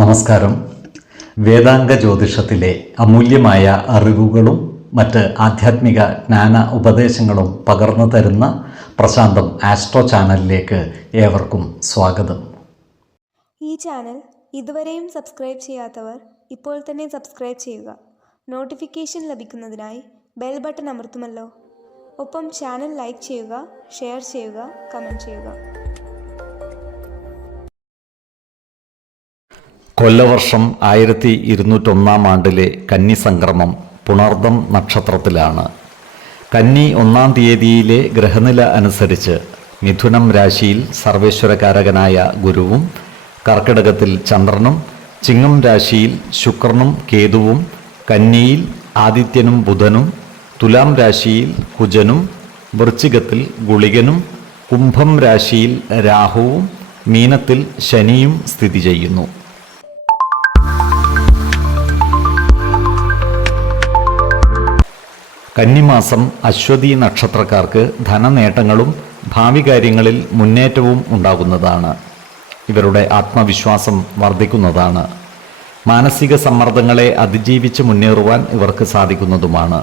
നമസ്കാരം. വേദാംഗ ജ്യോതിഷത്തിലെ അമൂല്യമായ അറിവുകളും മറ്റ് ആധ്യാത്മിക ജ്ഞാന ഉപദേശങ്ങളും പകർന്നു തരുന്ന പ്രശാന്തം ആസ്ട്രോ ചാനലിലേക്ക് ഏവർക്കും സ്വാഗതം. ഈ ചാനൽ ഇതുവരെയും സബ്സ്ക്രൈബ് ചെയ്യാത്തവർ ഇപ്പോൾ തന്നെ സബ്സ്ക്രൈബ് ചെയ്യുക. നോട്ടിഫിക്കേഷൻ ലഭിക്കുന്നതിനായി ബെൽ ബട്ടൺ അമർത്തുമല്ലോ. ഒപ്പം ചാനൽ ലൈക്ക് ചെയ്യുക, ഷെയർ ചെയ്യുക, കമൻറ്റ് ചെയ്യുക. കൊല്ലവർഷം 1201 ആണ്ടിലെ കന്നി സംക്രമം പുണർദം നക്ഷത്രത്തിലാണ്. കന്നി 1-ാം തീയതിയിലെ ഗ്രഹനില അനുസരിച്ച് മിഥുനം രാശിയിൽ സർവേശ്വരകാരകനായ ഗുരുവും, കർക്കിടകത്തിൽ ചന്ദ്രനും, ചിങ്ങം രാശിയിൽ ശുക്രനും കേതുവും, കന്നിയിൽ ആദിത്യനും ബുധനും, തുലാം രാശിയിൽ കുജനും, വൃശ്ചികത്തിൽ ഗുളികനും, കുംഭം രാശിയിൽ രാഹുവും, മീനത്തിൽ ശനിയും സ്ഥിതി ചെയ്യുന്നു. കന്നിമാസം അശ്വതി നക്ഷത്രക്കാർക്ക് ധനനേട്ടങ്ങളും ഭാവി കാര്യങ്ങളിൽ മുന്നേറ്റവും ഉണ്ടാകുന്നതാണ്. ഇവരുടെ ആത്മവിശ്വാസം വർദ്ധിക്കുന്നതാണ്. മാനസിക സമ്മർദ്ദങ്ങളെ അതിജീവിച്ച് മുന്നേറുവാൻ ഇവർക്ക് സാധിക്കുന്നതുമാണ്.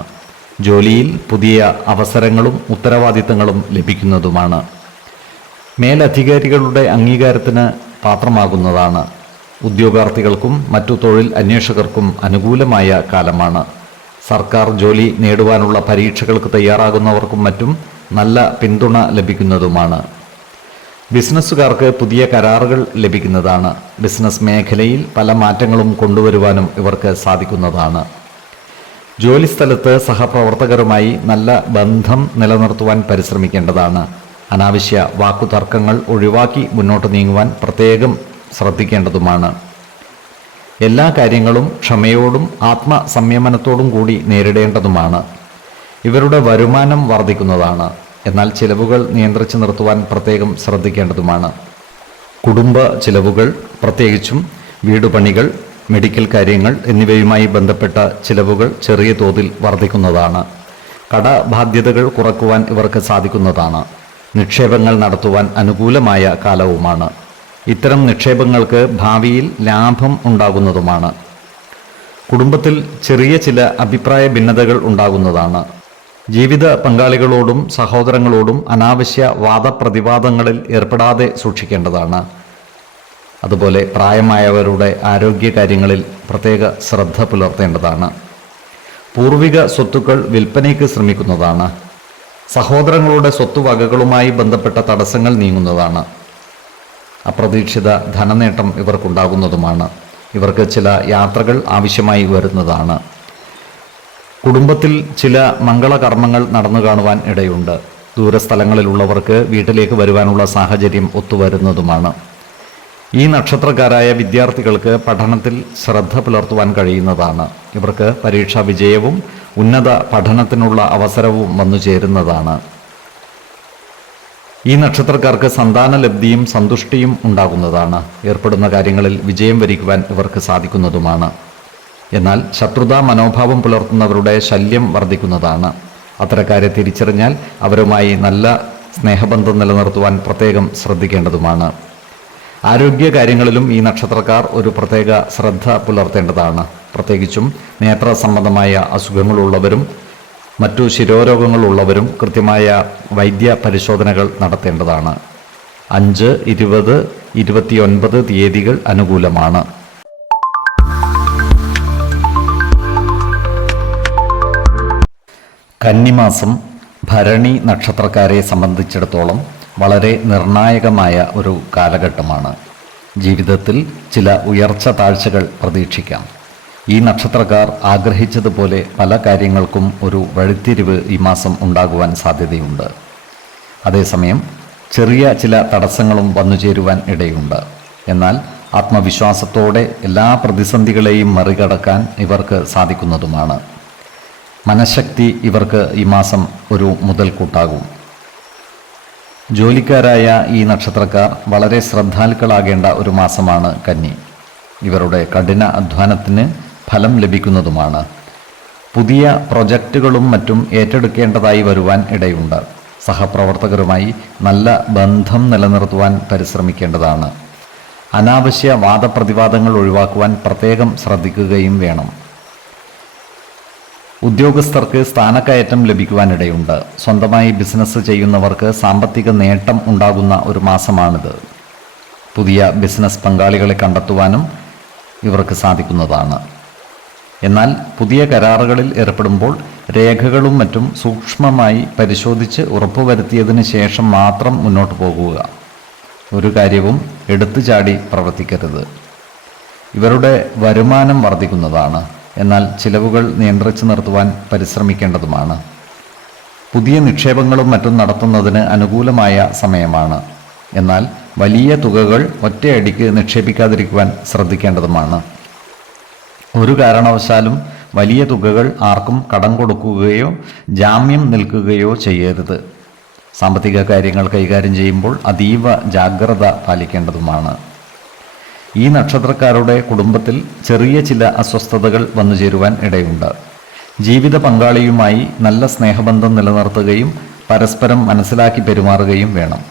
ജോലിയിൽ പുതിയ അവസരങ്ങളും ഉത്തരവാദിത്തങ്ങളും ലഭിക്കുന്നതുമാണ്. മേലധികാരികളുടെ അംഗീകാരത്തിന് പാത്രമാകുന്നതാണ്. ഉദ്യോഗാർത്ഥികൾക്കും മറ്റു തൊഴിൽ അന്വേഷകർക്കും അനുകൂലമായ കാലമാണ്. സർക്കാർ ജോലി നേടുവാനുള്ള പരീക്ഷകൾക്ക് തയ്യാറാകുന്നവർക്കും മറ്റും നല്ല പിന്തുണ ലഭിക്കുന്നതുമാണ്. ബിസിനസ്സുകാർക്ക് പുതിയ കരാറുകൾ ലഭിക്കുന്നതാണ്. ബിസിനസ് മേഖലയിൽ പല മാറ്റങ്ങളും കൊണ്ടുവരുവാനും ഇവർക്ക് സാധിക്കുന്നതാണ്. ജോലിസ്ഥലത്ത് സഹപ്രവർത്തകരുമായി നല്ല ബന്ധം നിലനിർത്തുവാൻ പരിശ്രമിക്കേണ്ടതാണ്. അനാവശ്യ വാക്കുതർക്കങ്ങൾ ഒഴിവാക്കി മുന്നോട്ട് നീങ്ങുവാൻ പ്രത്യേകം ശ്രദ്ധിക്കേണ്ടതുമാണ്. എല്ലാ കാര്യങ്ങളും ക്ഷമയോടും ആത്മസംയമനത്തോടും കൂടി നേരിടേണ്ടതുമാണ്. ഇവരുടെ വരുമാനം വർദ്ധിക്കുന്നതാണ്. എന്നാൽ ചിലവുകൾ നിയന്ത്രിച്ച് നിർത്തുവാൻ പ്രത്യേകം ശ്രദ്ധിക്കേണ്ടതുമാണ്. കുടുംബ ചിലവുകൾ, പ്രത്യേകിച്ചും വീടുപണികൾ, മെഡിക്കൽ കാര്യങ്ങൾ എന്നിവയുമായി ബന്ധപ്പെട്ട ചിലവുകൾ ചെറിയ തോതിൽ വർദ്ധിക്കുന്നതാണ്. കടബാധ്യതകൾ കുറക്കുവാൻ ഇവർക്ക് സാധിക്കുന്നതാണ്. നിക്ഷേപങ്ങൾ നടത്തുവാൻ അനുകൂലമായ കാലവുമാണ്. ഇത്തരം നിക്ഷേപങ്ങൾക്ക് ഭാവിയിൽ ലാഭം ഉണ്ടാകുന്നതുമാണ്. കുടുംബത്തിൽ ചെറിയ ചില അഭിപ്രായ ഭിന്നതകൾ ഉണ്ടാകുന്നതാണ്. ജീവിത പങ്കാളികളോടും സഹോദരങ്ങളോടും അനാവശ്യ വാദപ്രതിവാദങ്ങളിൽ ഏർപ്പെടാതെ സൂക്ഷിക്കേണ്ടതാണ്. അതുപോലെ പ്രായമായവരുടെ ആരോഗ്യകാര്യങ്ങളിൽ പ്രത്യേക ശ്രദ്ധ പുലർത്തേണ്ടതാണ്. പൂർവിക സ്വത്തുക്കൾ വിൽപ്പനയ്ക്ക് ശ്രമിക്കുന്നതാണ്. സഹോദരങ്ങളുടെ സ്വത്തുവകകളുമായി ബന്ധപ്പെട്ട തടസ്സങ്ങൾ നീങ്ങുന്നതാണ്. അപ്രതീക്ഷിത ധനനേട്ടം ഇവർക്കുണ്ടാകുന്നതുമാണ്. ഇവർക്ക് ചില യാത്രകൾ ആവശ്യമായി വരുന്നതാണ്. കുടുംബത്തിൽ ചില മംഗളകർമ്മങ്ങൾ നടന്നു കാണുവാൻ ഇടയുണ്ട്. ദൂരസ്ഥലങ്ങളിലുള്ളവർക്ക് വീട്ടിലേക്ക് വരുവാനുള്ള സാഹചര്യം ഒത്തുവരുന്നതുമാണ്. ഈ നക്ഷത്രക്കാരായ വിദ്യാർത്ഥികൾക്ക് പഠനത്തിൽ ശ്രദ്ധ പുലർത്തുവാൻ കഴിയുന്നതാണ്. ഇവർക്ക് പരീക്ഷാ വിജയവും ഉന്നത പഠനത്തിനുള്ള അവസരവും വന്നു ചേരുന്നതാണ്. ഈ നക്ഷത്രക്കാർക്ക് സന്താനലബ്ധിയും സന്തുഷ്ടിയും ഉണ്ടാകുന്നതാണ്. ഏർപ്പെടുന്ന കാര്യങ്ങളിൽ വിജയം വരിക്കുവാൻ ഇവർക്ക് സാധിക്കുന്നതുമാണ്. എന്നാൽ ശത്രുതാ മനോഭാവം പുലർത്തുന്നവരുടെ ശല്യം വർദ്ധിക്കുന്നതാണ്. അത്തരക്കാരെ തിരിച്ചറിഞ്ഞാൽ അവരുമായി നല്ല സ്നേഹബന്ധം നിലനിർത്തുവാൻ പ്രത്യേകം ശ്രദ്ധിക്കേണ്ടതുമാണ്. ആരോഗ്യകാര്യങ്ങളിലും ഈ നക്ഷത്രക്കാർ ഒരു പ്രത്യേക ശ്രദ്ധ പുലർത്തേണ്ടതാണ്. പ്രത്യേകിച്ചും നേത്ര സംബന്ധമായ അസുഖങ്ങളുള്ളവരും മറ്റു ശിരോരോഗങ്ങളുള്ളവരും കൃത്യമായ വൈദ്യ പരിശോധനകൾ നടത്തേണ്ടതാണ്. 5, 20, 29 തീയതികൾ അനുകൂലമാണ്. കന്നിമാസം ഭരണി നക്ഷത്രക്കാരെ സംബന്ധിച്ചിടത്തോളം വളരെ നിർണായകമായ ഒരു കാലഘട്ടമാണ്. ജീവിതത്തിൽ ചില ഉയർച്ച താഴ്ചകൾ പ്രതീക്ഷിക്കാം. ഈ നക്ഷത്രക്കാർ ആഗ്രഹിച്ചതുപോലെ പല കാര്യങ്ങൾക്കും ഒരു വഴിത്തിരിവ് ഈ മാസം ഉണ്ടാകുവാൻ സാധ്യതയുണ്ട്. അതേസമയം ചെറിയ ചില തടസ്സങ്ങളും വന്നുചേരുവാൻ ഇടയുണ്ട്. എന്നാൽ ആത്മവിശ്വാസത്തോടെ എല്ലാ പ്രതിസന്ധികളെയും മറികടക്കാൻ ഇവർക്ക് സാധിക്കുന്നതുമാണ്. മനഃശക്തി ഇവർക്ക് ഈ മാസം ഒരു മുതൽക്കൂട്ടാകും. ജോലിക്കാരായ ഈ നക്ഷത്രക്കാർ വളരെ ശ്രദ്ധാലുക്കളാകേണ്ട ഒരു മാസമാണ് കന്നി. ഇവരുടെ കഠിന അധ്വാനത്തിന് ഫലം ലഭിക്കുന്നതുമാണ്. പുതിയ പ്രൊജക്റ്റുകളും മറ്റും ഏറ്റെടുക്കേണ്ടതായി വരുവാൻ ഇടയുണ്ട്. സഹപ്രവർത്തകരുമായി നല്ല ബന്ധം നിലനിർത്തുവാൻ പരിശ്രമിക്കേണ്ടതാണ്. അനാവശ്യ വാദപ്രതിവാദങ്ങൾ ഒഴിവാക്കുവാൻ പ്രത്യേകം ശ്രദ്ധിക്കുകയും വേണം. ഉദ്യോഗസ്ഥർക്ക് സ്ഥാനക്കയറ്റം ലഭിക്കുവാനിടയുണ്ട്. സ്വന്തമായി ബിസിനസ് ചെയ്യുന്നവർക്ക് സാമ്പത്തിക നേട്ടം ഉണ്ടാകുന്ന ഒരു മാസമാണിത്. പുതിയ ബിസിനസ് പങ്കാളികളെ കണ്ടെത്തുവാനും ഇവർക്ക് സാധിക്കുന്നതാണ്. എന്നാൽ പുതിയ കരാറുകളിൽ ഏർപ്പെടുമ്പോൾ രേഖകളും മറ്റും സൂക്ഷ്മമായി പരിശോധിച്ച് ഉറപ്പുവരുത്തിയതിന് ശേഷം മാത്രം മുന്നോട്ട് പോകുക. ഒരു കാര്യവും എടുത്തുചാടി പ്രവർത്തിക്കരുത്. ഇവരുടെ വരുമാനം വർദ്ധിക്കുന്നതാണ്. എന്നാൽ ചിലവുകൾ നിയന്ത്രിച്ചു നിർത്തുവാൻ പരിശ്രമിക്കേണ്ടതുമാണ്. പുതിയ നിക്ഷേപങ്ങളും മറ്റും നടത്തുന്നതിന് അനുകൂലമായ സമയമാണ്. എന്നാൽ വലിയ തുകകൾ ഒറ്റയടിക്ക് നിക്ഷേപിക്കാതിരിക്കുവാൻ ശ്രദ്ധിക്കേണ്ടതുമാണ്. ഒരു കാരണവശാലും വലിയ തുകകൾ ആർക്കും കടം കൊടുക്കുകയോ ജാമ്യം നിൽക്കുകയോ ചെയ്യരുത്. സാമ്പത്തിക കാര്യങ്ങൾ കൈകാര്യം ചെയ്യുമ്പോൾ അതീവ ജാഗ്രത പാലിക്കേണ്ടതുമാണ്. ഈ നക്ഷത്രക്കാരുടെ കുടുംബത്തിൽ ചെറിയ ചില അസ്വസ്ഥതകൾ വന്നു ചേരുവാൻ ഇടയുണ്ട്. ജീവിത പങ്കാളിയുമായി നല്ല സ്നേഹബന്ധം നിലനിർത്തുകയും പരസ്പരം മനസ്സിലാക്കി പെരുമാറുകയും വേണം.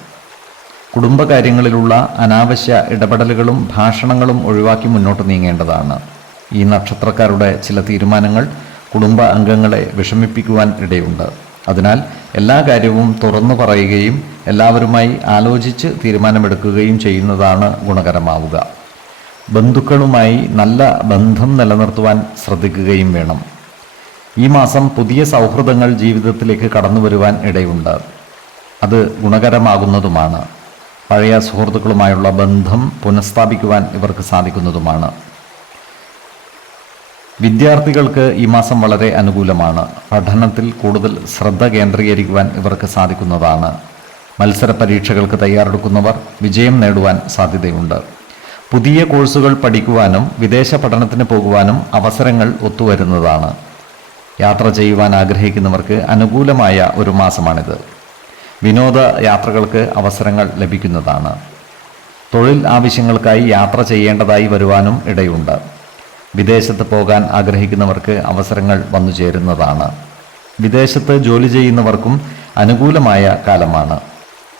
കുടുംബകാര്യങ്ങളിലുള്ള അനാവശ്യ ഇടപെടലുകളും ഭാഷണങ്ങളും ഒഴിവാക്കി മുന്നോട്ട് നീങ്ങേണ്ടതാണ്. ഈ നക്ഷത്രക്കാരുടെ ചില തീരുമാനങ്ങൾ കുടുംബ അംഗങ്ങളെ വിഷമിപ്പിക്കുവാൻ ഇടയുണ്ട്. അതിനാൽ എല്ലാ കാര്യവും തുറന്നു പറയുകയും എല്ലാവരുമായി ആലോചിച്ച് തീരുമാനമെടുക്കുകയും ചെയ്യുന്നതാണ് ഗുണകരമാവുക. ബന്ധുക്കളുമായി നല്ല ബന്ധം നിലനിർത്തുവാൻ ശ്രദ്ധിക്കുകയും വേണം. ഈ മാസം പുതിയ സൗഹൃദങ്ങൾ ജീവിതത്തിലേക്ക് കടന്നു വരുവാൻ ഇടയുണ്ട്. അത് ഗുണകരമാകുന്നതുമാണ്. പഴയ സുഹൃത്തുക്കളുമായുള്ള ബന്ധം പുനഃസ്ഥാപിക്കുവാൻ ഇവർക്ക് സാധിക്കുന്നതുമാണ്. വിദ്യാർത്ഥികൾക്ക് ഈ മാസം വളരെ അനുകൂലമാണ്. പഠനത്തിൽ കൂടുതൽ ശ്രദ്ധ കേന്ദ്രീകരിക്കുവാൻ ഇവർക്ക് സാധിക്കുന്നതാണ്. മത്സര പരീക്ഷകൾക്ക് തയ്യാറെടുക്കുന്നവർ വിജയം നേടുവാൻ സാധ്യതയുണ്ട്. പുതിയ കോഴ്സുകൾ പഠിക്കുവാനും വിദേശ പഠനത്തിന് പോകുവാനും അവസരങ്ങൾ ഒത്തുവരുന്നതാണ്. യാത്ര ചെയ്യുവാൻ ആഗ്രഹിക്കുന്നവർക്ക് അനുകൂലമായ ഒരു മാസമാണിത്. വിനോദ യാത്രകൾക്ക് അവസരങ്ങൾ ലഭിക്കുന്നതാണ്. തൊഴിൽ ആവശ്യങ്ങൾക്കായി യാത്ര ചെയ്യേണ്ടതായി വരുവാനും ഇടയുണ്ട്. വിദേശത്ത് പോകാൻ ആഗ്രഹിക്കുന്നവർക്ക് അവസരങ്ങൾ വന്നു ചേരുന്നതാണ്. വിദേശത്ത് ജോലി ചെയ്യുന്നവർക്കും അനുകൂലമായ കാലമാണ്.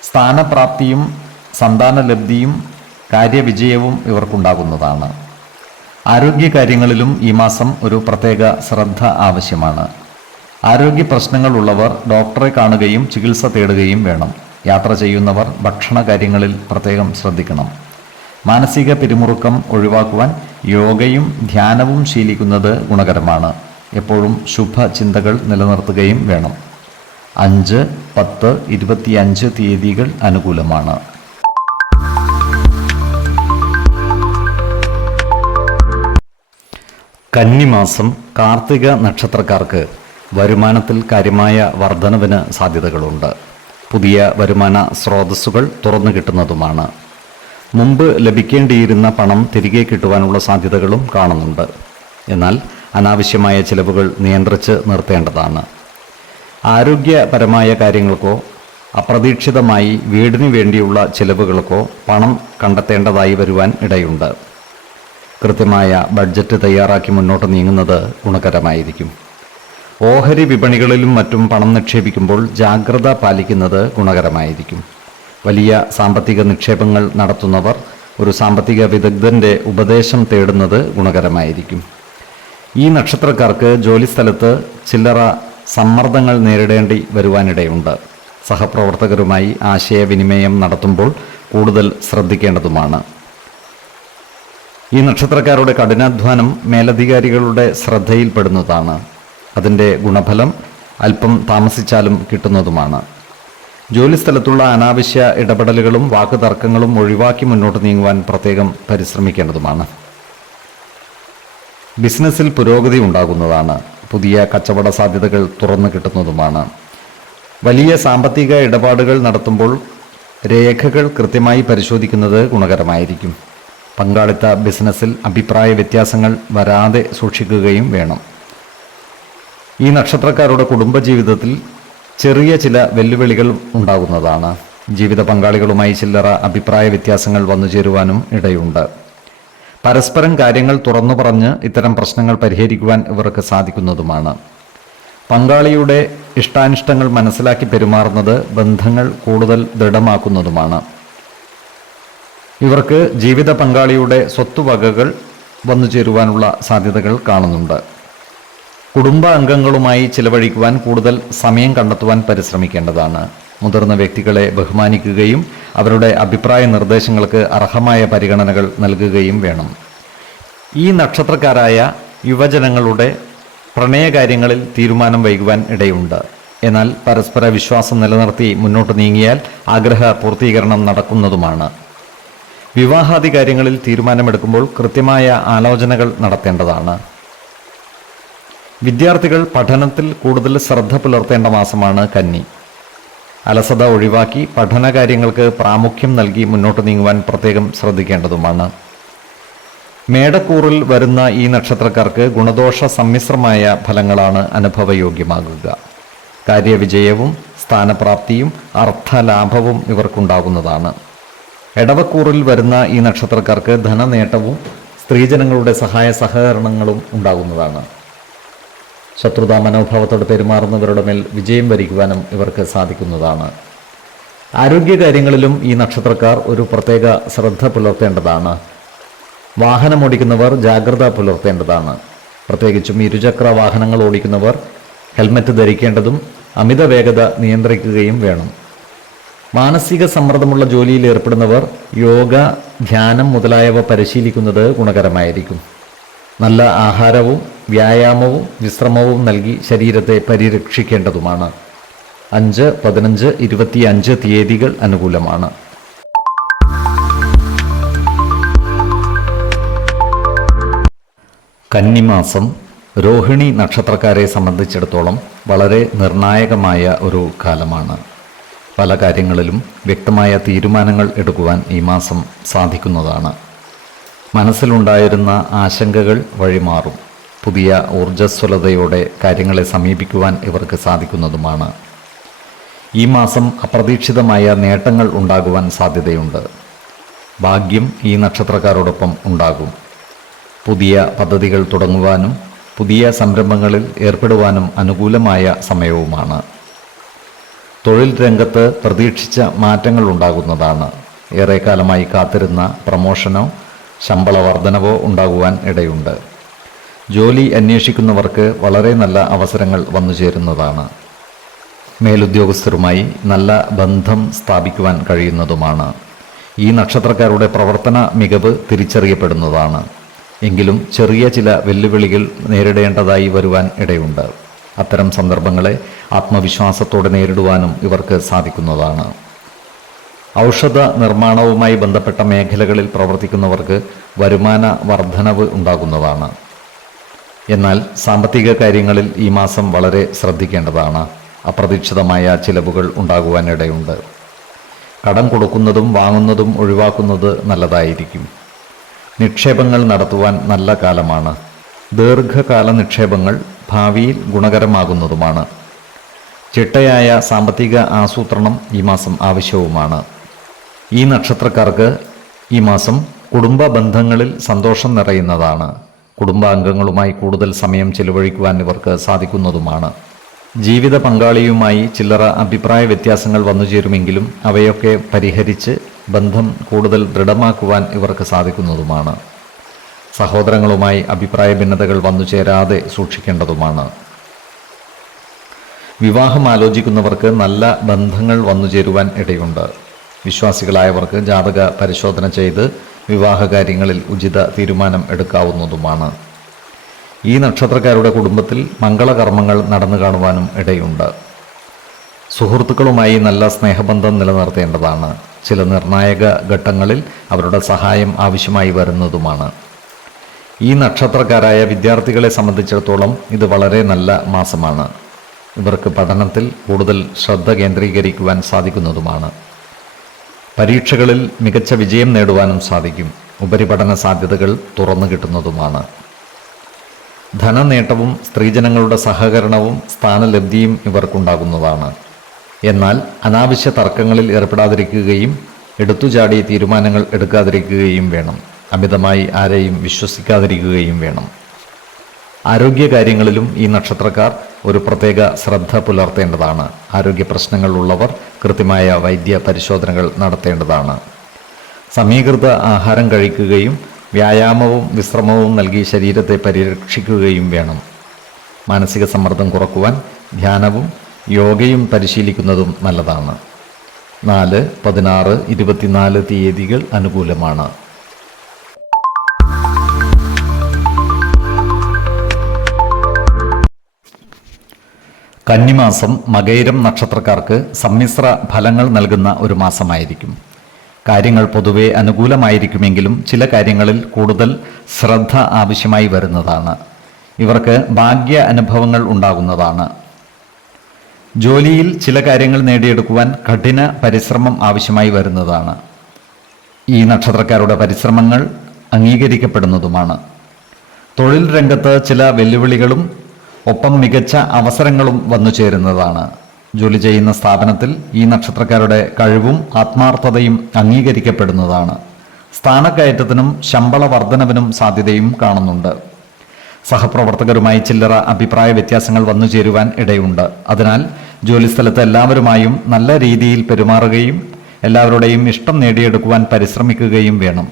സ്ഥാനപ്രാപ്തിയും സന്താനലബ്ധിയും കാര്യവിജയവും ഇവർക്കുണ്ടാകുന്നതാണ്. ആരോഗ്യകാര്യങ്ങളിലും ഈ മാസം ഒരു പ്രത്യേക ശ്രദ്ധ ആവശ്യമാണ്. ആരോഗ്യ പ്രശ്നങ്ങളുള്ളവർ ഡോക്ടറെ കാണുകയും ചികിത്സ തേടുകയും വേണം. യാത്ര ചെയ്യുന്നവർ ഭക്ഷണ കാര്യങ്ങളിൽ പ്രത്യേകം ശ്രദ്ധിക്കണം. മാനസിക പിരിമുറുക്കം ഒഴിവാക്കുവാൻ യോഗയും ധ്യാനവും ശീലിക്കുന്നത് ഗുണകരമാണ്. എപ്പോഴും ശുഭചിന്തകൾ നിലനിർത്തുകയും വേണം. 5, 10, 25 തീയതികൾ അനുകൂലമാണ്. കന്നിമാസം കാർത്തിക നക്ഷത്രക്കാർക്ക് വരുമാനത്തിൽ കാര്യമായ വർധനവിന് സാധ്യതകളുണ്ട്. പുതിയ വരുമാന സ്രോതസ്സുകൾ തുറന്നു കിട്ടുന്നതുമാണ്. മുമ്പ് ലഭിക്കേണ്ടിയിരുന്ന പണം തിരികെ കിട്ടുവാനുള്ള സാധ്യതകളും കാണുന്നുണ്ട്. എന്നാൽ അനാവശ്യമായ ചിലവുകൾ നിയന്ത്രിച്ച് നിർത്തേണ്ടതാണ്. ആരോഗ്യപരമായ കാര്യങ്ങൾക്കോ അപ്രതീക്ഷിതമായി വീടിന് വേണ്ടിയുള്ള ചിലവുകൾക്കോ പണം കണ്ടെത്തേണ്ടതായി വരുവാൻ ഇടയുണ്ട്. കൃത്യമായ ബഡ്ജറ്റ് തയ്യാറാക്കി മുന്നോട്ട് നീങ്ങുന്നത് ഗുണകരമായിരിക്കും. ഓഹരി വിപണികളിലും മറ്റും പണം നിക്ഷേപിക്കുമ്പോൾ ജാഗ്രത പാലിക്കുന്നത് ഗുണകരമായിരിക്കും. വലിയ സാമ്പത്തിക നിക്ഷേപങ്ങൾ നടത്തുന്നവർ ഒരു സാമ്പത്തിക വിദഗ്ധൻ്റെ ഉപദേശം തേടുന്നത് ഗുണകരമായിരിക്കും. ഈ നക്ഷത്രക്കാർക്ക് ജോലിസ്ഥലത്ത് ചില്ലറ സമ്മർദ്ദങ്ങൾ നേരിടേണ്ടി വരുവാനിടയുണ്ട്. സഹപ്രവർത്തകരുമായി ആശയവിനിമയം നടത്തുമ്പോൾ കൂടുതൽ ശ്രദ്ധിക്കേണ്ടതുമാണ്. ഈ നക്ഷത്രക്കാരുടെ കഠിനാധ്വാനം മേലധികാരികളുടെ ശ്രദ്ധയിൽപ്പെടുന്നതാണ്. അതിൻ്റെ ഗുണഫലം അല്പം താമസിച്ചാലും കിട്ടുന്നതുമാണ്. ജോലിസ്ഥലത്തുള്ള അനാവശ്യ ഇടപെടലുകളും വാക്കുതർക്കങ്ങളും ഒഴിവാക്കി മുന്നോട്ട് നീങ്ങുവാൻ പ്രത്യേകം പരിശ്രമിക്കേണ്ടതുമാണ്. ബിസിനസ്സിൽ പുരോഗതി ഉണ്ടാകുന്നതാണ്. പുതിയ കച്ചവട സാധ്യതകൾ തുറന്നു കിട്ടുന്നതുമാണ്. വലിയ സാമ്പത്തിക ഇടപാടുകൾ നടത്തുമ്പോൾ രേഖകൾ കൃത്യമായി പരിശോധിക്കുന്നത് ഗുണകരമായിരിക്കും. പങ്കാളിത്ത ബിസിനസ്സിൽ അഭിപ്രായ വ്യത്യാസങ്ങൾ വരാതെ സൂക്ഷിക്കുകയും വേണം. ഈ നക്ഷത്രക്കാരുടെ കുടുംബജീവിതത്തിൽ ചെറിയ ചില വെല്ലുവിളികൾ ഉണ്ടാകുന്നതാണ്. ജീവിത പങ്കാളികളുമായി ചില്ലറ അഭിപ്രായ വ്യത്യാസങ്ങൾ വന്നു ചേരുവാനും ഇടയുണ്ട്. പരസ്പരം കാര്യങ്ങൾ തുറന്നു പറഞ്ഞ് ഇത്തരം പ്രശ്നങ്ങൾ പരിഹരിക്കുവാൻ ഇവർക്ക് സാധിക്കുന്നതുമാണ്. പങ്കാളിയുടെ ഇഷ്ടാനിഷ്ടങ്ങൾ മനസ്സിലാക്കി പെരുമാറുന്നത് ബന്ധങ്ങൾ കൂടുതൽ ദൃഢമാക്കുന്നതുമാണ്. ഇവർക്ക് ജീവിത പങ്കാളിയുടെ സ്വത്തുവകകൾ വന്നു ചേരുവാനുള്ള സാധ്യതകൾ കാണുന്നുണ്ട്. കുടുംബ അംഗങ്ങളുമായി ചിലവഴിക്കുവാൻ കൂടുതൽ സമയം കണ്ടെത്തുവാൻ പരിശ്രമിക്കേണ്ടതാണ്. മുതിർന്ന വ്യക്തികളെ ബഹുമാനിക്കുകയും അവരുടെ അഭിപ്രായ നിർദ്ദേശങ്ങൾക്ക് അർഹമായ പരിഗണനകൾ നൽകുകയും വേണം. ഈ നക്ഷത്രക്കാരായ യുവജനങ്ങളുടെ പ്രണയകാര്യങ്ങളിൽ തീരുമാനം വൈകുവാൻ ഇടയുണ്ട്. എന്നാൽ പരസ്പര വിശ്വാസം നിലനിർത്തി മുന്നോട്ട് നീങ്ങിയാൽ ആഗ്രഹ പൂർത്തീകരണം നടക്കുന്നതുമാണ്. വിവാഹാദി കാര്യങ്ങളിൽ തീരുമാനമെടുക്കുമ്പോൾ കൃത്യമായ ആലോചനകൾ നടത്തേണ്ടതാണ്. വിദ്യാർത്ഥികൾ പഠനത്തിൽ കൂടുതൽ ശ്രദ്ധ പുലർത്തേണ്ട മാസമാണ് കന്നി. അലസത ഒഴിവാക്കി പഠനകാര്യങ്ങൾക്ക് പ്രാമുഖ്യം നൽകി മുന്നോട്ട് നീങ്ങുവാൻ പ്രത്യേകം ശ്രദ്ധിക്കേണ്ടതുമാണ്. മേടക്കൂറിൽ വരുന്ന ഈ നക്ഷത്രക്കാർക്ക് ഗുണദോഷ സമ്മിശ്രമായ ഫലങ്ങളാണ് അനുഭവയോഗ്യമാകുക. കാര്യവിജയവും സ്ഥാനപ്രാപ്തിയും അർത്ഥലാഭവും ഇവർക്കുണ്ടാകുന്നതാണ്. എടവക്കൂറിൽ വരുന്ന ഈ നക്ഷത്രക്കാർക്ക് ധനനേട്ടവും സ്ത്രീജനങ്ങളുടെ സഹായ സഹകരണങ്ങളും ഉണ്ടാകുന്നതാണ്. ശത്രുതാ മനോഭാവത്തോട് പെരുമാറുന്നവരുടെ മേൽ വിജയം വരിക്കുവാനും ഇവർക്ക് സാധിക്കുന്നതാണ്. ആരോഗ്യകാര്യങ്ങളിലും ഈ നക്ഷത്രക്കാർ ഒരു പ്രത്യേക ശ്രദ്ധ പുലർത്തേണ്ടതാണ്. വാഹനമോടിക്കുന്നവർ ജാഗ്രത പുലർത്തേണ്ടതാണ്. പ്രത്യേകിച്ചും ഇരുചക്ര വാഹനങ്ങൾ ഓടിക്കുന്നവർ ഹെൽമറ്റ് ധരിക്കേണ്ടതും അമിത വേഗത നിയന്ത്രിക്കുകയും വേണം. മാനസിക സമ്മർദ്ദമുള്ള ജോലിയിൽ ഏർപ്പെടുന്നവർ യോഗ, ധ്യാനം മുതലായവ പരിശീലിക്കുന്നത് ഗുണകരമായിരിക്കും. നല്ല ആഹാരവും വ്യായാമവും വിശ്രമവും നൽകി ശരീരത്തെ പരിരക്ഷിക്കേണ്ടതുമാണ്. 5, 15, 25 തീയതികൾ അനുകൂലമാണ്. കന്നിമാസം രോഹിണി നക്ഷത്രക്കാരെ സംബന്ധിച്ചിടത്തോളം വളരെ നിർണായകമായ ഒരു കാലമാണ്. പല കാര്യങ്ങളിലും വ്യക്തമായ തീരുമാനങ്ങൾ എടുക്കുവാൻ ഈ മാസം സാധിക്കുന്നതാണ്. മനസ്സിലുണ്ടായിരുന്ന ആശങ്കകൾ വഴിമാറും. പുതിയ ഊർജ്ജസ്വലതയോടെ കാര്യങ്ങളെ സമീപിക്കുവാൻ ഇവർക്ക് സാധിക്കുന്നതുമാണ്. ഈ മാസം അപ്രതീക്ഷിതമായ നേട്ടങ്ങൾ ഉണ്ടാകുവാൻ സാധ്യതയുണ്ട്. ഭാഗ്യം ഈ നക്ഷത്രക്കാരോടൊപ്പം ഉണ്ടാകും. പുതിയ പദ്ധതികൾ തുടങ്ങുവാനും പുതിയ സംരംഭങ്ങളിൽ ഏർപ്പെടുവാനും അനുകൂലമായ സമയവുമാണ്. തൊഴിൽ രംഗത്ത് പ്രതീക്ഷിച്ച മാറ്റങ്ങൾ ഉണ്ടാകുന്നതാണ്. ഏറെക്കാലമായി കാത്തിരുന്ന പ്രമോഷനോ ശമ്പള വർധനവോ ഉണ്ടാകുവാൻ ഇടയുണ്ട്. ജോലി അന്വേഷിക്കുന്നവർക്ക് വളരെ നല്ല അവസരങ്ങൾ വന്നു ചേരുന്നതാണ്. മേലുദ്യോഗസ്ഥരുമായി നല്ല ബന്ധം സ്ഥാപിക്കുവാൻ കഴിയുന്നതുമാണ്. ഈ നക്ഷത്രക്കാരുടെ പ്രവർത്തന മികവ് തിരിച്ചറിയപ്പെടുന്നതാണ്. എങ്കിലും ചെറിയ ചില വെല്ലുവിളികൾ നേരിടേണ്ടതായി വരുവാൻ ഇടയുണ്ട്. അത്തരം സന്ദർഭങ്ങളെ ആത്മവിശ്വാസത്തോടെ നേരിടുവാനും ഇവർക്ക് സാധിക്കുന്നതാണ്. ഔഷധ നിർമ്മാണവുമായി ബന്ധപ്പെട്ട മേഖലകളിൽ പ്രവർത്തിക്കുന്നവർക്ക് വരുമാന വർധനവ് ഉണ്ടാകുന്നതാണ്. എന്നാൽ സാമ്പത്തിക കാര്യങ്ങളിൽ ഈ മാസം വളരെ ശ്രദ്ധിക്കേണ്ടതാണ്. അപ്രതീക്ഷിതമായ ചിലവുകൾ ഉണ്ടാകുവാനിടയുണ്ട്. കടം കൊടുക്കുന്നതും വാങ്ങുന്നതും ഒഴിവാക്കുന്നത് നല്ലതായിരിക്കും. നിക്ഷേപങ്ങൾ നടത്തുവാൻ നല്ല കാലമാണ്. ദീർഘകാല നിക്ഷേപങ്ങൾ ഭാവിയിൽ ഗുണകരമാകുന്നതുമാണ്. ചിട്ടയായ സാമ്പത്തിക ആസൂത്രണം ഈ മാസം ആവശ്യവുമാണ്. ഈ നക്ഷത്രക്കാർക്ക് ഈ മാസം കുടുംബ ബന്ധങ്ങളിൽ സന്തോഷം നിറയുന്നതാണ്. കുടുംബാംഗങ്ങളുമായി കൂടുതൽ സമയം ചിലവഴിക്കുവാൻ ഇവർക്ക് സാധിക്കുന്നതുമാണ്. ജീവിത പങ്കാളിയുമായി ചില്ലറ അഭിപ്രായ വ്യത്യാസങ്ങൾ വന്നുചേരുമെങ്കിലും അവയൊക്കെ പരിഹരിച്ച് ബന്ധം കൂടുതൽ ദൃഢമാക്കുവാൻ ഇവർക്ക് സാധിക്കുന്നതുമാണ്. സഹോദരങ്ങളുമായി അഭിപ്രായ ഭിന്നതകൾ വന്നുചേരാതെ സൂക്ഷിക്കേണ്ടതുമാണ്. വിവാഹം ആലോചിക്കുന്നവർക്ക് നല്ല ബന്ധങ്ങൾ വന്നുചേരുവാൻ ഇടയുണ്ട്. വിശ്വാസികളായവർക്ക് ജാതക പരിശോധന ചെയ്ത് വിവാഹകാര്യങ്ങളിൽ ഉചിത തീരുമാനം എടുക്കാവുന്നതുമാണ്. ഈ നക്ഷത്രക്കാരുടെ കുടുംബത്തിൽ മംഗളകർമ്മങ്ങൾ നടന്നു കാണുവാനും ഇടയുണ്ട്. സുഹൃത്തുക്കളുമായി നല്ല സ്നേഹബന്ധം നിലനിർത്തേണ്ടതാണ്. ചില നിർണായക ഘട്ടങ്ങളിൽ അവരുടെ സഹായം ആവശ്യമായി വരുന്നതുമാണ്. ഈ നക്ഷത്രക്കാരായ വിദ്യാർത്ഥികളെ സംബന്ധിച്ചിടത്തോളം ഇത് വളരെ നല്ല മാസമാണ്. ഇവർക്ക് പഠനത്തിൽ കൂടുതൽ ശ്രദ്ധ കേന്ദ്രീകരിക്കുവാൻ സാധിക്കുന്നതുമാണ്. പരീക്ഷകളിൽ മികച്ച വിജയം നേടുവാനും സാധിക്കും. ഉപരിപഠന സാധ്യതകൾ തുറന്നു കിട്ടുന്നതുമാണ്. ധനനേട്ടവും സ്ത്രീജനങ്ങളുടെ സഹകരണവും സ്ഥാനലബ്ധിയും ഇവർക്കുണ്ടാകുന്നതാണ്. എന്നാൽ അനാവശ്യ തർക്കങ്ങളിൽ ഏർപ്പെടാതിരിക്കുകയും എടുത്തുചാടി തീരുമാനങ്ങൾ എടുക്കാതിരിക്കുകയും വേണം. അമിതമായി ആരെയും വിശ്വസിക്കാതിരിക്കുകയും വേണം. ആരോഗ്യകാര്യങ്ങളിലും ഈ നക്ഷത്രക്കാർ ഒരു പ്രത്യേക ശ്രദ്ധ പുലർത്തേണ്ടതാണ്. ആരോഗ്യ പ്രശ്നങ്ങൾ ഉള്ളവർ കൃത്യമായ വൈദ്യ പരിശോധനകൾ നടത്തേണ്ടതാണ്. സമീകൃത ആഹാരം കഴിക്കുകയും വ്യായാമവും വിശ്രമവും നൽകി ശരീരത്തെ പരിരക്ഷിക്കുകയും വേണം. മാനസിക സമ്മർദ്ദം കുറക്കുവാൻ ധ്യാനവും യോഗയും പരിശീലിക്കുന്നതും നല്ലതാണ്. 4, 16, 24 തീയതികൾ അനുകൂലമാണ്. കന്നിമാസം മകയിരം നക്ഷത്രക്കാർക്ക് സമ്മിശ്ര ഫലങ്ങൾ നൽകുന്ന ഒരു മാസമായിരിക്കും. കാര്യങ്ങൾ പൊതുവെ അനുകൂലമായിരിക്കുമെങ്കിലും ചില കാര്യങ്ങളിൽ കൂടുതൽ ശ്രദ്ധ ആവശ്യമായി വരുന്നതാണ്. ഇവർക്ക് ഭാഗ്യ അനുഭവങ്ങൾ ഉണ്ടാകുന്നതാണ്. ജോലിയിൽ ചില കാര്യങ്ങൾ നേടിയെടുക്കുവാൻ കഠിന പരിശ്രമം ആവശ്യമായി വരുന്നതാണ്. ഈ നക്ഷത്രക്കാരുടെ പരിശ്രമങ്ങൾ അംഗീകരിക്കപ്പെടുന്നതുമാണ്. തൊഴിൽ രംഗത്ത് ചില വെല്ലുവിളികളും ഒപ്പം മികച്ച അവസരങ്ങളും വന്നു ചേരുന്നതാണ്. ജോലി ചെയ്യുന്ന സ്ഥാപനത്തിൽ ഈ നക്ഷത്രക്കാരുടെ കഴിവും ആത്മാർത്ഥതയും അംഗീകരിക്കപ്പെടുന്നതാണ്. സ്ഥാനക്കയറ്റത്തിനും ശമ്പള വർധനവിനും സാധ്യതയും കാണുന്നുണ്ട്. സഹപ്രവർത്തകരുമായി ചില്ലറ അഭിപ്രായ വ്യത്യാസങ്ങൾ വന്നു ചേരുവാൻ ഇടയുണ്ട്. അതിനാൽ ജോലിസ്ഥലത്ത് എല്ലാവരുമായും നല്ല രീതിയിൽ പെരുമാറുകയും എല്ലാവരുടെയും ഇഷ്ടം നേടിയെടുക്കുവാൻ പരിശ്രമിക്കുകയും വേണം.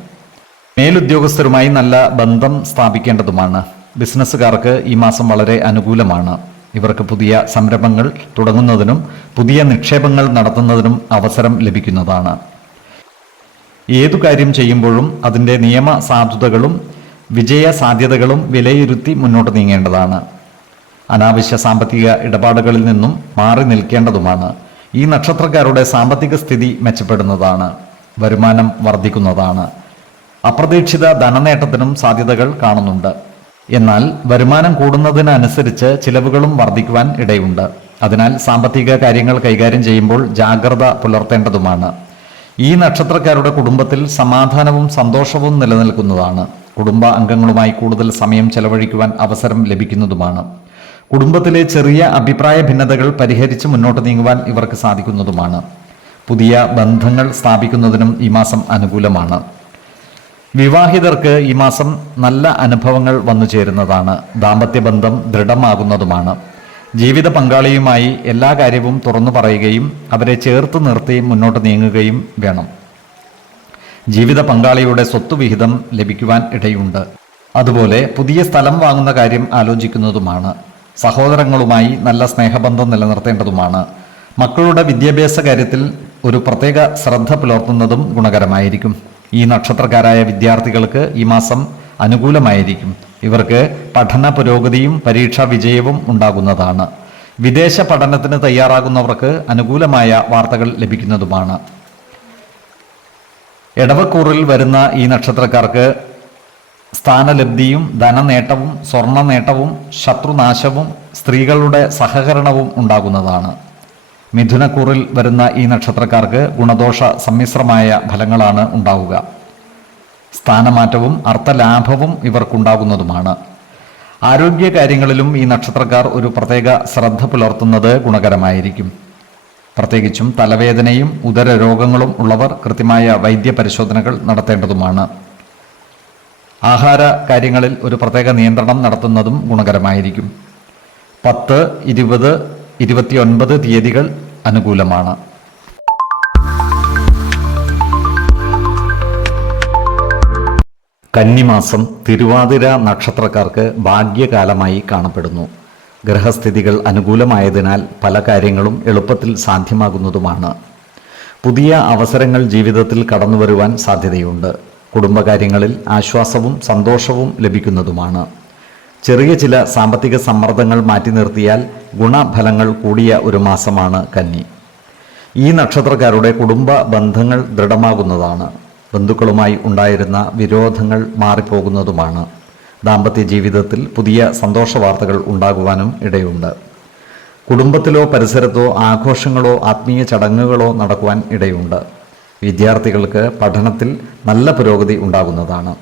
മേലുദ്യോഗസ്ഥരുമായി നല്ല ബന്ധം സ്ഥാപിക്കേണ്ടതുമാണ്. ബിസിനസ്സുകാർക്ക് ഈ മാസം വളരെ അനുകൂലമാണ്. ഇവർക്ക് പുതിയ സംരംഭങ്ങൾ തുടങ്ങുന്നതിനും പുതിയ നിക്ഷേപങ്ങൾ നടത്തുന്നതിനും അവസരം ലഭിക്കുന്നതാണ്. ഏതു കാര്യം ചെയ്യുമ്പോഴും അതിൻ്റെ നിയമ സാധുതകളും വിജയ സാധ്യതകളും വിലയിരുത്തി മുന്നോട്ട് നീങ്ങേണ്ടതാണ്. അനാവശ്യ സാമ്പത്തിക ഇടപാടുകളിൽ നിന്നും മാറി നിൽക്കേണ്ടതുമാണ്. ഈ നക്ഷത്രക്കാരുടെ സാമ്പത്തിക സ്ഥിതി മെച്ചപ്പെടുന്നതാണ്. വരുമാനം വർദ്ധിക്കുന്നതാണ്. അപ്രതീക്ഷിത ധനനേട്ടത്തിനും സാധ്യതകൾ കാണുന്നുണ്ട്. എന്നാൽ വരുമാനം കൂടുന്നതിനനുസരിച്ച് ചിലവുകളും വർദ്ധിക്കുവാൻ ഇടയുണ്ട്. അതിനാൽ സാമ്പത്തിക കാര്യങ്ങൾ കൈകാര്യം ചെയ്യുമ്പോൾ ജാഗ്രത പുലർത്തേണ്ടതുമാണ്. ഈ നക്ഷത്രക്കാരുടെ കുടുംബത്തിൽ സമാധാനവും സന്തോഷവും നിലനിൽക്കുന്നതാണ്. കുടുംബ അംഗങ്ങളുമായി കൂടുതൽ സമയം ചെലവഴിക്കുവാൻ അവസരം ലഭിക്കുന്നതുമാണ്. കുടുംബത്തിലെ ചെറിയ അഭിപ്രായ ഭിന്നതകൾ പരിഹരിച്ച് മുന്നോട്ട് നീങ്ങുവാൻ ഇവർക്ക് സാധിക്കുന്നതുമാണ്. പുതിയ ബന്ധങ്ങൾ സ്ഥാപിക്കുന്നതിനും ഈ മാസം അനുകൂലമാണ്. വിവാഹിതർക്ക് ഈ മാസം നല്ല അനുഭവങ്ങൾ വന്നു ചേരുന്നതാണ്. ദാമ്പത്യ ബന്ധം ദൃഢമാകുന്നതുമാണ്. ജീവിത പങ്കാളിയുമായി എല്ലാ കാര്യവും തുറന്നു പറയുകയും അവരെ ചേർത്ത് നിർത്തി മുന്നോട്ട് നീങ്ങുകയും വേണം. ജീവിത പങ്കാളിയുടെ സ്വത്തുവിഹിതം ലഭിക്കുവാൻ ഇടയുണ്ട്. അതുപോലെ പുതിയ സ്ഥലം വാങ്ങുന്ന കാര്യം ആലോചിക്കുന്നതുമാണ്. സഹോദരങ്ങളുമായി നല്ല സ്നേഹബന്ധം നിലനിർത്തേണ്ടതുമാണ്. മക്കളുടെ വിദ്യാഭ്യാസ കാര്യത്തിൽ ഒരു പ്രത്യേക ശ്രദ്ധ പുലർത്തുന്നതും ഗുണകരമായിരിക്കും. ഈ നക്ഷത്രക്കാരായ വിദ്യാർത്ഥികൾക്ക് ഈ മാസം അനുകൂലമായിരിക്കും. ഇവർക്ക് പഠന പുരോഗതിയും പരീക്ഷാ വിജയവും ഉണ്ടാകുന്നതാണ്. വിദേശ പഠനത്തിന് തയ്യാറാകുന്നവർക്ക് അനുകൂലമായ വാർത്തകൾ ലഭിക്കുന്നതുമാണ്. എടവക്കൂറിൽ വരുന്ന ഈ നക്ഷത്രക്കാർക്ക് സ്ഥാനലബ്ധിയും ധനനേട്ടവും സ്വർണ്ണ നേട്ടവും ശത്രുനാശവും സ്ത്രീകളുടെ സഹകരണവും ഉണ്ടാകുന്നതാണ്. മിഥുനക്കൂറിൽ വരുന്ന ഈ നക്ഷത്രക്കാർക്ക് ഗുണദോഷ സമ്മിശ്രമായ ഫലങ്ങളാണ് ഉണ്ടാവുക. സ്ഥാനമാറ്റവും അർത്ഥലാഭവും ഇവർക്കുണ്ടാകുന്നതുമാണ്. ആരോഗ്യ കാര്യങ്ങളിലും ഈ നക്ഷത്രക്കാർ ഒരു പ്രത്യേക ശ്രദ്ധ പുലർത്തുന്നത് ഗുണകരമായിരിക്കും. പ്രത്യേകിച്ചും തലവേദനയും ഉദരരോഗങ്ങളും ഉള്ളവർ കൃത്യമായ വൈദ്യ പരിശോധനകൾ നടത്തേണ്ടതുമാണ്. ആഹാര കാര്യങ്ങളിൽ ഒരു പ്രത്യേക നിയന്ത്രണം നടത്തുന്നതും ഗുണകരമായിരിക്കും. 10, 20, 29 തീയതികൾ അനുകൂലമാണ്. കന്നിമാസം തിരുവാതിര നക്ഷത്രക്കാർക്ക് ഭാഗ്യകാലമായി കാണപ്പെടുന്നു. ഗ്രഹസ്ഥിതികൾ അനുകൂലമായതിനാൽ പല കാര്യങ്ങളും എളുപ്പത്തിൽ സാധ്യമാകുന്നതുമാണ്. പുതിയ അവസരങ്ങൾ ജീവിതത്തിൽ കടന്നുവരുവാൻ സാധ്യതയുണ്ട്. കുടുംബകാര്യങ്ങളിൽ ആശ്വാസവും സന്തോഷവും ലഭിക്കുന്നതുമാണ്. ചെറിയ ചില സാമ്പത്തിക സമ്മർദ്ദങ്ങൾ മാറ്റി നിർത്തിയാൽ ഗുണഫലങ്ങൾ കൂടിയ ഒരു മാസമാണ് കന്നി. ഈ നക്ഷത്രക്കാരുടെ കുടുംബ ബന്ധങ്ങൾ ദൃഢമാകുന്നതാണ്. ബന്ധുക്കളുമായി ഉണ്ടായിരുന്ന വിരോധങ്ങൾ മാറിപ്പോകുന്നതുമാണ്. ദാമ്പത്യ ജീവിതത്തിൽ പുതിയ സന്തോഷ വാർത്തകൾ ഉണ്ടാകുവാനും ഇടയുണ്ട്. കുടുംബത്തിലോ പരിസരത്തോ ആഘോഷങ്ങളോ ആത്മീയ ചടങ്ങുകളോ നടക്കുവാൻ ഇടയുണ്ട്. വിദ്യാർത്ഥികൾക്ക് പഠനത്തിൽ നല്ല പുരോഗതി ഉണ്ടാകുന്നതാണ്.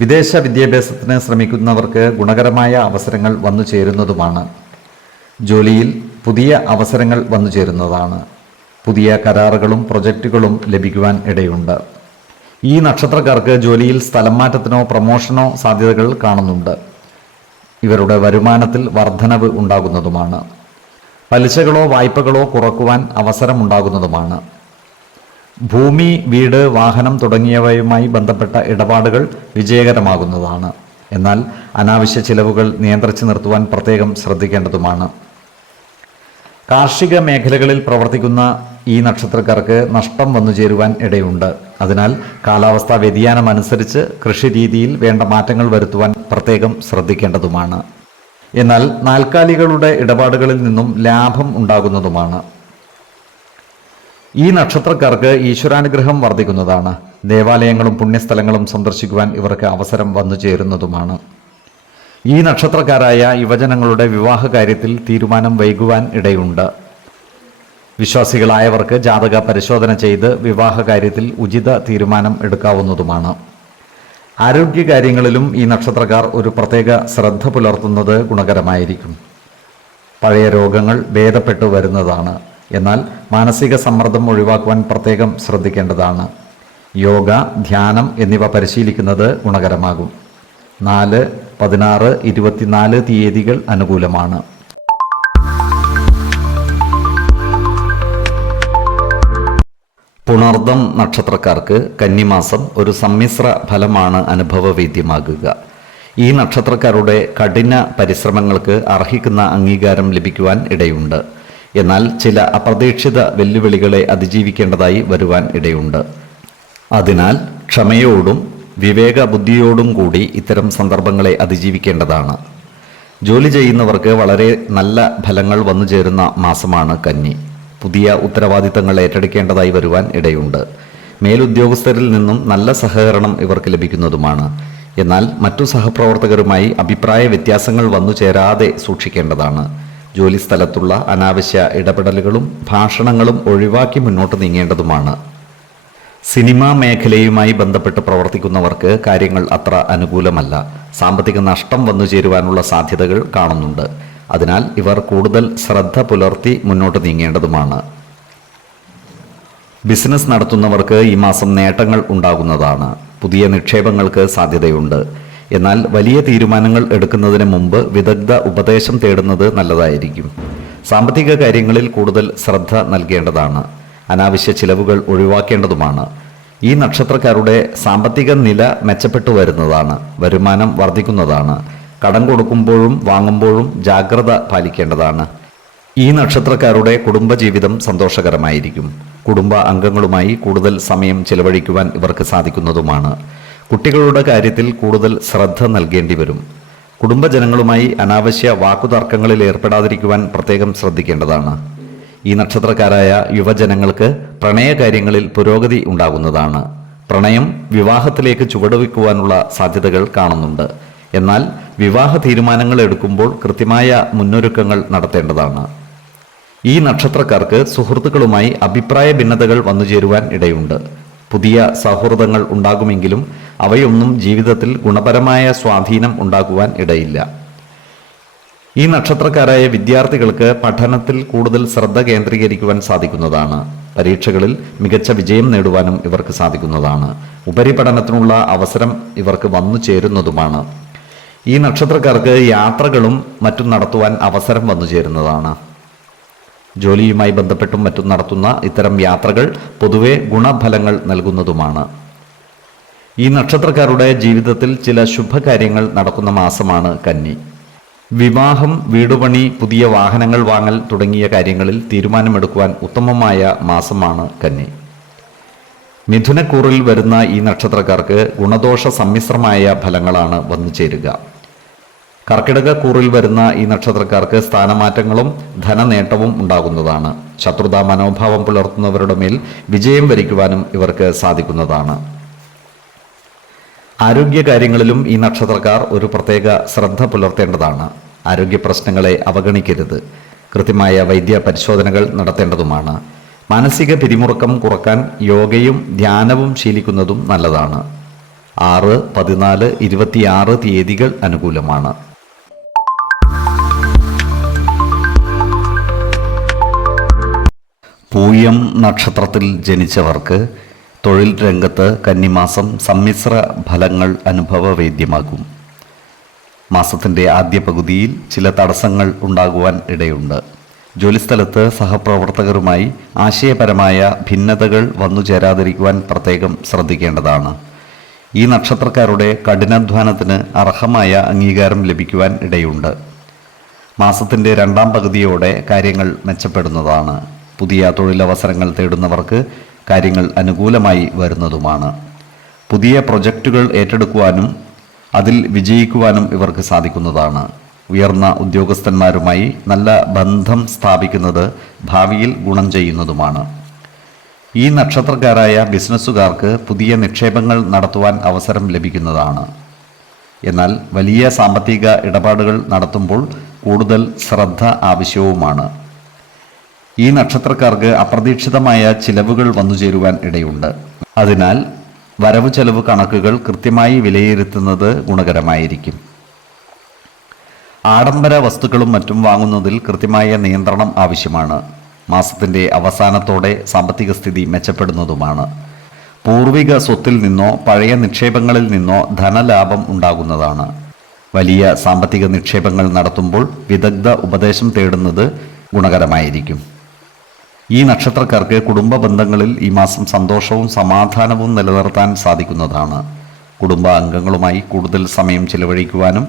വിദേശ വിദ്യാഭ്യാസത്തിന് ശ്രമിക്കുന്നവർക്ക് ഗുണകരമായ അവസരങ്ങൾ വന്നു ചേരുന്നതുമാണ്. ജോലിയിൽ പുതിയ അവസരങ്ങൾ വന്നു ചേരുന്നതാണ്. പുതിയ കരാറുകളും പ്രൊജക്റ്റുകളും ലഭിക്കുവാൻ ഇടയുണ്ട്. ഈ നക്ഷത്രക്കാർക്ക് ജോലിയിൽ സ്ഥലം മാറ്റത്തിനോ പ്രമോഷനോ സാധ്യതകൾ കാണുന്നുണ്ട്. ഇവരുടെ വരുമാനത്തിൽ വർധനവ് ഉണ്ടാകുന്നതുമാണ്. പലിശകളോ വായ്പകളോ കുറക്കുവാൻ അവസരമുണ്ടാകുന്നതുമാണ്. ഭൂമി, വീട്, വാഹനം തുടങ്ങിയവയുമായി ബന്ധപ്പെട്ട ഇടപാടുകൾ വിജയകരമാകുന്നതാണ്. എന്നാൽ അനാവശ്യ ചിലവുകൾ നിയന്ത്രിച്ചു നിർത്തുവാൻ പ്രത്യേകം ശ്രദ്ധിക്കേണ്ടതുമാണ്. കാർഷിക മേഖലകളിൽ പ്രവർത്തിക്കുന്ന ഈ നക്ഷത്രക്കാർക്ക് നഷ്ടം വന്നു ചേരുവാൻ ഇടയുണ്ട്. അതിനാൽ കാലാവസ്ഥാ വ്യതിയാനം അനുസരിച്ച് കൃഷി രീതിയിൽ വേണ്ട മാറ്റങ്ങൾ വരുത്തുവാൻ പ്രത്യേകം ശ്രദ്ധിക്കേണ്ടതുമാണ്. എന്നാൽ നാൽക്കാലികളുടെ ഇടപാടുകളിൽ നിന്നും ലാഭം ഉണ്ടാകുന്നതുമാണ്. ഈ നക്ഷത്രക്കാർക്ക് ഈശ്വരാനുഗ്രഹം വർദ്ധിക്കുന്നതാണ്. ദേവാലയങ്ങളും പുണ്യസ്ഥലങ്ങളും സന്ദർശിക്കുവാൻ ഇവർക്ക് അവസരം വന്നു ചേരുന്നതുമാണ്. ഈ നക്ഷത്രക്കാരായ യുവജനങ്ങളുടെ വിവാഹ കാര്യത്തിൽ തീരുമാനം വൈകുവാൻ ഇടയുണ്ട്. വിശ്വാസികളായവർക്ക് ജാതക പരിശോധന ചെയ്ത് വിവാഹ കാര്യത്തിൽ ഉചിത തീരുമാനം എടുക്കാവുന്നതുമാണ്. ആരോഗ്യകാര്യങ്ങളിലും ഈ നക്ഷത്രക്കാർ ഒരു പ്രത്യേക ശ്രദ്ധ പുലർത്തുന്നത് ഗുണകരമായിരിക്കും. പഴയ രോഗങ്ങൾ ഭേദപ്പെട്ടു വരുന്നതാണ്. എന്നാൽ മാനസിക സമ്മർദ്ദം ഒഴിവാക്കുവാൻ പ്രത്യേകം ശ്രദ്ധിക്കേണ്ടതാണ്. യോഗ, ധ്യാനം എന്നിവ പരിശീലിക്കുന്നത് ഗുണകരമാകും. 4, 16, 24 തീയതികൾ അനുകൂലമാണ്. പുണർദം നക്ഷത്രക്കാർക്ക് കന്നിമാസം ഒരു സമ്മിശ്ര ഫലമാണ് അനുഭവവേദ്യമാകുക. ഈ നക്ഷത്രക്കാരുടെ കഠിന പരിശ്രമങ്ങൾക്ക് അർഹിക്കുന്ന അംഗീകാരം ലഭിക്കുവാൻ ഇടയുണ്ട്. എന്നാൽ ചില അപ്രതീക്ഷിത വെല്ലുവിളികളെ അതിജീവിക്കേണ്ടതായി വരുവാൻ ഇടയുണ്ട്. അതിനാൽ ക്ഷമയോടും വിവേകബുദ്ധിയോടും കൂടി ഇത്തരം സന്ദർഭങ്ങളെ അതിജീവിക്കേണ്ടതാണ്. ജോലി ചെയ്യുന്നവർക്ക് വളരെ നല്ല ഫലങ്ങൾ വന്നു ചേരുന്ന മാസമാണ് കന്നി. പുതിയ ഉത്തരവാദിത്തങ്ങൾ ഏറ്റെടുക്കേണ്ടതായി വരുവാൻ ഇടയുണ്ട്. മേലുദ്യോഗസ്ഥരിൽ നിന്നും നല്ല സഹകരണം ഇവർക്ക് ലഭിക്കുന്നതുമാണ്. എന്നാൽ മറ്റു സഹപ്രവർത്തകരുമായി അഭിപ്രായ വ്യത്യാസങ്ങൾ വന്നു ചേരാതെ സൂക്ഷിക്കേണ്ടതാണ്. ജോലിസ്ഥലത്തുള്ള അനാവശ്യ ഇടപെടലുകളും ഭാഷണങ്ങളും ഒഴിവാക്കി മുന്നോട്ട് നീങ്ങേണ്ടതുമാണ്. സിനിമാ മേഖലയുമായി ബന്ധപ്പെട്ട് പ്രവർത്തിക്കുന്നവർക്ക് കാര്യങ്ങൾ അത്ര അനുകൂലമല്ല. സാമ്പത്തിക നഷ്ടം വന്നു ചേരുവാനുള്ള സാധ്യതകൾ കാണുന്നുണ്ട്. അതിനാൽ ഇവർ കൂടുതൽ ശ്രദ്ധ പുലർത്തി മുന്നോട്ട് നീങ്ങേണ്ടതുമാണ്. ബിസിനസ് നടത്തുന്നവർക്ക് ഈ മാസം നേട്ടങ്ങൾ ഉണ്ടാകുന്നതാണ്. പുതിയ നിക്ഷേപങ്ങൾക്ക് സാധ്യതയുണ്ട്. എന്നാൽ വലിയ തീരുമാനങ്ങൾ എടുക്കുന്നതിന് മുമ്പ് വിദഗ്ധ ഉപദേശം തേടുന്നത് നല്ലതായിരിക്കും. സാമ്പത്തിക കാര്യങ്ങളിൽ കൂടുതൽ ശ്രദ്ധ നൽകേണ്ടതാണ്. അനാവശ്യ ചിലവുകൾ ഒഴിവാക്കേണ്ടതുമാണ്. ഈ നക്ഷത്രക്കാരുടെ സാമ്പത്തിക നില മെച്ചപ്പെട്ടു വരുന്നതാണ്. വരുമാനം വർദ്ധിക്കുന്നതാണ്. കടം കൊടുക്കുമ്പോഴും വാങ്ങുമ്പോഴും ജാഗ്രത പാലിക്കേണ്ടതാണ്. ഈ നക്ഷത്രക്കാരുടെ കുടുംബജീവിതം സന്തോഷകരമായിരിക്കും. കുടുംബ അംഗങ്ങളുമായി കൂടുതൽ സമയം ചെലവഴിക്കുവാൻ ഇവർക്ക് സാധിക്കുന്നതുമാണ്. കുട്ടികളുടെ കാര്യത്തിൽ കൂടുതൽ ശ്രദ്ധ നൽകേണ്ടി വരും. കുടുംബജനങ്ങളുമായി അനാവശ്യ വാക്കുതർക്കങ്ങളിൽ ഏർപ്പെടാതിരിക്കുവാൻ പ്രത്യേകം ശ്രദ്ധിക്കേണ്ടതാണ്. ഈ നക്ഷത്രക്കാരായ യുവജനങ്ങൾക്ക് പ്രണയകാര്യങ്ങളിൽ പുരോഗതി ഉണ്ടാകുന്നതാണ്. പ്രണയം വിവാഹത്തിലേക്ക് ചുവടുവെക്കുവാനുള്ള സാധ്യതകൾ കാണുന്നുണ്ട്. എന്നാൽ വിവാഹ തീരുമാനങ്ങൾ എടുക്കുമ്പോൾ കൃത്യമായ മുന്നൊരുക്കങ്ങൾ നടത്തേണ്ടതാണ്. ഈ നക്ഷത്രക്കാർക്ക് സുഹൃത്തുക്കളുമായി അഭിപ്രായ ഭിന്നതകൾ വന്നുചേരുവാൻ ഇടയുണ്ട്. പുതിയ സൗഹൃദങ്ങൾ ഉണ്ടാകുമെങ്കിലും അവയൊന്നും ജീവിതത്തിൽ ഗുണപരമായ സ്വാധീനം ഉണ്ടാകുവാൻ ഇടയില്ല. ഈ നക്ഷത്രക്കാരായ വിദ്യാർത്ഥികൾക്ക് പഠനത്തിൽ കൂടുതൽ ശ്രദ്ധ കേന്ദ്രീകരിക്കുവാൻ സാധിക്കുന്നതാണ്. പരീക്ഷകളിൽ മികച്ച വിജയം നേടുവാനും ഇവർക്ക് സാധിക്കുന്നതാണ്. ഉപരിപഠനത്തിനുള്ള അവസരം ഇവർക്ക് വന്നു ചേരുന്നതുമാണ്. ഈ നക്ഷത്രക്കാർക്ക് യാത്രകളും മറ്റും നടത്തുവാൻ അവസരം വന്നു ചേരുന്നതാണ്. ജോലിയുമായി ബന്ധപ്പെട്ടും മറ്റും നടത്തുന്ന ഇത്തരം യാത്രകൾ പൊതുവെ ഗുണഫലങ്ങൾ നൽകുന്നതുമാണ്. ഈ നക്ഷത്രക്കാരുടെ ജീവിതത്തിൽ ചില ശുഭകാര്യങ്ങൾ നടക്കുന്ന മാസമാണ് കന്നി. വിവാഹം, വീടുപണി, പുതിയ വാഹനങ്ങൾ വാങ്ങൽ തുടങ്ങിയ കാര്യങ്ങളിൽ തീരുമാനമെടുക്കുവാൻ ഉത്തമമായ മാസമാണ് കന്നി. മിഥുനക്കൂറിൽ വരുന്ന ഈ നക്ഷത്രക്കാർക്ക് ഗുണദോഷ സമ്മിശ്രമായ ഫലങ്ങളാണ് വന്നു ചേരുക. കർക്കിടകക്കൂറിൽ വരുന്ന ഈ നക്ഷത്രക്കാർക്ക് സ്ഥാനമാറ്റങ്ങളും ധനനേട്ടവും ഉണ്ടാകുന്നതാണ്. ശത്രുതാ മനോഭാവം പുലർത്തുന്നവരുടെ മേൽ വിജയം വരിക്കുവാനും ഇവർക്ക് സാധിക്കുന്നതാണ്. ആരോഗ്യകാര്യങ്ങളിലും ഈ നക്ഷത്രക്കാർ ഒരു പ്രത്യേക ശ്രദ്ധ പുലർത്തേണ്ടതാണ്. ആരോഗ്യ പ്രശ്നങ്ങളെ അവഗണിക്കരുത്. കൃത്യമായ വൈദ്യ പരിശോധനകൾ നടത്തേണ്ടതുമാണ്. മാനസിക പിരിമുറുക്കം കുറക്കാൻ യോഗയും ധ്യാനവും ശീലിക്കുന്നതും നല്ലതാണ്. 6, 14, 26 തീയതികൾ അനുകൂലമാണ്. പൂയം നക്ഷത്രത്തിൽ ജനിച്ചവർക്ക് തൊഴിൽ രംഗത്ത് കന്നിമാസം സമ്മിശ്ര ഫലങ്ങൾ അനുഭവവേദ്യമാകും. മാസത്തിൻ്റെ ആദ്യ പകുതിയിൽ ചില തടസ്സങ്ങൾ ഉണ്ടാകുവാൻ ഇടയുണ്ട്. ജോലിസ്ഥലത്ത് സഹപ്രവർത്തകരുമായി ആശയപരമായ ഭിന്നതകൾ വന്നുചേരാതിരിക്കുവാൻ പ്രത്യേകം ശ്രദ്ധിക്കേണ്ടതാണ്. ഈ നക്ഷത്രക്കാരുടെ കഠിനാധ്വാനത്തിന് അർഹമായ അംഗീകാരം ലഭിക്കുവാൻ ഇടയുണ്ട്. മാസത്തിൻ്റെ രണ്ടാം പകുതിയോടെ കാര്യങ്ങൾ മെച്ചപ്പെടുന്നതാണ്. പുതിയ തൊഴിലവസരങ്ങൾ തേടുന്നവർക്ക് കാര്യങ്ങൾ അനുകൂലമായി വരുന്നതുമാണ്. പുതിയ പ്രൊജക്റ്റുകൾ ഏറ്റെടുക്കുവാനും അതിൽ വിജയിക്കുവാനും ഇവർക്ക് സാധിക്കുന്നതാണ്. ഉയർന്ന ഉദ്യോഗസ്ഥന്മാരുമായി നല്ല ബന്ധം സ്ഥാപിക്കുന്നത് ഭാവിയിൽ ഗുണം ചെയ്യുന്നതുമാണ്. ഈ നക്ഷത്രക്കാരായ ബിസിനസ്സുകാർക്ക് പുതിയ നിക്ഷേപങ്ങൾ നടത്തുവാൻ അവസരം ലഭിക്കുന്നതാണ്. എന്നാൽ വലിയ സാമ്പത്തിക ഇടപാടുകൾ നടത്തുമ്പോൾ കൂടുതൽ ശ്രദ്ധ ആവശ്യവുമാണ്. ഈ നക്ഷത്രക്കാർക്ക് അപ്രതീക്ഷിതമായ ചിലവുകൾ വന്നുചേരുവാൻ ഇടയുണ്ട്. അതിനാൽ വരവ് ചെലവ് കണക്കുകൾ കൃത്യമായി വിലയിരുത്തുന്നത് ഗുണകരമായിരിക്കും. ആഡംബര വസ്തുക്കളും മറ്റും വാങ്ങുന്നതിൽ കൃത്യമായ നിയന്ത്രണം ആവശ്യമാണ്. മാസത്തിൻ്റെ അവസാനത്തോടെ സാമ്പത്തിക സ്ഥിതി മെച്ചപ്പെടുന്നതുമാണ്. പൂർവിക സ്വത്തിൽ നിന്നോ പഴയ നിക്ഷേപങ്ങളിൽ നിന്നോ ധനലാഭം ഉണ്ടാകുന്നതാണ്. വലിയ സാമ്പത്തിക നിക്ഷേപങ്ങൾ നടത്തുമ്പോൾ വിദഗ്ധ ഉപദേശം തേടുന്നത് ഗുണകരമായിരിക്കും. ഈ നക്ഷത്രക്കാർക്ക് കുടുംബ ബന്ധങ്ങളിൽ ഈ മാസം സന്തോഷവും സമാധാനവും നിലനിർത്താൻ സാധിക്കുന്നതാണ്. കുടുംബ അംഗങ്ങളുമായി കൂടുതൽ സമയം ചിലവഴിക്കുവാനും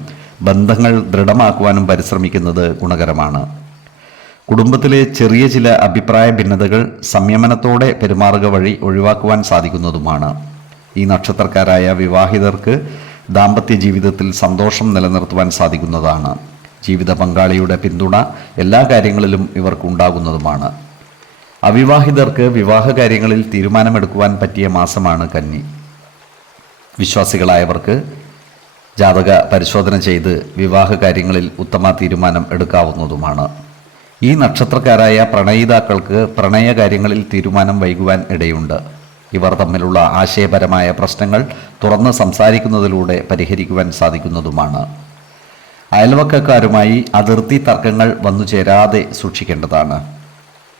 ബന്ധങ്ങൾ ദൃഢമാക്കുവാനും പരിശ്രമിക്കുന്നത് ഗുണകരമാണ്. കുടുംബത്തിലെ ചെറിയ ചില അഭിപ്രായ ഭിന്നതകൾ സംയമനത്തോടെ പെരുമാറുക വഴി ഒഴിവാക്കുവാൻ സാധിക്കുന്നതുമാണ്. ഈ നക്ഷത്രക്കാരായ വിവാഹിതർക്ക് ദാമ്പത്യ ജീവിതത്തിൽ സന്തോഷം നിലനിർത്തുവാൻ സാധിക്കുന്നതാണ്. ജീവിത പങ്കാളിയുടെ പിന്തുണ എല്ലാ കാര്യങ്ങളിലും ഇവർക്കുണ്ടാകുന്നതുമാണ്. അവിവാഹിതർക്ക് വിവാഹ കാര്യങ്ങളിൽ തീരുമാനമെടുക്കുവാൻ പറ്റിയ മാസമാണ് കന്നി. വിശ്വാസികളായവർക്ക് ജാതക പരിശോധന ചെയ്ത് വിവാഹ കാര്യങ്ങളിൽ ഉത്തമ തീരുമാനം എടുക്കാവുന്നതുമാണ്. ഈ നക്ഷത്രക്കാരായ പ്രണയിതാക്കൾക്ക് പ്രണയകാര്യങ്ങളിൽ തീരുമാനം വൈകുവാൻ ഇടയുണ്ട്. ഇവർ തമ്മിലുള്ള ആശയപരമായ പ്രശ്നങ്ങൾ തുറന്ന് സംസാരിക്കുന്നതിലൂടെ പരിഹരിക്കുവാൻ സാധിക്കുന്നതുമാണ്. അയൽവക്കക്കാരുമായി അതിർത്തി തർക്കങ്ങൾ വന്നുചേരാതെ സൂക്ഷിക്കേണ്ടതാണ്.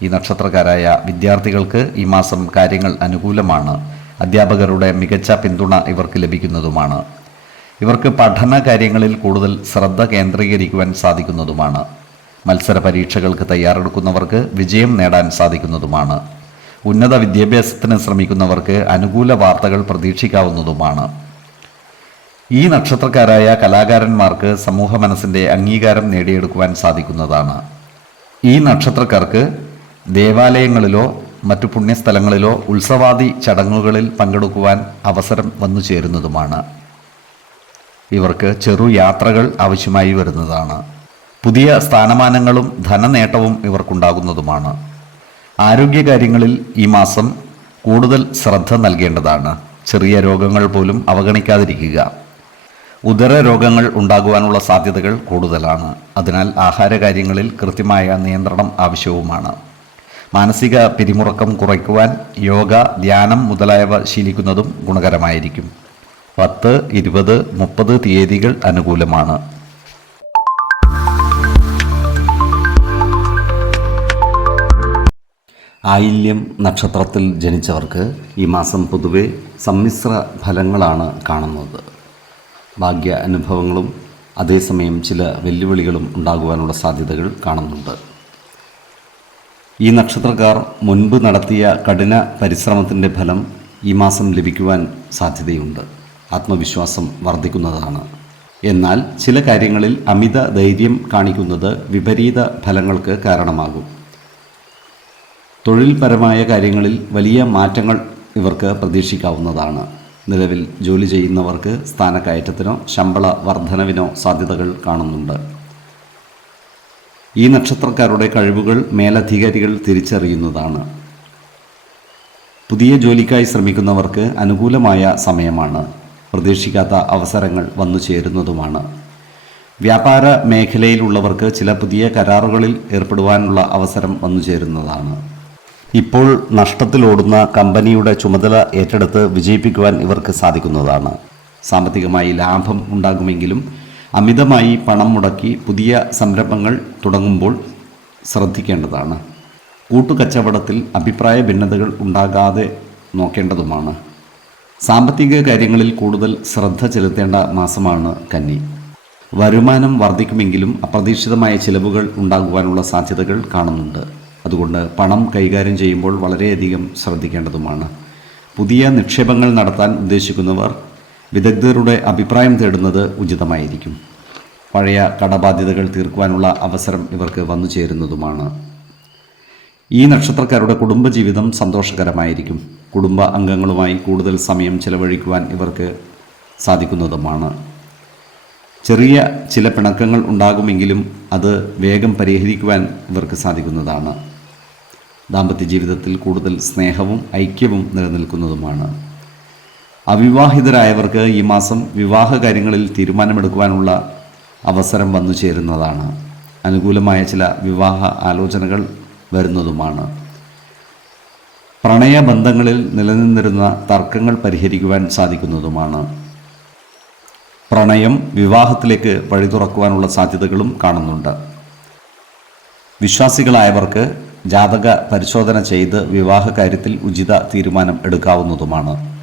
ഈ നക്ഷത്രക്കാരായ വിദ്യാർത്ഥികൾക്ക് ഈ മാസം കാര്യങ്ങൾ അനുകൂലമാണ്. അധ്യാപകരുടെ മികച്ച പിന്തുണ ഇവർക്ക് ലഭിക്കുന്നതുമാണ്. ഇവർക്ക് പഠന കാര്യങ്ങളിൽ കൂടുതൽ ശ്രദ്ധ കേന്ദ്രീകരിക്കുവാൻ സാധിക്കുന്നതുമാണ്. മത്സര പരീക്ഷകൾക്ക് തയ്യാറെടുക്കുന്നവർക്ക് വിജയം നേടാൻ സാധിക്കുന്നതുമാണ്. ഉന്നത വിദ്യാഭ്യാസത്തിന് ശ്രമിക്കുന്നവർക്ക് അനുകൂല വാർത്തകൾ പ്രതീക്ഷിക്കാവുന്നതുമാണ്. ഈ നക്ഷത്രക്കാരായ കലാകാരന്മാർക്ക് സമൂഹ മനസ്സിൻ്റെ അംഗീകാരം നേടിയെടുക്കുവാൻ സാധിക്കുന്നതാണ്. ഈ നക്ഷത്രക്കാർക്ക് ദേവാലയങ്ങളിലോ മറ്റു പുണ്യസ്ഥലങ്ങളിലോ ഉത്സവാദി ചടങ്ങുകളിൽ പങ്കെടുക്കുവാൻ അവസരം വന്നു ചേരുന്നതുമാണ്. ഇവർക്ക് ചെറു യാത്രകൾ ആവശ്യമായി വരുന്നതാണ്. പുതിയ സ്ഥാനമാനങ്ങളും ധനനേട്ടവും ഇവർക്കുണ്ടാകുന്നതുമാണ്. ആരോഗ്യകാര്യങ്ങളിൽ ഈ മാസം കൂടുതൽ ശ്രദ്ധ നൽകേണ്ടതാണ്. ചെറിയ രോഗങ്ങൾ പോലും അവഗണിക്കാതിരിക്കുക. ഉദര രോഗങ്ങൾ ഉണ്ടാകുവാനുള്ള സാധ്യതകൾ കൂടുതലാണ്. അതിനാൽ ആഹാരകാര്യങ്ങളിൽ കൃത്യമായ നിയന്ത്രണം ആവശ്യവുമാണ്. മാനസിക പിരിമുറുക്കം കുറയ്ക്കുവാൻ യോഗ, ധ്യാനം മുതലായവ ശീലിക്കുന്നതും ഗുണകരമായിരിക്കും. 10, 20, 30 തീയതികൾ അനുകൂലമാണ്. ആയില്യം നക്ഷത്രത്തിൽ ജനിച്ചവർക്ക് ഈ മാസം പൊതുവെ സമ്മിശ്ര ഫലങ്ങളാണ് കാണുന്നത്. ഭാഗ്യ അനുഭവങ്ങളും അതേസമയം ചില വെല്ലുവിളികളും ഉണ്ടാകുവാനുള്ള സാധ്യതകൾ കാണുന്നുണ്ട്. ഈ നക്ഷത്രക്കാർ മുൻപ് നടത്തിയ കഠിന പരിശ്രമത്തിൻ്റെ ഫലം ഈ മാസം ലഭിക്കുവാൻ സാധ്യതയുണ്ട്. ആത്മവിശ്വാസം വർദ്ധിക്കുന്നതാണ്. എന്നാൽ ചില കാര്യങ്ങളിൽ അമിത ധൈര്യം കാണിക്കുന്നത് വിപരീത ഫലങ്ങൾക്ക് കാരണമാകും. തൊഴിൽപരമായ കാര്യങ്ങളിൽ വലിയ മാറ്റങ്ങൾ ഇവർക്ക് പ്രതീക്ഷിക്കാവുന്നതാണ്. നിലവിൽ ജോലി ചെയ്യുന്നവർക്ക് സ്ഥാനക്കയറ്റത്തിനോ ശമ്പള വർധനവിനോ സാധ്യതകൾ കാണുന്നുണ്ട്. ഈ നക്ഷത്രക്കാരുടെ കഴിവുകൾ മേലധികാരികൾ തിരിച്ചറിയുന്നതാണ്. പുതിയ ജോലിക്കായി ശ്രമിക്കുന്നവർക്ക് അനുകൂലമായ സമയമാണ്. പ്രതീക്ഷിക്കാത്ത അവസരങ്ങൾ വന്നു ചേരുന്നതുമാണ്. വ്യാപാര മേഖലയിലുള്ളവർക്ക് ചില പുതിയ കരാറുകളിൽ ഏർപ്പെടുവാനുള്ള അവസരം വന്നു ചേരുന്നതാണ്. ഇപ്പോൾ നഷ്ടത്തിലോടുന്ന കമ്പനിയുടെ ചുമതല ഏറ്റെടുത്ത് വിജയിപ്പിക്കുവാൻ ഇവർക്ക് സാധിക്കുന്നതാണ്. സാമ്പത്തികമായി ലാഭം ഉണ്ടാകുമെങ്കിലും അമിതമായി പണം മുടക്കി പുതിയ സംരംഭങ്ങൾ തുടങ്ങുമ്പോൾ ശ്രദ്ധിക്കേണ്ടതാണ്. കൂട്ടുകച്ചവടത്തിൽ അഭിപ്രായ ഭിന്നതകൾ ഉണ്ടാകാതെ നോക്കേണ്ടതുമാണ്. സാമ്പത്തിക കാര്യങ്ങളിൽ കൂടുതൽ ശ്രദ്ധ ചെലുത്തേണ്ട മാസമാണ് കന്നി. വരുമാനം വർദ്ധിക്കുമെങ്കിലും അപ്രതീക്ഷിതമായ ചിലവുകൾ ഉണ്ടാകുവാനുള്ള സാധ്യതകൾ കാണുന്നുണ്ട്. അതുകൊണ്ട് പണം കൈകാര്യം ചെയ്യുമ്പോൾ വളരെയധികം ശ്രദ്ധിക്കേണ്ടതുമാണ്. പുതിയ നിക്ഷേപങ്ങൾ നടത്താൻ ഉദ്ദേശിക്കുന്നവർ വിദഗ്ധരുടെ അഭിപ്രായം തേടുന്നത് ഉചിതമായിരിക്കും. പഴയ കടബാധ്യതകൾ തീർക്കുവാനുള്ള അവസരം ഇവർക്ക് വന്നു ചേരുന്നതുമാണ്. ഈ നക്ഷത്രക്കാരുടെ കുടുംബജീവിതം സന്തോഷകരമായിരിക്കും. കുടുംബ അംഗങ്ങളുമായി കൂടുതൽ സമയം ചെലവഴിക്കുവാൻ ഇവർക്ക് സാധിക്കുന്നതുമാണ്. ചെറിയ ചില പിണക്കങ്ങൾ ഉണ്ടാകുമെങ്കിലും അത് വേഗം പരിഹരിക്കുവാൻ ഇവർക്ക് സാധിക്കുന്നതാണ്. ദാമ്പത്യ ജീവിതത്തിൽ കൂടുതൽ സ്നേഹവും ഐക്യവും നിലനിൽക്കുന്നതുമാണ്. അവിവാഹിതരായവർക്ക് ഈ മാസം വിവാഹ കാര്യങ്ങളിൽ തീരുമാനമെടുക്കുവാനുള്ള അവസരം വന്നു ചേരുന്നതാണ്. അനുകൂലമായ ചില വിവാഹ ആലോചനകൾ വരുന്നതുമാണ്. പ്രണയബന്ധങ്ങളിൽ നിലനിന്നിരുന്ന തർക്കങ്ങൾ പരിഹരിക്കുവാൻ സാധിക്കുന്നതുമാണ്. പ്രണയം വിവാഹത്തിലേക്ക് വഴി തുറക്കുവാനുള്ള സാധ്യതകളും കാണുന്നുണ്ട്. വിശ്വാസികളായവർക്ക് ജാതക പരിശോധന ചെയ്ത് വിവാഹ കാര്യത്തിൽ ഉചിത തീരുമാനം എടുക്കാവുന്നതുമാണ്.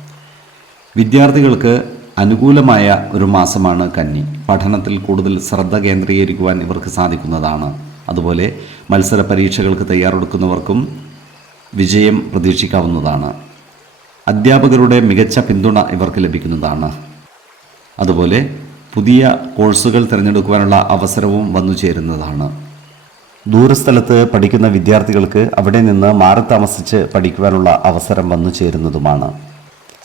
വിദ്യാർത്ഥികൾക്ക് അനുകൂലമായ ഒരു മാസമാണ് കന്നി. പഠനത്തിൽ കൂടുതൽ ശ്രദ്ധ കേന്ദ്രീകരിക്കുവാൻ ഇവർക്ക് സാധിക്കുന്നതാണ്. അതുപോലെ മത്സര പരീക്ഷകൾക്ക് തയ്യാറെടുക്കുന്നവർക്കും വിജയം പ്രതീക്ഷിക്കാവുന്നതാണ്. അധ്യാപകരുടെ മികച്ച പിന്തുണ ഇവർക്ക് ലഭിക്കുന്നതാണ്. അതുപോലെ പുതിയ കോഴ്സുകൾ തിരഞ്ഞെടുക്കുവാനുള്ള അവസരവും വന്നു ചേരുന്നതാണ്. ദൂരസ്ഥലത്ത് പഠിക്കുന്ന വിദ്യാർത്ഥികൾക്ക് അവിടെ നിന്ന് മാറി താമസിച്ച് പഠിക്കുവാനുള്ള അവസരം വന്നു ചേരുന്നതുമാണ്.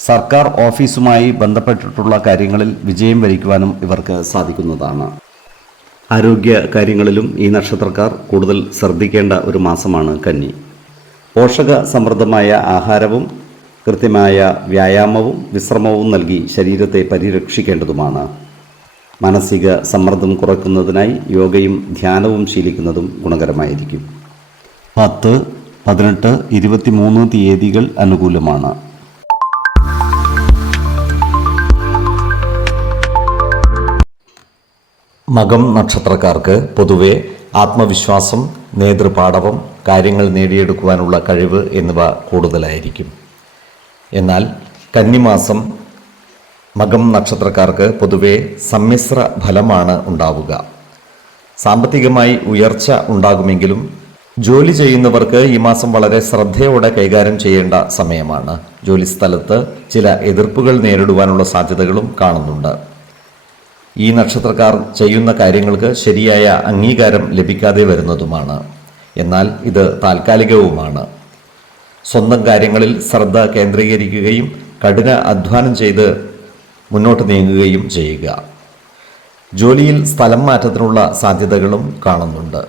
സർക്കാർ ഓഫീസുമായി ബന്ധപ്പെട്ടിട്ടുള്ള കാര്യങ്ങളിൽ വിജയം വരിക്കുവാനും ഇവർക്ക് സാധിക്കുന്നതാണ്. ആരോഗ്യ കാര്യങ്ങളിലും ഈ നക്ഷത്രക്കാർ കൂടുതൽ ശ്രദ്ധിക്കേണ്ട ഒരു മാസമാണ് കന്നി. പോഷക സമൃദ്ധമായ ആഹാരവും കൃത്യമായ വ്യായാമവും വിശ്രമവും നൽകി ശരീരത്തെ പരിരക്ഷിക്കേണ്ടതുമാണ്. മാനസിക സമ്മർദ്ദം കുറയ്ക്കുന്നതിനായി യോഗയും ധ്യാനവും ശീലിക്കുന്നതും ഗുണകരമായിരിക്കും. 10, 18, 23 തീയതികൾ അനുകൂലമാണ്. മകം നക്ഷത്രക്കാർക്ക് പൊതുവെ ആത്മവിശ്വാസം, നേതൃപാടവം, കാര്യങ്ങൾ നേടിയെടുക്കുവാനുള്ള കഴിവ് എന്നിവ കൂടുതലായിരിക്കും. എന്നാൽ കന്നിമാസം മകം നക്ഷത്രക്കാർക്ക് പൊതുവെ സമ്മിശ്ര ഫലമാണ് ഉണ്ടാവുക. സാമ്പത്തികമായി ഉയർച്ച ഉണ്ടാകുമെങ്കിലും ജോലി ചെയ്യുന്നവർക്ക് ഈ മാസം വളരെ ശ്രദ്ധയോടെ കൈകാര്യം ചെയ്യേണ്ട സമയമാണ്. ജോലിസ്ഥലത്ത് ചില എതിർപ്പുകൾ നേരിടുവാനുള്ള സാധ്യതകളും കാണുന്നുണ്ട്. ഈ നക്ഷത്രക്കാർ ചെയ്യുന്ന കാര്യങ്ങൾക്ക് ശരിയായ അംഗീകാരം ലഭിക്കാതെ വരുന്നതുമാണ്. എന്നാൽ ഇത് താൽക്കാലികവുമാണ്. സ്വന്തം കാര്യങ്ങളിൽ ശ്രദ്ധ കേന്ദ്രീകരിക്കുകയും കഠിന അധ്വാനം ചെയ്ത് മുന്നോട്ട് നീങ്ങുകയും ചെയ്യുക. ജോലിയിൽ സ്ഥലം മാറ്റത്തിനുള്ള സാധ്യതകളും കാണുന്നുണ്ട്.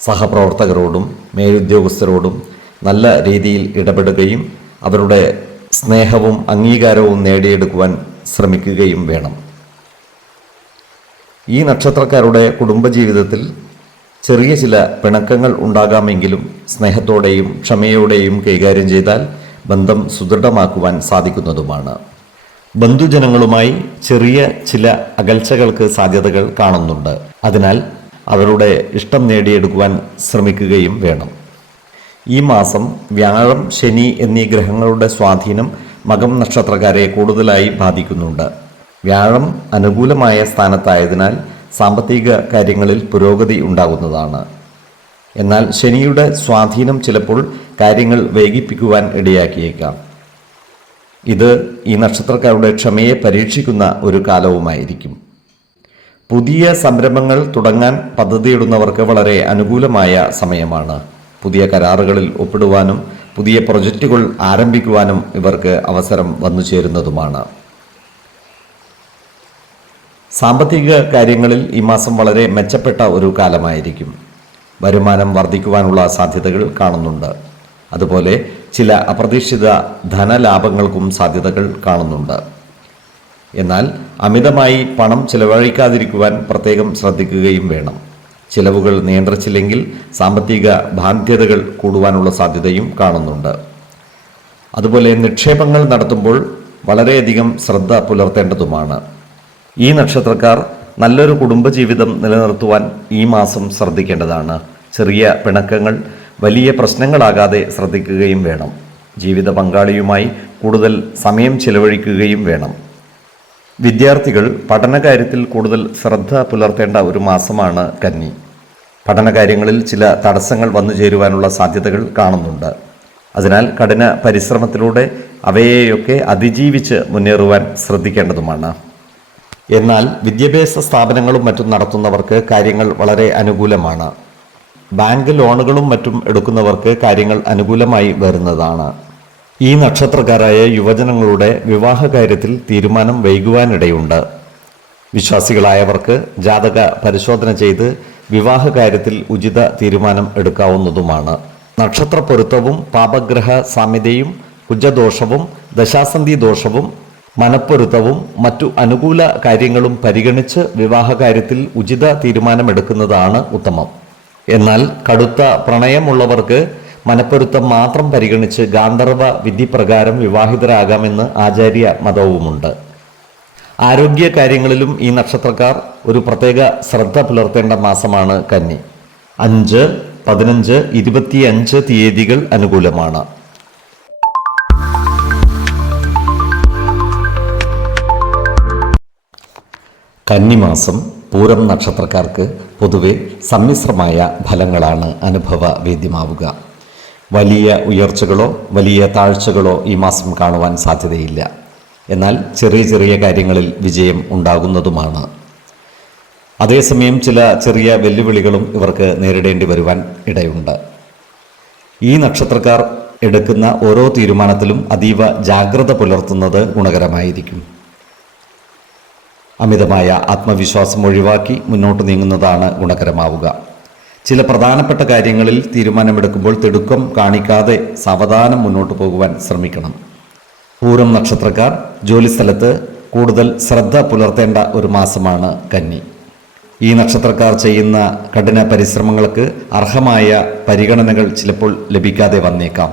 സഹപ്രവർത്തകരോടും മേലുദ്യോഗസ്ഥരോടും നല്ല രീതിയിൽ ഇടപെടുകയും അവരുടെ സ്നേഹവും അംഗീകാരവും നേടിയെടുക്കുവാൻ ശ്രമിക്കുകയും വേണം. ഈ നക്ഷത്രക്കാരുടെ കുടുംബജീവിതത്തിൽ ചെറിയ ചില പിണക്കങ്ങൾ ഉണ്ടാകാമെങ്കിലും സ്നേഹത്തോടെയും ക്ഷമയോടെയും കൈകാര്യം ചെയ്താൽ ബന്ധം സുദൃഢമാക്കുവാൻ സാധിക്കുന്നതുമാണ്. ബന്ധുജനങ്ങളുമായി ചെറിയ ചില അകൽച്ചകൾക്ക് സാധ്യതകൾ കാണുന്നുണ്ട്. അതിനാൽ അവരുടെ ഇഷ്ടം നേടിയെടുക്കുവാൻ ശ്രമിക്കുകയും വേണം. ഈ മാസം വ്യാഴം, ശനി എന്നീ ഗ്രഹങ്ങളുടെ സ്വാധീനം മകം നക്ഷത്രക്കാരെ കൂടുതലായി ബാധിക്കുന്നുണ്ട്. വ്യാഴം അനുകൂലമായ സ്ഥാനത്തായതിനാൽ സാമ്പത്തിക കാര്യങ്ങളിൽ പുരോഗതി ഉണ്ടാകുന്നതാണ്. എന്നാൽ ശനിയുടെ സ്വാധീനം ചിലപ്പോൾ കാര്യങ്ങൾ വൈകിപ്പിക്കുവാൻ ഇടയാക്കിയേക്കാം. ഇത് ഈ നക്ഷത്രക്കാരുടെ ക്ഷമയെ പരീക്ഷിക്കുന്ന ഒരു കാലവുമായിരിക്കും. പുതിയ സംരംഭങ്ങൾ തുടങ്ങാൻ പദ്ധതിയിടുന്നവർക്ക് വളരെ അനുകൂലമായ സമയമാണ്. പുതിയ കരാറുകളിൽ ഒപ്പിടുവാനും പുതിയ പ്രൊജക്റ്റുകൾ ആരംഭിക്കുവാനും ഇവർക്ക് അവസരം വന്നു ചേരുന്നതുമാണ്. സാമ്പത്തിക കാര്യങ്ങളിൽ ഈ മാസം വളരെ മെച്ചപ്പെട്ട ഒരു കാലമായിരിക്കും. വരുമാനം വർദ്ധിക്കുവാനുള്ള സാധ്യതകൾ കാണുന്നുണ്ട്. അതുപോലെ ചില അപ്രതീക്ഷിത ധനലാഭങ്ങൾക്കും സാധ്യതകൾ കാണുന്നുണ്ട്. എന്നാൽ അമിതമായി പണം ചിലവഴിക്കാതിരിക്കുവാൻ പ്രത്യേകം ശ്രദ്ധിക്കുകയും വേണം. ചിലവുകൾ നിയന്ത്രിച്ചില്ലെങ്കിൽ സാമ്പത്തിക ബാധ്യതകൾ കൂടുവാനുള്ള സാധ്യതയും കാണുന്നുണ്ട്. അതുപോലെ നിക്ഷേപങ്ങൾ നടത്തുമ്പോൾ വളരെയധികം ശ്രദ്ധ പുലർത്തേണ്ടതുമാണ്. ഈ നക്ഷത്രക്കാർ നല്ലൊരു കുടുംബജീവിതം നിലനിർത്തുവാൻ ഈ മാസം ശ്രദ്ധിക്കേണ്ടതാണ്. ചെറിയ പിണക്കങ്ങൾ വലിയ പ്രശ്നങ്ങളാകാതെ ശ്രദ്ധിക്കുകയും വേണം. ജീവിത പങ്കാളിയുമായി കൂടുതൽ സമയം ചിലവഴിക്കുകയും വേണം. വിദ്യാർത്ഥികൾ പഠനകാര്യത്തിൽ കൂടുതൽ ശ്രദ്ധ പുലർത്തേണ്ട ഒരു മാസമാണ് കന്നി. പഠനകാര്യങ്ങളിൽ ചില തടസ്സങ്ങൾ വന്നു ചേരുവാനുള്ള സാധ്യതകൾ കാണുന്നുണ്ട്. അതിനാൽ കഠിന പരിശ്രമത്തിലൂടെ അവയെയൊക്കെ അതിജീവിച്ച് മുന്നേറുവാൻ ശ്രദ്ധിക്കേണ്ടതുമാണ്. എന്നാൽ വിദ്യാഭ്യാസ സ്ഥാപനങ്ങളും മറ്റും നടത്തുന്നവർക്ക് കാര്യങ്ങൾ വളരെ അനുകൂലമാണ്. ബാങ്ക് ലോണുകളും മറ്റും എടുക്കുന്നവർക്ക് കാര്യങ്ങൾ അനുകൂലമായി വരുന്നതാണ്. ഈ നക്ഷത്രക്കാരായ യുവജനങ്ങളുടെ വിവാഹ കാര്യത്തിൽ തീരുമാനം വൈകുവാനിടയുണ്ട്. വിശ്വാസികളായവർക്ക് ജാതക പരിശോധന ചെയ്ത് വിവാഹ കാര്യത്തിൽ ഉചിത തീരുമാനം എടുക്കാവുന്നതുമാണ്. നക്ഷത്ര പൊരുത്തവും പാപഗ്രഹ സാമ്യതയും കുജദോഷവും ദശാസന്ധി ദോഷവും മനപ്പൊരുത്തവും മറ്റു അനുകൂല കാര്യങ്ങളും പരിഗണിച്ച് വിവാഹ കാര്യത്തിൽ ഉചിത തീരുമാനമെടുക്കുന്നതാണ് ഉത്തമം. എന്നാൽ കടുത്ത പ്രണയമുള്ളവർക്ക് മനപ്പൊരുത്തം മാത്രം പരിഗണിച്ച് ഗാന്ധർവ വിധിപ്രകാരം വിവാഹിതരാകാമെന്ന് ആചാര്യ മതവുമുണ്ട്. ആരോഗ്യ കാര്യങ്ങളിലും ഈ നക്ഷത്രക്കാർ ഒരു പ്രത്യേക ശ്രദ്ധ പുലർത്തേണ്ട മാസമാണ് കന്നി. 5, 15, 25 തീയതികൾ അനുകൂലമാണ്. കന്നിമാസം പൂരം നക്ഷത്രക്കാർക്ക് പൊതുവെ സമ്മിശ്രമായ ഫലങ്ങളാണ് അനുഭവവേദ്യമാവുക. വലിയ ഉയർച്ചകളോ വലിയ താഴ്ചകളോ ഈ മാസം കാണുവാൻ സാധ്യതയില്ല. എന്നാൽ ചെറിയ ചെറിയ കാര്യങ്ങളിൽ വിജയം ഉണ്ടാകുന്നതുമാണ്. അതേസമയം ചില ചെറിയ വെല്ലുവിളികളും ഇവർക്ക് നേരിടേണ്ടി വരുവാൻ ഇടയുണ്ട്. ഈ നക്ഷത്രക്കാർ എടുക്കുന്ന ഓരോ തീരുമാനത്തിലും അതീവ ജാഗ്രത പുലർത്തുന്നത് ഗുണകരമായിരിക്കും. അമിതമായ ആത്മവിശ്വാസം ഒഴിവാക്കി മുന്നോട്ട് നീങ്ങുന്നതാണ് ഗുണകരമാവുക. ചില പ്രധാനപ്പെട്ട കാര്യങ്ങളിൽ തീരുമാനമെടുക്കുമ്പോൾ തിടുക്കം കാണിക്കാതെ സാവധാനം മുന്നോട്ട് പോകുവാൻ ശ്രമിക്കണം. പൂരം നക്ഷത്രക്കാർ ജോലിസ്ഥലത്ത് കൂടുതൽ ശ്രദ്ധ പുലർത്തേണ്ട ഒരു മാസമാണ് കന്നി. ഈ നക്ഷത്രക്കാർ ചെയ്യുന്ന കഠിന പരിശ്രമങ്ങൾക്ക് അർഹമായ പരിഗണനകൾ ചിലപ്പോൾ ലഭിക്കാതെ വന്നേക്കാം.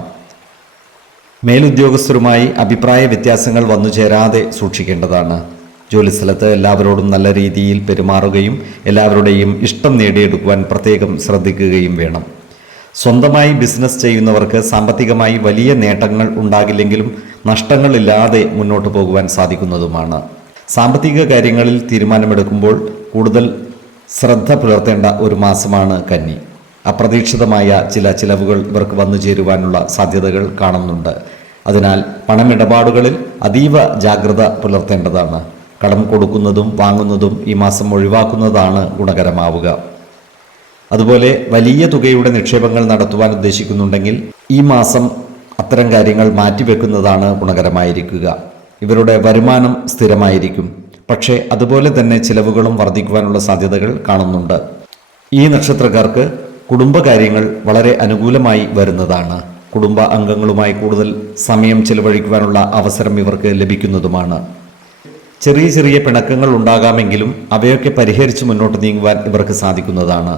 മേലുദ്യോഗസ്ഥരുമായി അഭിപ്രായ വ്യത്യാസങ്ങൾ വന്നു ചേരാതെ സൂക്ഷിക്കേണ്ടതാണ്. ജോലിസ്ഥലത്ത് എല്ലാവരോടും നല്ല രീതിയിൽ പെരുമാറുകയും എല്ലാവരുടെയും ഇഷ്ടം നേടിയെടുക്കുവാൻ പ്രത്യേകം ശ്രദ്ധിക്കുകയും വേണം. സ്വന്തമായി ബിസിനസ് ചെയ്യുന്നവർക്ക് സാമ്പത്തികമായി വലിയ നേട്ടങ്ങൾ ഉണ്ടാകില്ലെങ്കിലും നഷ്ടങ്ങളില്ലാതെ മുന്നോട്ട് പോകുവാൻ സാധിക്കുന്നതുമാണ്. സാമ്പത്തിക കാര്യങ്ങളിൽ തീരുമാനമെടുക്കുമ്പോൾ കൂടുതൽ ശ്രദ്ധ പുലർത്തേണ്ട ഒരു മാസമാണ് കന്നി. അപ്രതീക്ഷിതമായ ചില ചിലവുകൾ ഇവർക്ക് വന്നു ചേരുവാനുള്ള സാധ്യതകൾ കാണുന്നുണ്ട്. അതിനാൽ പണമിടപാടുകളിൽ അതീവ ജാഗ്രത പുലർത്തേണ്ടതാണ്. കടം കൊടുക്കുന്നതും വാങ്ങുന്നതും ഈ മാസം ഒഴിവാക്കുന്നതാണ് ഗുണകരമാവുക. അതുപോലെ വലിയ തുകയുടെ നിക്ഷേപങ്ങൾ നടത്തുവാൻ ഉദ്ദേശിക്കുന്നുണ്ടെങ്കിൽ ഈ മാസം അത്തരം കാര്യങ്ങൾ മാറ്റിവെക്കുന്നതാണ് ഗുണകരമായിരിക്കുക. ഇവരുടെ വരുമാനം സ്ഥിരമായിരിക്കും. പക്ഷേ അതുപോലെ തന്നെ ചിലവുകളും വർദ്ധിക്കുവാനുള്ള സാധ്യതകൾ കാണുന്നുണ്ട്. ഈ നക്ഷത്രക്കാർക്ക് കുടുംബകാര്യങ്ങൾ വളരെ അനുകൂലമായി വരുന്നതാണ്. കുടുംബ അംഗങ്ങളുമായി കൂടുതൽ സമയം ചിലവഴിക്കുവാനുള്ള അവസരം ഇവർക്ക് ലഭിക്കുന്നതുമാണ്. ചെറിയ ചെറിയ പിണക്കങ്ങൾ ഉണ്ടാകാമെങ്കിലും അവയൊക്കെ പരിഹരിച്ച് മുന്നോട്ട് നീങ്ങുവാൻ ഇവർക്ക് സാധിക്കുന്നതാണ്.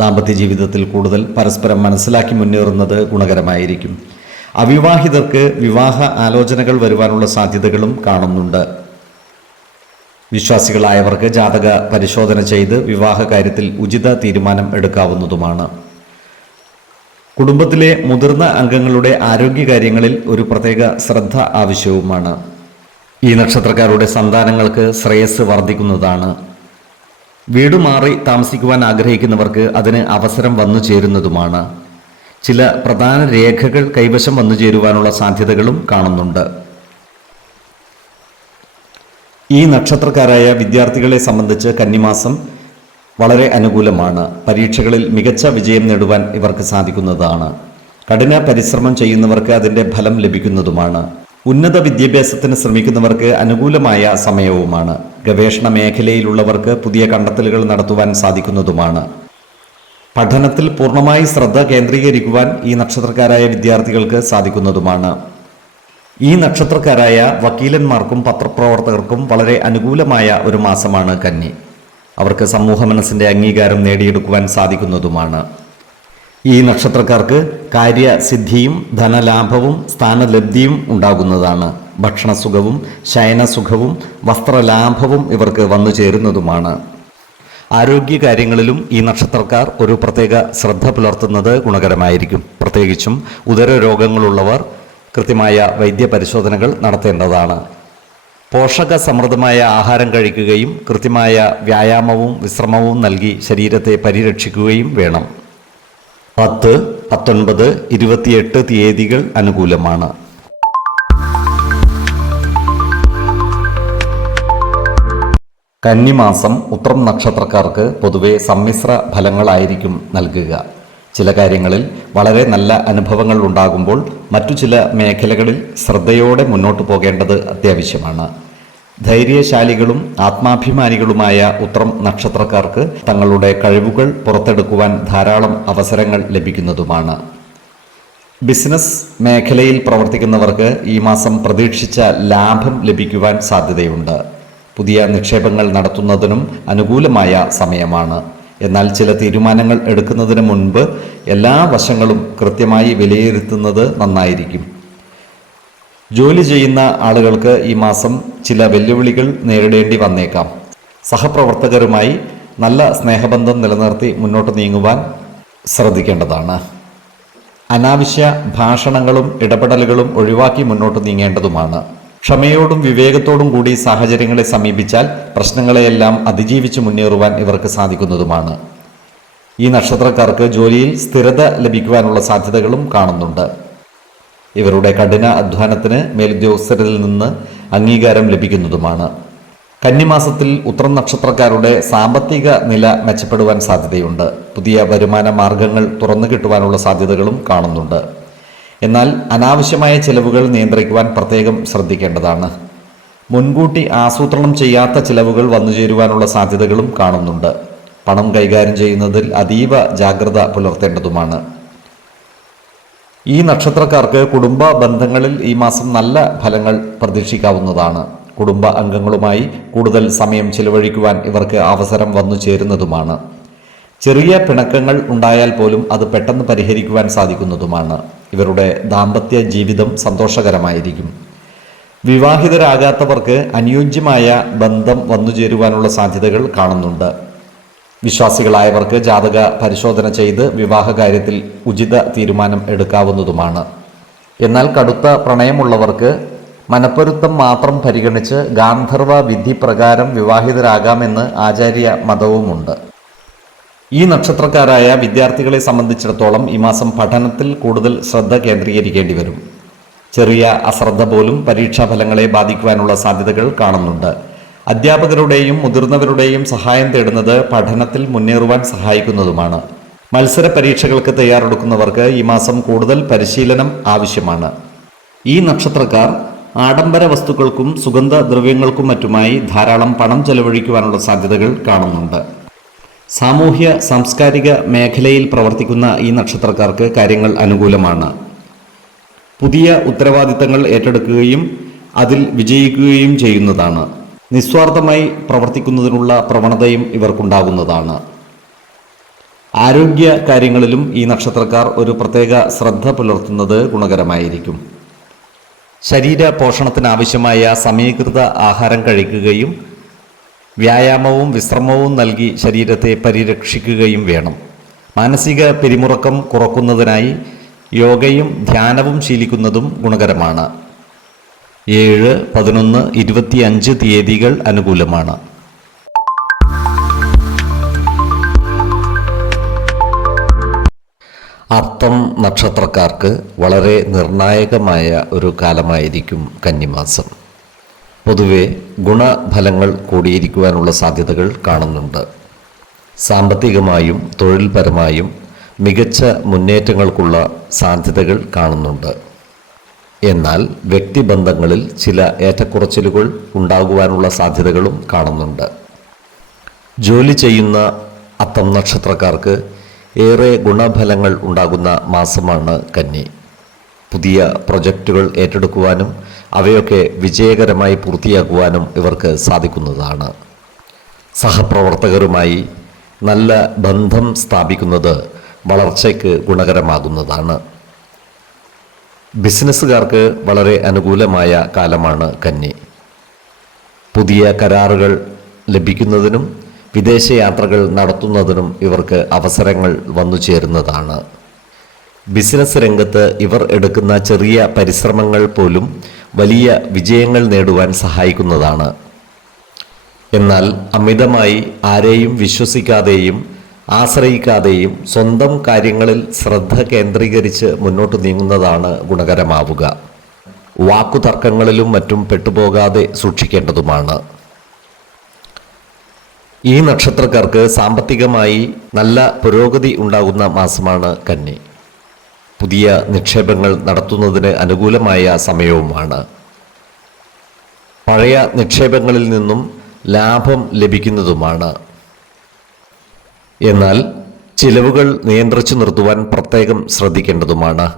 ദാമ്പത്യ ജീവിതത്തിൽ കൂടുതൽ പരസ്പരം മനസ്സിലാക്കി മുന്നേറുന്നത് ഗുണകരമായിരിക്കും. അവിവാഹിതർക്ക് വിവാഹ ആലോചനകൾ വരുവാനുള്ള സാധ്യതകളും കാണുന്നുണ്ട്. വിശ്വാസികളായവർക്ക് ജാതക പരിശോധന ചെയ്ത് വിവാഹ കാര്യത്തിൽ ഉചിത തീരുമാനം എടുക്കാവുന്നതുമാണ്. കുടുംബത്തിലെ മുതിർന്ന അംഗങ്ങളുടെ ആരോഗ്യകാര്യങ്ങളിൽ ഒരു പ്രത്യേക ശ്രദ്ധ ആവശ്യവുമാണ്. ഈ നക്ഷത്രക്കാരുടെ സന്താനങ്ങൾക്ക് ശ്രേയസ് വർദ്ധിക്കുന്നതാണ്. വീട് മാറി താമസിക്കുവാൻ ആഗ്രഹിക്കുന്നവർക്ക് അതിന് അവസരം വന്നു ചേരുന്നതുമാണ്. ചില പ്രധാന രേഖകൾ കൈവശം വന്നു ചേരുവാനുള്ള സാധ്യതകളും കാണുന്നുണ്ട്. ഈ നക്ഷത്രക്കാരായ വിദ്യാർത്ഥികളെ സംബന്ധിച്ച് കന്നിമാസം വളരെ അനുകൂലമാണ്. പരീക്ഷകളിൽ മികച്ച വിജയം നേടുവാൻ ഇവർക്ക് സാധിക്കുന്നതാണ്. കഠിന പരിശ്രമം ചെയ്യുന്നവർക്ക് അതിൻ്റെ ഫലം ലഭിക്കുന്നതുമാണ്. ഉന്നത വിദ്യാഭ്യാസത്തിന് ശ്രമിക്കുന്നവർക്ക് അനുകൂലമായ സമയവുമാണ്. ഗവേഷണ മേഖലയിലുള്ളവർക്ക് പുതിയ കണ്ടെത്തലുകൾ നടത്തുവാൻ സാധിക്കുന്നതുമാണ്. പഠനത്തിൽ പൂർണ്ണമായി ശ്രദ്ധ കേന്ദ്രീകരിക്കുവാൻ ഈ നക്ഷത്രക്കാരായ വിദ്യാർത്ഥികൾക്ക് സാധിക്കുന്നതുമാണ്. ഈ നക്ഷത്രക്കാരായ വക്കീലന്മാർക്കും പത്രപ്രവർത്തകർക്കും വളരെ അനുകൂലമായ ഒരു മാസമാണ് കന്നി. അവർക്ക് സമൂഹ മനസ്സിൻ്റെ അംഗീകാരം നേടിയെടുക്കുവാൻ സാധിക്കുന്നതുമാണ്. ഈ നക്ഷത്രക്കാർക്ക് കാര്യസിദ്ധിയും ധനലാഭവും സ്ഥാനലബ്ധിയും ഉണ്ടാകുന്നതാണ്. ഭക്ഷണസുഖവും ശയനസുഖവും വസ്ത്രലാഭവും ഇവർക്ക് വന്നു ചേരുന്നതുമാണ്. ആരോഗ്യകാര്യങ്ങളിലും ഈ നക്ഷത്രക്കാർ ഒരു പ്രത്യേക ശ്രദ്ധ പുലർത്തുന്നത് ഗുണകരമായിരിക്കും. പ്രത്യേകിച്ചും ഉദരരോഗങ്ങളുള്ളവർ കൃത്യമായ വൈദ്യപരിശോധനകൾ നടത്തേണ്ടതാണ്. പോഷക സമൃദ്ധമായ ആഹാരം കഴിക്കുകയും കൃത്യമായ വ്യായാമവും വിശ്രമവും നൽകി ശരീരത്തെ പരിരക്ഷിക്കുകയും വേണം. 10, 19, 28 തീയതികൾ അനുകൂലമാണ്. കന്നിമാസം ഉത്രം നക്ഷത്രക്കാർക്ക് പൊതുവെ സമ്മിശ്ര ഫലങ്ങളായിരിക്കും നൽകുക. ചില കാര്യങ്ങളിൽ വളരെ നല്ല അനുഭവങ്ങൾ ഉണ്ടാകുമ്പോൾ മറ്റു ചില മേഖലകളിൽ ശ്രദ്ധയോടെ മുന്നോട്ട് പോകേണ്ടത് അത്യാവശ്യമാണ്. ധൈര്യശാലികളും ആത്മാഭിമാനികളുമായ ഉത്രം നക്ഷത്രക്കാർക്ക് തങ്ങളുടെ കഴിവുകൾ പുറത്തെടുക്കുവാൻ ധാരാളം അവസരങ്ങൾ ലഭിക്കുന്നതുമാണ്. ബിസിനസ് മേഖലയിൽ പ്രവർത്തിക്കുന്നവർക്ക് ഈ മാസം പ്രതീക്ഷിച്ച ലാഭം ലഭിക്കുവാൻ സാധ്യതയുണ്ട്. പുതിയ നിക്ഷേപങ്ങൾ നടത്തുന്നതിനും അനുകൂലമായ സമയമാണ്. എന്നാൽ ചില തീരുമാനങ്ങൾ എടുക്കുന്നതിന് മുൻപ് എല്ലാ വശങ്ങളും കൃത്യമായി വിലയിരുത്തുന്നത് നന്നായിരിക്കും. ജോലി ചെയ്യുന്ന ആളുകൾക്ക് ഈ മാസം ചില വെല്ലുവിളികൾ നേരിടേണ്ടി വന്നേക്കാം. സഹപ്രവർത്തകരുമായി നല്ല സ്നേഹബന്ധം നിലനിർത്തി മുന്നോട്ട് നീങ്ങുവാൻ ശ്രദ്ധിക്കേണ്ടതാണ്. അനാവശ്യ ഭാഷണങ്ങളും ഇടപെടലുകളും ഒഴിവാക്കി മുന്നോട്ട് നീങ്ങേണ്ടതുമാണ്. ക്ഷമയോടും വിവേകത്തോടും കൂടി സാഹചര്യങ്ങളെ സമീപിച്ചാൽ പ്രശ്നങ്ങളെയെല്ലാം അതിജീവിച്ച് മുന്നേറുവാൻ ഇവർക്ക് സാധിക്കുന്നതുമാണ്. ഈ നക്ഷത്രക്കാർക്ക് ജോലിയിൽ സ്ഥിരത ലഭിക്കുവാനുള്ള സാധ്യതകളും കാണുന്നുണ്ട്. ഇവരുടെ കഠിന അധ്വാനത്തിന് മേലുദ്യോഗസ്ഥരിൽ നിന്ന് അംഗീകാരം ലഭിക്കുന്നതുമാണ്. കന്നിമാസത്തിൽ ഉത്രം നക്ഷത്രക്കാരുടെ സാമ്പത്തിക നില മെച്ചപ്പെടുവാൻ സാധ്യതയുണ്ട്. പുതിയ വരുമാന മാർഗങ്ങൾ തുറന്നു കിട്ടുവാനുള്ള സാധ്യതകളും കാണുന്നുണ്ട്. എന്നാൽ അനാവശ്യമായ ചിലവുകൾ നിയന്ത്രിക്കുവാൻ പ്രത്യേകം ശ്രദ്ധിക്കേണ്ടതാണ്. മുൻകൂട്ടി ആസൂത്രണം ചെയ്യാത്ത ചിലവുകൾ വന്നുചേരുവാനുള്ള സാധ്യതകളും കാണുന്നുണ്ട്. പണം കൈകാര്യം ചെയ്യുന്നതിൽ അതീവ ജാഗ്രത പുലർത്തേണ്ടതുമാണ്. ഈ നക്ഷത്രക്കാർക്ക് കുടുംബ ബന്ധങ്ങളിൽ ഈ മാസം നല്ല ഫലങ്ങൾ പ്രതീക്ഷിക്കാവുന്നതാണ്. കുടുംബ അംഗങ്ങളുമായി കൂടുതൽ സമയം ചിലവഴിക്കുവാൻ ഇവർക്ക് അവസരം വന്നു ചേരുന്നതുമാണ്. ചെറിയ പിണക്കങ്ങൾ ഉണ്ടായാൽ പോലും അത് പെട്ടെന്ന് പരിഹരിക്കുവാൻ സാധിക്കുന്നതുമാണ്. ഇവരുടെ ദാമ്പത്യ ജീവിതം സന്തോഷകരമായിരിക്കും. വിവാഹിതരാകാത്തവർക്ക് അനുയോജ്യമായ ബന്ധം വന്നുചേരുവാനുള്ള സാധ്യതകൾ കാണുന്നുണ്ട്. വിശ്വാസികളായവർക്ക് ജാതക പരിശോധന ചെയ്ത് വിവാഹ കാര്യത്തിൽ ഉചിത തീരുമാനം എടുക്കാവുന്നതുമാണ്. എന്നാൽ കടുത്ത പ്രണയമുള്ളവർക്ക് മനപ്പൊരുത്തം മാത്രം പരിഗണിച്ച് ഗാന്ധർവ വിധി പ്രകാരം വിവാഹിതരാകാമെന്ന് ആചാര്യ മതവുമുണ്ട്. ഈ നക്ഷത്രക്കാരായ വിദ്യാർത്ഥികളെ സംബന്ധിച്ചിടത്തോളം ഈ മാസം പഠനത്തിൽ കൂടുതൽ ശ്രദ്ധ കേന്ദ്രീകരിക്കേണ്ടി വരും. ചെറിയ അശ്രദ്ധ പോലും പരീക്ഷാഫലങ്ങളെ ബാധിക്കുവാനുള്ള സാധ്യതകൾ കാണുന്നുണ്ട്. അധ്യാപകരുടെയും മുതിർന്നവരുടെയും സഹായം തേടുന്നത് പഠനത്തിൽ മുന്നേറുവാൻ സഹായിക്കുന്നതുമാണ്. മത്സര പരീക്ഷകൾക്ക് തയ്യാറെടുക്കുന്നവർക്ക് ഈ മാസം കൂടുതൽ പരിശീലനം ആവശ്യമാണ്. ഈ നക്ഷത്രക്കാർ ആഡംബര വസ്തുക്കൾക്കും സുഗന്ധദ്രവ്യങ്ങൾക്കും മറ്റുമായി ധാരാളം പണം ചെലവഴിക്കുവാനുള്ള സാധ്യതകൾ കാണുന്നുണ്ട്. സാമൂഹ്യ സാംസ്കാരിക മേഖലയിൽ പ്രവർത്തിക്കുന്ന ഈ നക്ഷത്രക്കാർക്ക് കാര്യങ്ങൾ അനുകൂലമാണ്. പുതിയ ഉത്തരവാദിത്തങ്ങൾ ഏറ്റെടുക്കുകയും അതിൽ വിജയിക്കുകയും ചെയ്യുന്നതാണ്. നിസ്വാർത്ഥമായി പ്രവർത്തിക്കുന്നതിനുള്ള പ്രവണതയും ഇവർക്കുണ്ടാകുന്നതാണ്. ആരോഗ്യ കാര്യങ്ങളിലും ഈ നക്ഷത്രക്കാർ ഒരു പ്രത്യേക ശ്രദ്ധ പുലർത്തുന്നത് ഗുണകരമായിരിക്കും. ശരീര പോഷണത്തിനാവശ്യമായ സമീകൃത ആഹാരം കഴിക്കുകയും വ്യായാമവും വിശ്രമവും നൽകി ശരീരത്തെ പരിരക്ഷിക്കുകയും വേണം. മാനസിക പിരിമുറുക്കം കുറക്കുന്നതിനായി യോഗയും ധ്യാനവും ശീലിക്കുന്നതും ഗുണകരമാണ്. 7, 11, 25 തീയതികൾ അനുകൂലമാണ്. അത്തം നക്ഷത്രക്കാർക്ക് വളരെ നിർണായകമായ ഒരു കാലമായിരിക്കും കന്നിമാസം. പൊതുവെ ഗുണഫലങ്ങൾ കൂടിയിരിക്കുവാനുള്ള സാധ്യതകൾ കാണുന്നുണ്ട്. സാമ്പത്തികമായും തൊഴിൽപരമായും മികച്ച മുന്നേറ്റങ്ങൾക്കുള്ള സാധ്യതകൾ കാണുന്നുണ്ട്. എന്നാൽ വ്യക്തിബന്ധങ്ങളിൽ ചില ഏറ്റക്കുറച്ചിലുകൾ ഉണ്ടാകുവാനുള്ള സാധ്യതകളും കാണുന്നുണ്ട്. ജോലി ചെയ്യുന്ന അത്തം നക്ഷത്രക്കാർക്ക് ഏറെ ഗുണഫലങ്ങൾ ഉണ്ടാകുന്ന മാസമാണ് കന്നി. പുതിയ പ്രൊജക്റ്റുകൾ ഏറ്റെടുക്കുവാനും അവയൊക്കെ വിജയകരമായി പൂർത്തിയാക്കുവാനും ഇവർക്ക് സാധിക്കുന്നതാണ്. സഹപ്രവർത്തകരുമായി നല്ല ബന്ധം സ്ഥാപിക്കുന്നത് വളർച്ചയ്ക്ക് ഗുണകരമാകുന്നതാണ്. ബിസിനസ്സുകാർക്ക് വളരെ അനുകൂലമായ കാലമാണ് കന്നി. പുതിയ കരാറുകൾ ലഭിക്കുന്നതിനും വിദേശയാത്രകൾ നടത്തുന്നതിനും ഇവർക്ക് അവസരങ്ങൾ വന്നു ചേരുന്നതാണ്. ബിസിനസ് രംഗത്ത് ഇവർ എടുക്കുന്ന ചെറിയ പരിശ്രമങ്ങൾ പോലും വലിയ വിജയങ്ങൾ നേടുവാൻ സഹായിക്കുന്നതാണ്. എന്നാൽ അമിതമായി ആരെയും വിശ്വസിക്കാതെയും ആശ്രയിക്കാതെയും സ്വന്തം കാര്യങ്ങളിൽ ശ്രദ്ധ കേന്ദ്രീകരിച്ച് മുന്നോട്ട് നീങ്ങുന്നതാണ് ഗുണകരമാവുക. വാക്കുതർക്കങ്ങളിലും മറ്റും പെട്ടുപോകാതെ സൂക്ഷിക്കേണ്ടതുമാണ്. ഈ നക്ഷത്രക്കാർക്ക് സാമ്പത്തികമായി നല്ല പുരോഗതി ഉണ്ടാകുന്ന മാസമാണ് കന്നി. പുതിയ നിക്ഷേപങ്ങൾ നടത്തുന്നതിന് അനുകൂലമായ സമയവുമാണ്. പഴയ നിക്ഷേപങ്ങളിൽ നിന്നും ലാഭം ലഭിക്കുന്നതുമാണ്. എന്നാൽ ചിലവുകൾ നിയന്ത്രിച്ചു നിർത്തുവാൻ പ്രത്യേകം ശ്രദ്ധിക്കേണ്ടതുമാണ്.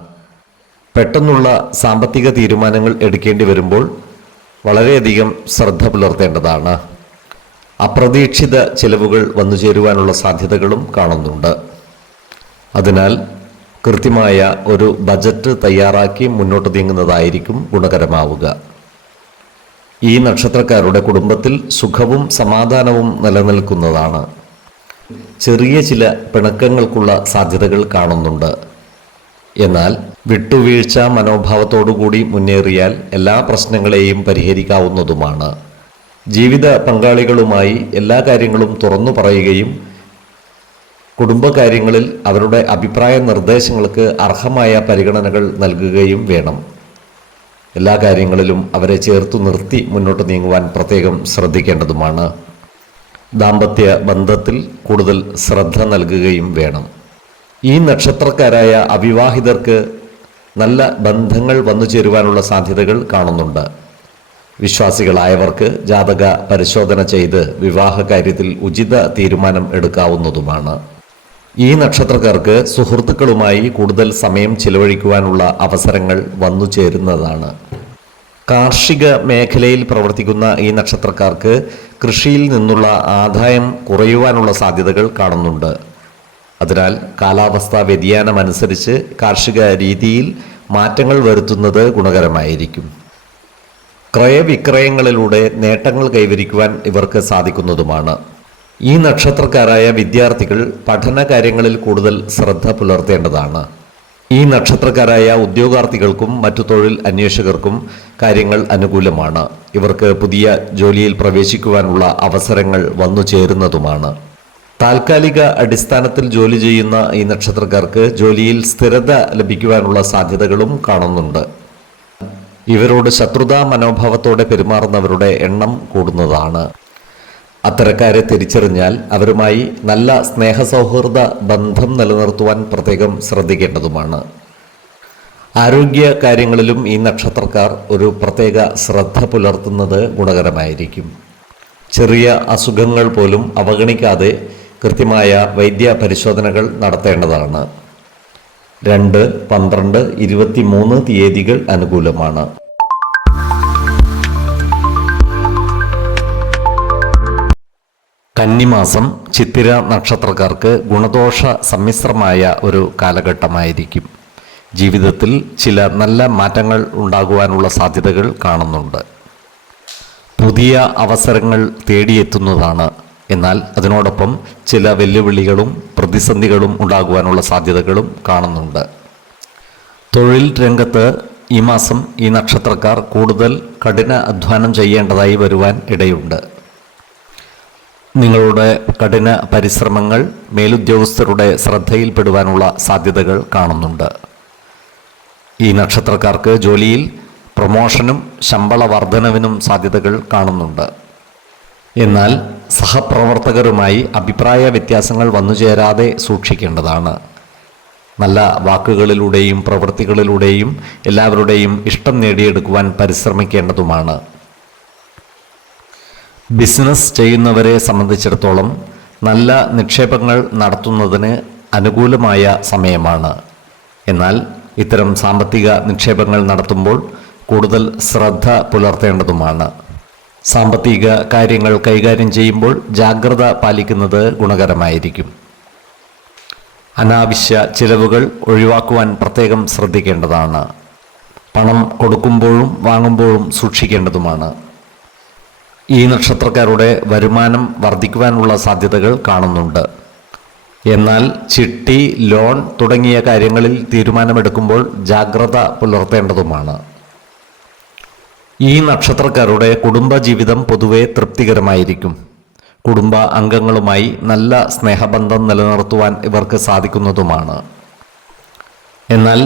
പെട്ടെന്നുള്ള സാമ്പത്തിക തീരുമാനങ്ങൾ എടുക്കേണ്ടി വരുമ്പോൾ വളരെയധികം ശ്രദ്ധ പുലർത്തേണ്ടതാണ്. അപ്രതീക്ഷിത ചിലവുകൾ വന്നു ചേരുവാനുള്ള സാധ്യതകളും കാണുന്നുണ്ട്. അതിനാൽ കൃത്യമായ ഒരു ബജറ്റ് തയ്യാറാക്കി മുന്നോട്ട് നീങ്ങുന്നതായിരിക്കും ഗുണകരമാവുക. ഈ നക്ഷത്രക്കാരുടെ കുടുംബത്തിൽ സുഖവും സമാധാനവും നിലനിൽക്കുന്നതാണ്. ചെറിയ ചില പിണക്കങ്ങൾക്കുള്ള സാധ്യതകൾ കാണുന്നുണ്ട്. എന്നാൽ വിട്ടുവീഴ്ച മനോഭാവത്തോടുകൂടി മുന്നേറിയാൽ എല്ലാ പ്രശ്നങ്ങളെയും പരിഹരിക്കാവുന്നതുമാണ്. ജീവിത പങ്കാളികളുമായി എല്ലാ കാര്യങ്ങളും തുറന്നു പറയുകയും കുടുംബകാര്യങ്ങളിൽ അവരുടെ അഭിപ്രായ നിർദ്ദേശങ്ങൾക്ക് അർഹമായ പരിഗണനകൾ നൽകുകയും വേണം. എല്ലാ കാര്യങ്ങളിലും അവരെ ചേർത്തു നിർത്തി മുന്നോട്ട് നീങ്ങുവാൻ പ്രത്യേകം ശ്രദ്ധിക്കേണ്ടതുമാണ്. ദാമ്പത്യ ബന്ധത്തിൽ കൂടുതൽ ശ്രദ്ധ നൽകുകയും വേണം. ഈ നക്ഷത്രക്കാരായ അവിവാഹിതർക്ക് നല്ല ബന്ധങ്ങൾ വന്നു ചേരുവാനുള്ള സാധ്യതകൾ കാണുന്നുണ്ട്. വിശ്വാസികളായവർക്ക് ജാതക പരിശോധന ചെയ്ത് വിവാഹ കാര്യത്തിൽ ഉചിത തീരുമാനം എടുക്കാവുന്നതുമാണ്. ഈ നക്ഷത്രക്കാർക്ക് സുഹൃത്തുക്കളുമായി കൂടുതൽ സമയം ചിലവഴിക്കുവാനുള്ള അവസരങ്ങൾ വന്നു ചേരുന്നതാണ്. കാർഷിക മേഖലയിൽ പ്രവർത്തിക്കുന്ന ഈ നക്ഷത്രക്കാർക്ക് കൃഷിയിൽ നിന്നുള്ള ആദായം കുറയുവാനുള്ള സാധ്യതകൾ കാണുന്നുണ്ട്. അതിനാൽ കാലാവസ്ഥാ വ്യതിയാനമനുസരിച്ച് കാർഷിക രീതിയിൽ മാറ്റങ്ങൾ വരുത്തുന്നത് ഗുണകരമായിരിക്കും. ക്രയവിക്രയങ്ങളിലൂടെ നേട്ടങ്ങൾ കൈവരിക്കുവാൻ ഇവർക്ക് സാധിക്കുന്നതുമാണ്. ഈ നക്ഷത്രക്കാരായ വിദ്യാർത്ഥികൾ പഠന കാര്യങ്ങളിൽ കൂടുതൽ ശ്രദ്ധ പുലർത്തേണ്ടതാണ്. ഈ നക്ഷത്രക്കാരായ ഉദ്യോഗാർത്ഥികൾക്കും മറ്റു തൊഴിൽ അന്വേഷകർക്കും കാര്യങ്ങൾ അനുകൂലമാണ്. ഇവർക്ക് പുതിയ ജോലിയിൽ പ്രവേശിക്കുവാനുള്ള അവസരങ്ങൾ വന്നു ചേരുന്നതുമാണ്. താൽക്കാലിക അടിസ്ഥാനത്തിൽ ജോലി ചെയ്യുന്ന ഈ നക്ഷത്രക്കാർക്ക് ജോലിയിൽ സ്ഥിരത ലഭിക്കുവാനുള്ള സാധ്യതകളും കാണുന്നുണ്ട്. ഇവരോട് ശത്രുതാ മനോഭാവത്തോടെ പെരുമാറുന്നവരുടെ എണ്ണം കൂടുന്നതാണ്. അത്തരക്കാരെ തിരിച്ചറിഞ്ഞാൽ അവരുമായി നല്ല സ്നേഹസൗഹൃദ ബന്ധം നിലനിർത്തുവാൻ പ്രത്യേകം ശ്രദ്ധിക്കേണ്ടതുമാണ്. ആരോഗ്യ കാര്യങ്ങളിലും ഈ നക്ഷത്രക്കാർ ഒരു പ്രത്യേക ശ്രദ്ധ പുലർത്തുന്നത് ഗുണകരമായിരിക്കും. ചെറിയ അസുഖങ്ങൾ പോലും അവഗണിക്കാതെ കൃത്യമായ വൈദ്യ പരിശോധനകൾ നടത്തേണ്ടതാണ്. 2, 12, 23 തീയതികൾ അനുകൂലമാണ്. കന്നിമാസം ചിത്തിര നക്ഷത്രക്കാർക്ക് ഗുണദോഷ സമ്മിശ്രമായ ഒരു കാലഘട്ടമായിരിക്കും. ജീവിതത്തിൽ ചില നല്ല മാറ്റങ്ങൾ ഉണ്ടാകുവാനുള്ള സാധ്യതകൾ കാണുന്നുണ്ട്. പുതിയ അവസരങ്ങൾ തേടിയെത്തുന്നതാണ്. എന്നാൽ അതിനോടൊപ്പം ചില വെല്ലുവിളികളും പ്രതിസന്ധികളും ഉണ്ടാകുവാനുള്ള സാധ്യതകളും കാണുന്നുണ്ട്. തൊഴിൽ രംഗത്ത് ഈ മാസം ഈ നക്ഷത്രക്കാർ കൂടുതൽ കഠിന അധ്വാനം ചെയ്യേണ്ടതായി വരുവാൻ ഇടയുണ്ട്. നിങ്ങളുടെ കഠിന പരിശ്രമങ്ങൾ മേലുദ്യോഗസ്ഥരുടെ ശ്രദ്ധയിൽപ്പെടുവാനുള്ള സാധ്യതകൾ കാണുന്നുണ്ട്. ഈ നക്ഷത്രക്കാർക്ക് ജോലിയിൽ പ്രൊമോഷനും ശമ്പള വർധനവിനും സാധ്യതകൾ കാണുന്നുണ്ട്. എന്നാൽ സഹപ്രവർത്തകരുമായി അഭിപ്രായ വ്യത്യാസങ്ങൾ വന്നുചേരാതെ സൂക്ഷിക്കേണ്ടതാണ്. നല്ല വാക്കുകളിലൂടെയും പ്രവൃത്തികളിലൂടെയും എല്ലാവരുടെയും ഇഷ്ടം നേടിയെടുക്കുവാൻ പരിശ്രമിക്കേണ്ടതുമാണ്. ബിസിനസ് ചെയ്യുന്നവരെ സംബന്ധിച്ചിടത്തോളം നല്ല നിക്ഷേപങ്ങൾ നടത്തുന്നതിന് അനുകൂലമായ സമയമാണ്. എന്നാൽ ഇത്തരം സാമ്പത്തിക നിക്ഷേപങ്ങൾ നടത്തുമ്പോൾ കൂടുതൽ ശ്രദ്ധ പുലർത്തേണ്ടതുമാണ്. സാമ്പത്തിക കാര്യങ്ങൾ കൈകാര്യം ചെയ്യുമ്പോൾ ജാഗ്രത പാലിക്കുന്നത് ഗുണകരമായിരിക്കും. അനാവശ്യ ചിലവുകൾ ഒഴിവാക്കുവാൻ പ്രത്യേകം ശ്രദ്ധിക്കേണ്ടതാണ്. പണം കൊടുക്കുമ്പോഴും വാങ്ങുമ്പോഴും സൂക്ഷിക്കേണ്ടതുമാണ്. ഈ നക്ഷത്രക്കാരുടെ വരുമാനം വർദ്ധിക്കുവാനുള്ള സാധ്യതകൾ കാണുന്നുണ്ട്. എന്നാൽ ചിട്ടി, ലോൺ തുടങ്ങിയ കാര്യങ്ങളിൽ തീരുമാനമെടുക്കുമ്പോൾ ജാഗ്രത പുലർത്തേണ്ടതുമാണ്. ഈ നക്ഷത്രക്കാരുടെ കുടുംബജീവിതം പൊതുവെ തൃപ്തികരമായിരിക്കും. കുടുംബ അംഗങ്ങളുമായി നല്ല സ്നേഹബന്ധം നിലനിർത്തുവാൻ ഇവർക്ക് സാധിക്കുന്നതുമാണ്. എന്നാൽ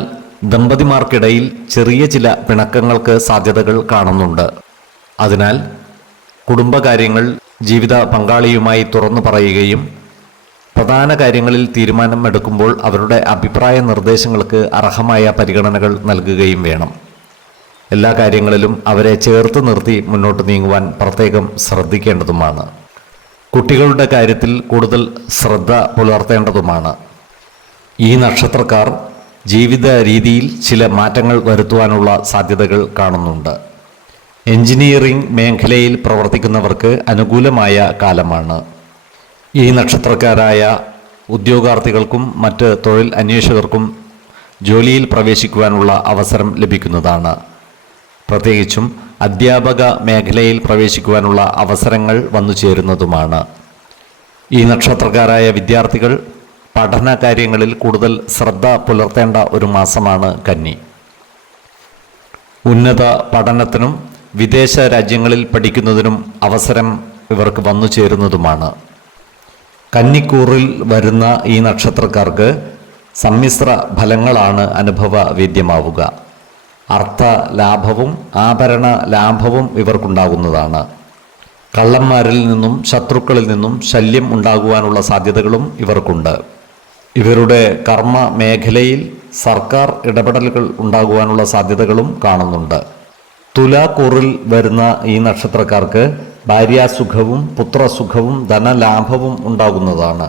ദമ്പതിമാർക്കിടയിൽ ചെറിയ ചില പിണക്കങ്ങൾക്ക് സാധ്യതകൾ കാണുന്നുണ്ട്. അതിനാൽ കുടുംബകാര്യങ്ങൾ ജീവിത പങ്കാളിയുമായി തുറന്നു പറയുകയും പ്രധാന കാര്യങ്ങളിൽ തീരുമാനമെടുക്കുമ്പോൾ അവരുടെ അഭിപ്രായ നിർദ്ദേശങ്ങൾക്ക് അർഹമായ പരിഗണനകൾ നൽകുകയും വേണം. എല്ലാ കാര്യങ്ങളിലും അവരെ ചേർത്ത് നിർത്തി മുന്നോട്ട് നീങ്ങുവാൻ പ്രത്യേകം ശ്രദ്ധിക്കേണ്ടതുമാണ്. കുട്ടികളുടെ കാര്യത്തിൽ കൂടുതൽ ശ്രദ്ധ പുലർത്തേണ്ടതുമാണ്. ഈ നക്ഷത്രക്കാർ ജീവിത രീതിയിൽ ചില മാറ്റങ്ങൾ വരുത്തുവാനുള്ള സാധ്യതകൾ കാണുന്നുണ്ട്. എഞ്ചിനീയറിംഗ് മേഖലയിൽ പ്രവർത്തിക്കുന്നവർക്ക് അനുകൂലമായ കാലമാണ്. ഈ നക്ഷത്രക്കാരായ ഉദ്യോഗാർത്ഥികൾക്കും മറ്റ് തൊഴിൽ അന്വേഷകർക്കും ജോലിയിൽ പ്രവേശിക്കുവാനുള്ള അവസരം ലഭിക്കുന്നതാണ്. പ്രത്യേകിച്ചും അധ്യാപക മേഖലയിൽ പ്രവേശിക്കുവാനുള്ള അവസരങ്ങൾ വന്നു ചേരുന്നതുമാണ്. ഈ നക്ഷത്രക്കാരായ വിദ്യാർത്ഥികൾ പഠന കാര്യങ്ങളിൽ കൂടുതൽ ശ്രദ്ധ പുലർത്തേണ്ട ഒരു മാസമാണ് കന്നി. ഉന്നത പഠനത്തിനും വിദേശ രാജ്യങ്ങളിൽ പഠിക്കുന്നതിനും അവസരം ഇവർക്ക് വന്നു ചേരുന്നതുമാണ്. കന്നിക്കൂറിൽ വരുന്ന ഈ നക്ഷത്രക്കാർക്ക് സമ്മിശ്ര ഫലങ്ങളാണ് അനുഭവവേദ്യമാവുക. അർത്ഥ ലാഭവും ആഭരണ ലാഭവും ഇവർക്കുണ്ടാകുന്നതാണ്. കള്ളന്മാരിൽ നിന്നും ശത്രുക്കളിൽ നിന്നും ശല്യം ഉണ്ടാകുവാനുള്ള സാധ്യതകളും ഇവർക്കുണ്ട്. ഇവരുടെ കർമ്മ മേഖലയിൽ സർക്കാർ ഇടപെടലുകൾ ഉണ്ടാകുവാനുള്ള സാധ്യതകളും കാണുന്നുണ്ട്. തുലാക്കൂറിൽ വരുന്ന ഈ നക്ഷത്രക്കാർക്ക് ഭാര്യാസുഖവും പുത്രസുഖവും ധനലാഭവും ഉണ്ടാകുന്നതാണ്.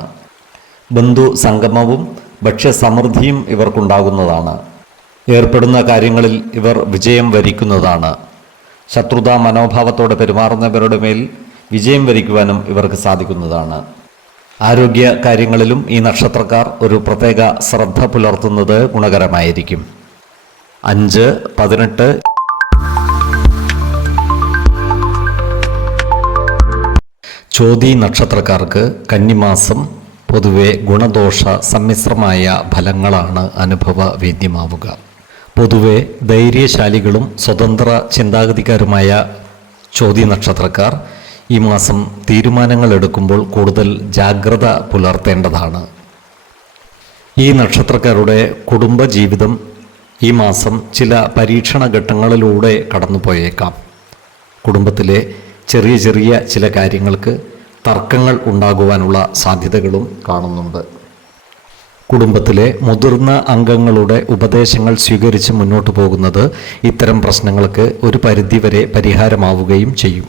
ബന്ധു സംഗമവും ഭക്ഷ്യസമൃദ്ധിയും ഇവർക്കുണ്ടാകുന്നതാണ്. ഏർപ്പെടുന്ന കാര്യങ്ങളിൽ ഇവർ വിജയം വരിക്കുന്നതാണ്. ശത്രുതാ മനോഭാവത്തോടെ പെരുമാറുന്നവരുടെ മേൽ വിജയം വരിക്കുവാനും ഇവർക്ക് സാധിക്കുന്നതാണ്. ആരോഗ്യ കാര്യങ്ങളിലും ഈ നക്ഷത്രക്കാർ ഒരു പ്രത്യേക ശ്രദ്ധ പുലർത്തുന്നത് ഗുണകരമായിരിക്കും. 5, 18 ചോതി നക്ഷത്രക്കാർക്ക് കന്നിമാസം പൊതുവെ ഗുണദോഷ സമ്മിശ്രമായ ഫലങ്ങളാണ് അനുഭവവേദ്യമാവുക. പൊതുവെ ധൈര്യശാലികളും സ്വതന്ത്ര ചിന്താഗതിക്കാരുമായ ചോതി നക്ഷത്രക്കാർ ഈ മാസം തീരുമാനങ്ങൾ എടുക്കുമ്പോൾ കൂടുതൽ ജാഗ്രത പുലർത്തേണ്ടതാണ്. ഈ നക്ഷത്രക്കാരുടെ കുടുംബജീവിതം ഈ മാസം ചില പരീക്ഷണ ഘട്ടങ്ങളിലൂടെ കടന്നുപോയേക്കാം. കുടുംബത്തിലെ ചെറിയ ചെറിയ ചില കാര്യങ്ങൾക്ക് തർക്കങ്ങൾ ഉണ്ടാകുവാനുള്ള സാധ്യതകളും കാണുന്നുണ്ട്. കുടുംബത്തിലെ മുതിർന്ന അംഗങ്ങളുടെ ഉപദേശങ്ങൾ സ്വീകരിച്ച് മുന്നോട്ട് പോകുന്നത് ഇത്തരം പ്രശ്നങ്ങൾക്ക് ഒരു പരിധിവരെ പരിഹാരമാവുകയും ചെയ്യും.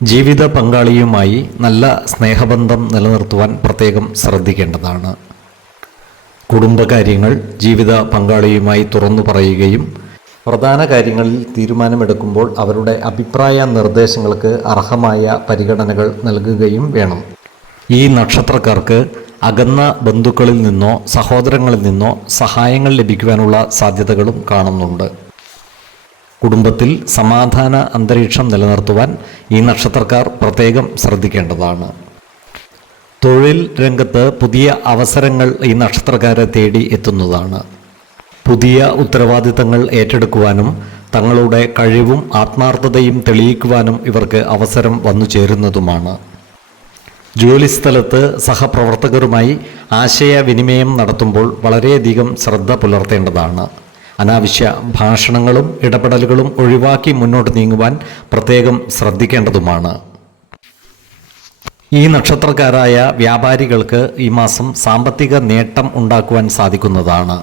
ജീവിത പങ്കാളിയുമായി നല്ല സ്നേഹബന്ധം നിലനിർത്തുവാൻ പ്രത്യേകം ശ്രദ്ധിക്കേണ്ടതാണ്. കുടുംബകാര്യങ്ങൾ ജീവിത പങ്കാളിയുമായി തുറന്നു പറയുകയും പ്രധാന കാര്യങ്ങളിൽ തീരുമാനമെടുക്കുമ്പോൾ അവരുടെ അഭിപ്രായ നിർദ്ദേശങ്ങൾക്ക് അർഹമായ പരിഗണനകൾ നൽകുകയും വേണം. ഈ നക്ഷത്രക്കാർക്ക് അകന്ന ബന്ധുക്കളിൽ നിന്നോ സഹോദരങ്ങളിൽ നിന്നോ സഹായങ്ങൾ ലഭിക്കുവാനുള്ള സാധ്യതകളും കാണുന്നുണ്ട്. കുടുംബത്തിൽ സമാധാന അന്തരീക്ഷം നിലനിർത്തുവാൻ ഈ നക്ഷത്രക്കാർ പ്രത്യേകം ശ്രദ്ധിക്കേണ്ടതാണ്. തൊഴിൽ രംഗത്ത് പുതിയ അവസരങ്ങൾ ഈ നക്ഷത്രക്കാരെ തേടി എത്തുന്നതാണ്. പുതിയ ഉത്തരവാദിത്തങ്ങൾ ഏറ്റെടുക്കുവാനും തങ്ങളുടെ കഴിവും ആത്മാർത്ഥതയും തെളിയിക്കുവാനും ഇവർക്ക് അവസരം വന്നു ചേരുന്നതുമാണ്. ജോലിസ്ഥലത്ത് സഹപ്രവർത്തകരുമായി ആശയവിനിമയം നടത്തുമ്പോൾ വളരെയധികം ശ്രദ്ധ പുലർത്തേണ്ടതാണ്. അനാവശ്യ ഭാഷണങ്ങളും ഇടപെടലുകളും ഒഴിവാക്കി മുന്നോട്ട് നീങ്ങുവാൻ പ്രത്യേകം ശ്രദ്ധിക്കേണ്ടതുമാണ്. ഈ നക്ഷത്രക്കാരായ വ്യാപാരികൾക്ക് ഈ മാസം സാമ്പത്തിക നേട്ടം ഉണ്ടാക്കുവാൻ സാധിക്കുന്നതാണ്.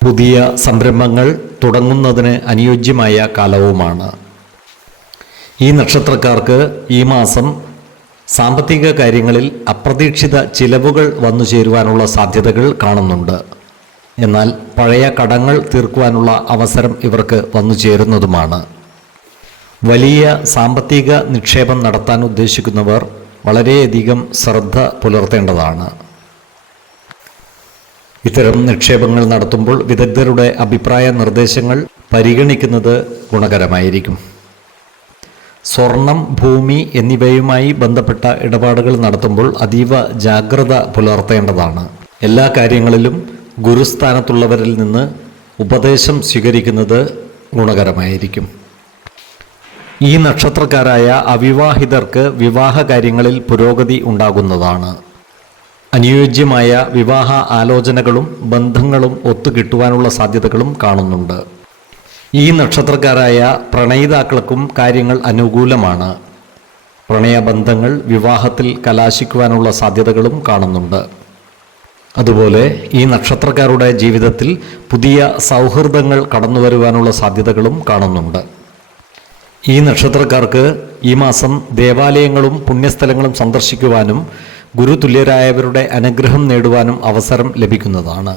പുതിയ സംരംഭങ്ങൾ തുടങ്ങുന്നതിന് അനുയോജ്യമായ കാലവുമാണ്. ഈ നക്ഷത്രക്കാർക്ക് ഈ മാസം സാമ്പത്തിക കാര്യങ്ങളിൽ അപ്രതീക്ഷിത ചിലവുകൾ വന്നു ചേരുവാനുള്ള സാധ്യതകൾ കാണുന്നുണ്ട്. എന്നാൽ പഴയ കടങ്ങൾ തീർക്കുവാനുള്ള അവസരം ഇവർക്ക് വന്നു ചേരുന്നതുമാണ്. വലിയ സാമ്പത്തിക നിക്ഷേപം നടത്താൻ ഉദ്ദേശിക്കുന്നവർ വളരെയധികം ശ്രദ്ധ പുലർത്തേണ്ടതാണ്. ഇത്തരം നിക്ഷേപങ്ങൾ നടത്തുമ്പോൾ വിദഗ്ധരുടെ അഭിപ്രായ നിർദ്ദേശങ്ങൾ പരിഗണിക്കുന്നത് ഗുണകരമായിരിക്കും. സ്വർണം, ഭൂമി എന്നിവയുമായി ബന്ധപ്പെട്ട ഇടപാടുകൾ നടത്തുമ്പോൾ അതീവ ജാഗ്രത പുലർത്തേണ്ടതാണ്. എല്ലാ കാര്യങ്ങളിലും ഗുരുസ്ഥാനത്തുള്ളവരിൽ നിന്ന് ഉപദേശം സ്വീകരിക്കുന്നത് ഗുണകരമായിരിക്കും. ഈ നക്ഷത്രക്കാരായ അവിവാഹിതർക്ക് വിവാഹ കാര്യങ്ങളിൽ പുരോഗതി ഉണ്ടാകുന്നതാണ്. അനുയോജ്യമായ വിവാഹ ആലോചനകളും ബന്ധങ്ങളും ഒത്തുകിട്ടുവാനുള്ള സാധ്യതകളും കാണുന്നുണ്ട്. ഈ നക്ഷത്രക്കാരായ പ്രണയിതാക്കൾക്കും കാര്യങ്ങൾ അനുകൂലമാണ്. പ്രണയബന്ധങ്ങൾ വിവാഹത്തിൽ കലാശിക്കുവാനുള്ള സാധ്യതകളും കാണുന്നുണ്ട്. അതുപോലെ ഈ നക്ഷത്രക്കാരുടെ ജീവിതത്തിൽ പുതിയ സൗഹൃദങ്ങൾ കടന്നു വരുവാനുള്ള സാധ്യതകളും കാണുന്നുണ്ട്. ഈ നക്ഷത്രക്കാർക്ക് ഈ മാസം ദേവാലയങ്ങളും പുണ്യസ്ഥലങ്ങളും സന്ദർശിക്കുവാനും ഗുരുതുല്യരായവരുടെ അനുഗ്രഹം നേടുവാനും അവസരം ലഭിക്കുന്നതാണ്.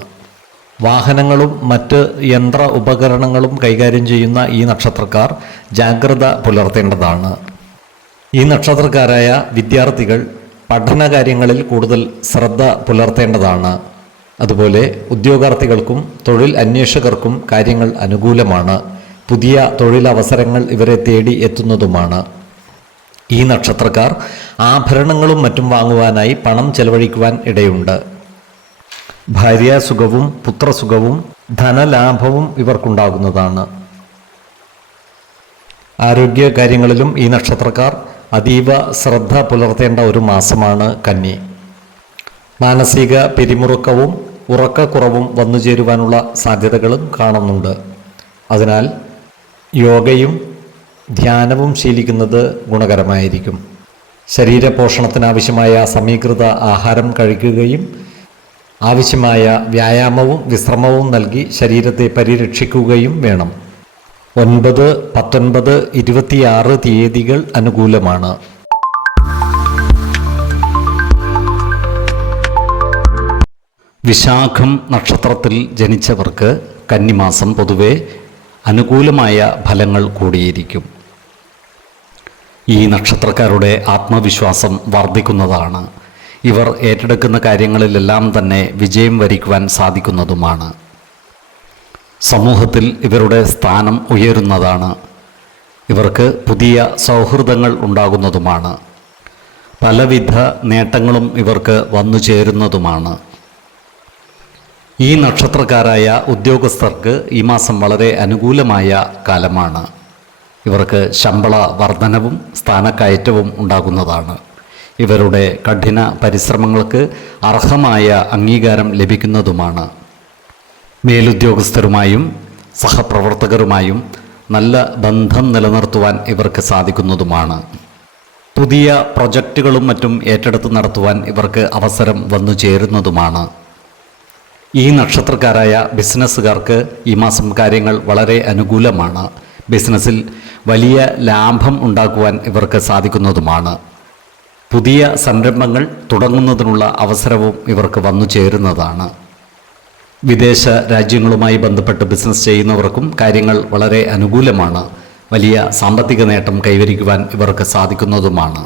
വാഹനങ്ങളും മറ്റ് യന്ത്ര ഉപകരണങ്ങളും കൈകാര്യം ചെയ്യുന്ന ഈ നക്ഷത്രക്കാർ ജാഗ്രത പുലർത്തേണ്ടതാണ്. ഈ നക്ഷത്രക്കാരായ വിദ്യാർത്ഥികൾ പഠനകാര്യങ്ങളിൽ കൂടുതൽ ശ്രദ്ധ പുലർത്തേണ്ടതാണ്. അതുപോലെ ഉദ്യോഗാർത്ഥികൾക്കും തൊഴിൽ അന്വേഷകർക്കും കാര്യങ്ങൾ അനുകൂലമാണ്. പുതിയ തൊഴിലവസരങ്ങൾ ഇവരെ തേടി എത്തുന്നതുമാണ്. ഈ നക്ഷത്രക്കാർ ആഭരണങ്ങളും മറ്റും വാങ്ങുവാനായി പണം ചെലവഴിക്കുവാൻ ഇടയുണ്ട്. ഭാര്യാസുഖവും പുത്രസുഖവും ധനലാഭവും ഇവർക്കുണ്ടാകുന്നതാണ്. ആരോഗ്യ കാര്യങ്ങളിലും ഈ നക്ഷത്രക്കാർ അതീവ ശ്രദ്ധ പുലർത്തേണ്ട ഒരു മാസമാണ് കന്നി. മാനസിക പിരിമുറുക്കവും ഉറക്കക്കുറവും വന്നുചേരുവാനുള്ള സാധ്യതകളും കാണുന്നുണ്ട്. അതിനാൽ യോഗയും ധ്യാനവും ശീലിക്കുന്നത് ഗുണകരമായിരിക്കും. ശരീരപോഷണത്തിനാവശ്യമായ സമീകൃത ആഹാരം കഴിക്കുകയും ആവശ്യമായ വ്യായാമവും വിശ്രമവും നൽകി ശരീരത്തെ പരിരക്ഷിക്കുകയും വേണം. 9, 19, 26 തീയതികൾ അനുകൂലമാണ്. വിശാഖം നക്ഷത്രത്തിൽ ജനിച്ചവർക്ക് കന്നിമാസം പൊതുവെ അനുകൂലമായ ഫലങ്ങൾ കൂടിയിരിക്കും. ഈ നക്ഷത്രക്കാരുടെ ആത്മവിശ്വാസം വർദ്ധിക്കുന്നതാണ്. ഇവർ ഏറ്റെടുക്കുന്ന കാര്യങ്ങളിലെല്ലാം തന്നെ വിജയം വരിക്കുവാൻ സാധിക്കുന്നതുമാണ്. സമൂഹത്തിൽ ഇവരുടെ സ്ഥാനം ഉയരുന്നതാണ്. ഇവർക്ക് പുതിയ സൗഹൃദങ്ങൾ ഉണ്ടാകുന്നതുമാണ്. പലവിധ നേട്ടങ്ങളും ഇവർക്ക് വന്നു ചേരുന്നതുമാണ്. ഈ നക്ഷത്രക്കാരായ ഉദ്യോഗസ്ഥർക്ക് ഈ മാസം വളരെ അനുകൂലമായ കാലമാണ്. ഇവർക്ക് ശമ്പള വർധനവും സ്ഥാനക്കയറ്റവും ഉണ്ടാകുന്നതാണ്. ഇവരുടെ കഠിന പരിശ്രമങ്ങൾക്ക് അർഹമായ അംഗീകാരം ലഭിക്കുന്നതുമാണ്. മേലുദ്യോഗസ്ഥരുമായും സഹപ്രവർത്തകരുമായും നല്ല ബന്ധം നിലനിർത്തുവാൻ ഇവർക്ക് സാധിക്കുന്നതുമാണ്. പുതിയ പ്രൊജക്റ്റുകളും മറ്റും ഏറ്റെടുത്ത് നടത്തുവാൻ ഇവർക്ക് അവസരം വന്നു ചേരുന്നതുമാണ്. ഈ നക്ഷത്രക്കാരായ ബിസിനസ്സുകാർക്ക് ഈ മാസം കാര്യങ്ങൾ വളരെ അനുകൂലമാണ്. ബിസിനസ്സിൽ വലിയ ലാഭം ഉണ്ടാക്കുവാൻ ഇവർക്ക് സാധിക്കുന്നതുമാണ്. പുതിയ സംരംഭങ്ങൾ തുടങ്ങുന്നതിനുള്ള അവസരവും ഇവർക്ക് വന്നു ചേരുന്നതാണ്. വിദേശ രാജ്യങ്ങളുമായി ബന്ധപ്പെട്ട് ബിസിനസ് ചെയ്യുന്നവർക്കും കാര്യങ്ങൾ വളരെ അനുകൂലമാണ്. വലിയ സാമ്പത്തിക നേട്ടം കൈവരിക്കുവാൻ ഇവർക്ക് സാധിക്കുന്നതുമാണ്.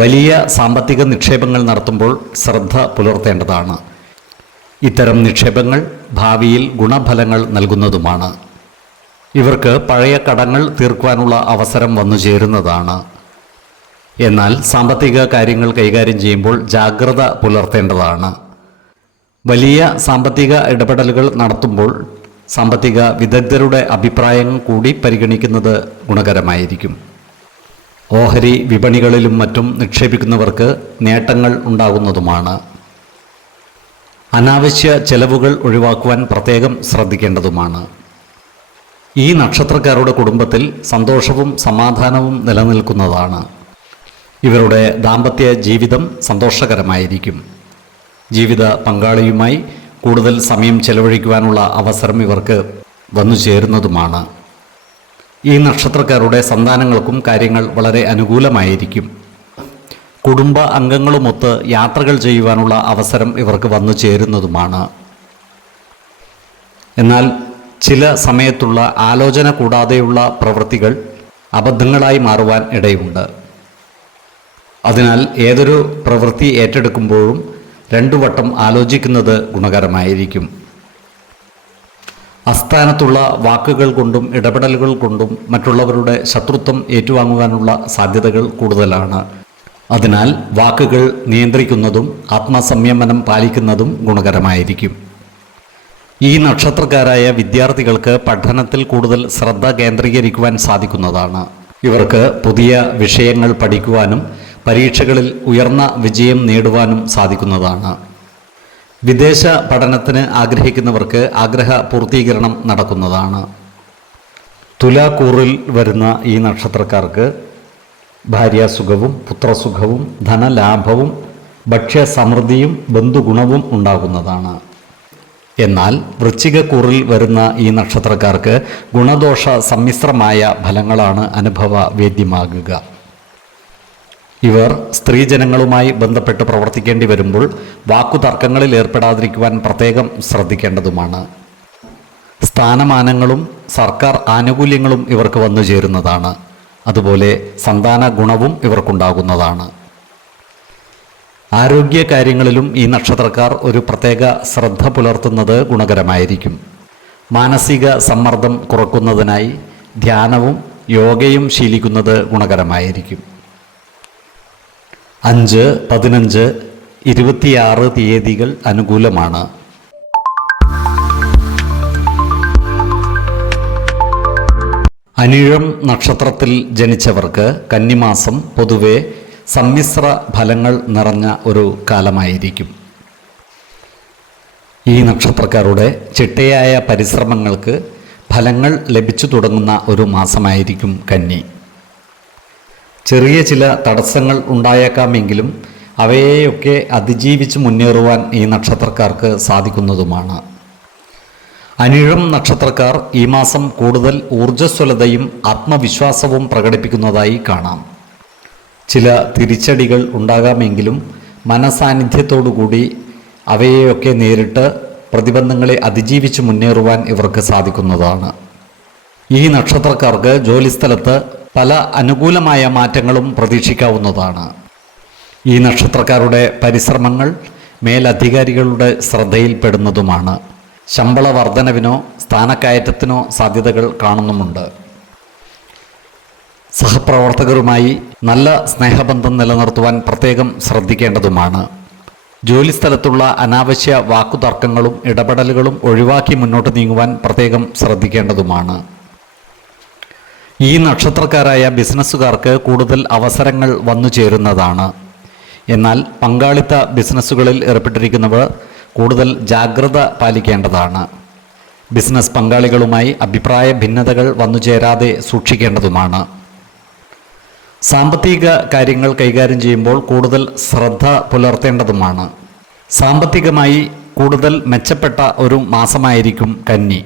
വലിയ സാമ്പത്തിക നിക്ഷേപങ്ങൾ നടത്തുമ്പോൾ ശ്രദ്ധ പുലർത്തേണ്ടതാണ്. ഇത്തരം നിക്ഷേപങ്ങൾ ഭാവിയിൽ ഗുണഫലങ്ങൾ നൽകുന്നതുമാണ്. ഇവർക്ക് പഴയ കടങ്ങൾ തീർക്കുവാനുള്ള അവസരം വന്നു ചേരുന്നതാണ്. എന്നാൽ സാമ്പത്തിക കാര്യങ്ങൾ കൈകാര്യം ചെയ്യുമ്പോൾ ജാഗ്രത പുലർത്തേണ്ടതാണ്. വലിയ സാമ്പത്തിക ഇടപെടലുകൾ നടത്തുമ്പോൾ സാമ്പത്തിക വിദഗ്ധരുടെ അഭിപ്രായം കൂടി പരിഗണിക്കുന്നത് ഗുണകരമായിരിക്കും. ഓഹരി വിപണികളിലും മറ്റും നിക്ഷേപിക്കുന്നവർക്ക് നേട്ടങ്ങൾ ഉണ്ടാകുന്നതുമാണ്. അനാവശ്യ ചെലവുകൾ ഒഴിവാക്കുവാൻ പ്രത്യേകം ശ്രദ്ധിക്കേണ്ടതുമാണ്. ഈ നക്ഷത്രക്കാരുടെ കുടുംബത്തിൽ സന്തോഷവും സമാധാനവും നിലനിൽക്കുന്നതാണ്. ഇവരുടെ ദാമ്പത്യ ജീവിതം സന്തോഷകരമായിരിക്കും. ജീവിത പങ്കാളിയുമായി കൂടുതൽ സമയം ചെലവഴിക്കുവാനുള്ള അവസരം ഇവർക്ക് വന്നു ചേരുന്നതുമാണ്. ഈ നക്ഷത്രക്കാരുടെ സന്താനങ്ങൾക്കും കാര്യങ്ങൾ വളരെ അനുകൂലമായിരിക്കും. കുടുംബ അംഗങ്ങളുമൊത്ത് യാത്രകൾ ചെയ്യുവാനുള്ള അവസരം ഇവർക്ക് വന്നു ചേരുന്നതുമാണ്. എന്നാൽ ചില സമയത്തുള്ള ആലോചന കൂടാതെയുള്ള പ്രവൃത്തികൾ അബദ്ധങ്ങളായി മാറുവാൻ ഇടയുണ്ട്. അതിനാൽ ഏതൊരു പ്രവൃത്തി ഏറ്റെടുക്കുമ്പോഴും 2 വട്ടം ആലോചിക്കുന്നത് ഗുണകരമായിരിക്കും. അസ്ഥാനത്തുള്ള വാക്കുകൾ കൊണ്ടും ഇടപെടലുകൾ കൊണ്ടും മറ്റുള്ളവരുടെ ശത്രുത്വം ഏറ്റുവാങ്ങുവാനുള്ള സാധ്യതകൾ കൂടുതലാണ്. അതിനാൽ വാക്കുകൾ നിയന്ത്രിക്കുന്നതും ആത്മസംയമനം പാലിക്കുന്നതും ഗുണകരമായിരിക്കും. ഈ നക്ഷത്രക്കാരായ വിദ്യാർത്ഥികൾക്ക് പഠനത്തിൽ കൂടുതൽ ശ്രദ്ധ കേന്ദ്രീകരിക്കുവാൻ സാധിക്കുന്നതാണ്. ഇവർക്ക് പുതിയ വിഷയങ്ങൾ പഠിക്കുവാനും പരീക്ഷകളിൽ ഉയർന്ന വിജയം നേടുവാനും സാധിക്കുന്നതാണ്. വിദേശ പഠനത്തിന് ആഗ്രഹിക്കുന്നവർക്ക് ആഗ്രഹ പൂർത്തീകരണം നടക്കുന്നതാണ്. തുലാക്കൂറിൽ വരുന്ന ഈ നക്ഷത്രക്കാർക്ക് ഭാര്യാസുഖവും പുത്രസുഖവും ധനലാഭവും ഭക്ഷ്യസമൃദ്ധിയും ബന്ധുഗുണവും ഉണ്ടാകുന്നതാണ്. എന്നാൽ വൃശ്ചികക്കൂറിൽ വരുന്ന ഈ നക്ഷത്രക്കാർക്ക് ഗുണദോഷ സമ്മിശ്രമായ ഫലങ്ങളാണ് അനുഭവവേദ്യമാകുക. ഇവർ സ്ത്രീജനങ്ങളുമായി ബന്ധപ്പെട്ട് പ്രവർത്തിക്കേണ്ടി വരുമ്പോൾ വാക്കുതർക്കങ്ങളിൽ ഏർപ്പെടാതിരിക്കുവാൻ പ്രത്യേകം ശ്രദ്ധിക്കേണ്ടതുമാണ്. സ്ഥാനമാനങ്ങളും സർക്കാർ ആനുകൂല്യങ്ങളും ഇവർക്ക് വന്നു ചേരുന്നതാണ്. അതുപോലെ സന്താന ഗുണവും ഇവർക്കുണ്ടാകുന്നതാണ്. ആരോഗ്യ കാര്യങ്ങളിലും ഈ നക്ഷത്രക്കാർ ഒരു പ്രത്യേക ശ്രദ്ധ പുലർത്തുന്നത് ഗുണകരമായിരിക്കും. മാനസിക സമ്മർദ്ദം കുറയ്ക്കുന്നതിനായി ധ്യാനവും യോഗയും ശീലിക്കുന്നത് ഗുണകരമായിരിക്കും. 5, 15, 26 തീയതികൾ അനുകൂലമാണ്. അനിഴം നക്ഷത്രത്തിൽ ജനിച്ചവർക്ക് കന്നിമാസം പൊതുവെ സമ്മിശ്ര ഫലങ്ങൾ നിറഞ്ഞ ഒരു കാലമായിരിക്കും. ഈ നക്ഷത്രക്കാരുടെ ചിട്ടയായ പരിശ്രമങ്ങൾക്ക് ഫലങ്ങൾ ലഭിച്ചു തുടങ്ങുന്ന ഒരു മാസമായിരിക്കും കന്നി. ചെറിയ ചില തടസ്സങ്ങൾ ഉണ്ടായേക്കാമെങ്കിലും അവയെയൊക്കെ അതിജീവിച്ച് മുന്നേറുവാൻ ഈ നക്ഷത്രക്കാർക്ക് സാധിക്കുന്നതുമാണ്. അനിഴം നക്ഷത്രക്കാർ ഈ മാസം കൂടുതൽ ഊർജ്ജസ്വലതയും ആത്മവിശ്വാസവും പ്രകടിപ്പിക്കുന്നതായി കാണാം. ചില തിരിച്ചടികൾ ഉണ്ടാകാമെങ്കിലും മനസാന്നിധ്യത്തോടുകൂടി അവയെയൊക്കെ നേരിട്ട് പ്രതിബന്ധങ്ങളെ അതിജീവിച്ച് മുന്നേറുവാൻ ഇവർക്ക് സാധിക്കുന്നതാണ്. ഈ നക്ഷത്രക്കാർക്ക് ജോലിസ്ഥലത്ത് പല അനുകൂലമായ മാറ്റങ്ങളും പ്രതീക്ഷിക്കാവുന്നതാണ്. ഈ നക്ഷത്രക്കാരുടെ പരിശ്രമങ്ങൾ മേലധികാരികളുടെ ശ്രദ്ധയിൽപ്പെടുന്നതുമാണ്. ശമ്പള വർധനവിനോ സ്ഥാനക്കയറ്റത്തിനോ സാധ്യതകൾ കാണുന്നുമുണ്ട്. സഹപ്രവർത്തകരുമായി നല്ല സ്നേഹബന്ധം നിലനിർത്തുവാൻ പ്രത്യേകം ശ്രദ്ധിക്കേണ്ടതുമാണ്. ജോലിസ്ഥലത്തുള്ള അനാവശ്യ വാക്കുതർക്കങ്ങളും ഇടപെടലുകളും ഒഴിവാക്കി മുന്നോട്ട് നീങ്ങുവാൻ പ്രത്യേകം ശ്രദ്ധിക്കേണ്ടതുമാണ്. ഈ നക്ഷത്രക്കാരായ ബിസിനസ്സുകാർക്ക് കൂടുതൽ അവസരങ്ങൾ വന്നു ചേരുന്നതാണ്. എന്നാൽ പങ്കാളിത്ത ബിസിനസ്സുകളിൽ ഏർപ്പെട്ടിരിക്കുന്നവർ കൂടുതൽ ജാഗ്രത പാലിക്കേണ്ടതാണ്. ബിസിനസ് പങ്കാളികളുമായി അഭിപ്രായ ഭിന്നതകൾ വന്നുചേരാതെ സൂക്ഷിക്കേണ്ടതുമാണ്. സാമ്പത്തിക കാര്യങ്ങൾ കൈകാര്യം ചെയ്യുമ്പോൾ കൂടുതൽ ശ്രദ്ധ പുലർത്തേണ്ടതുമാണ്. സാമ്പത്തികമായി കൂടുതൽ മെച്ചപ്പെട്ട ഒരു മാസമായിരിക്കും കന്നി.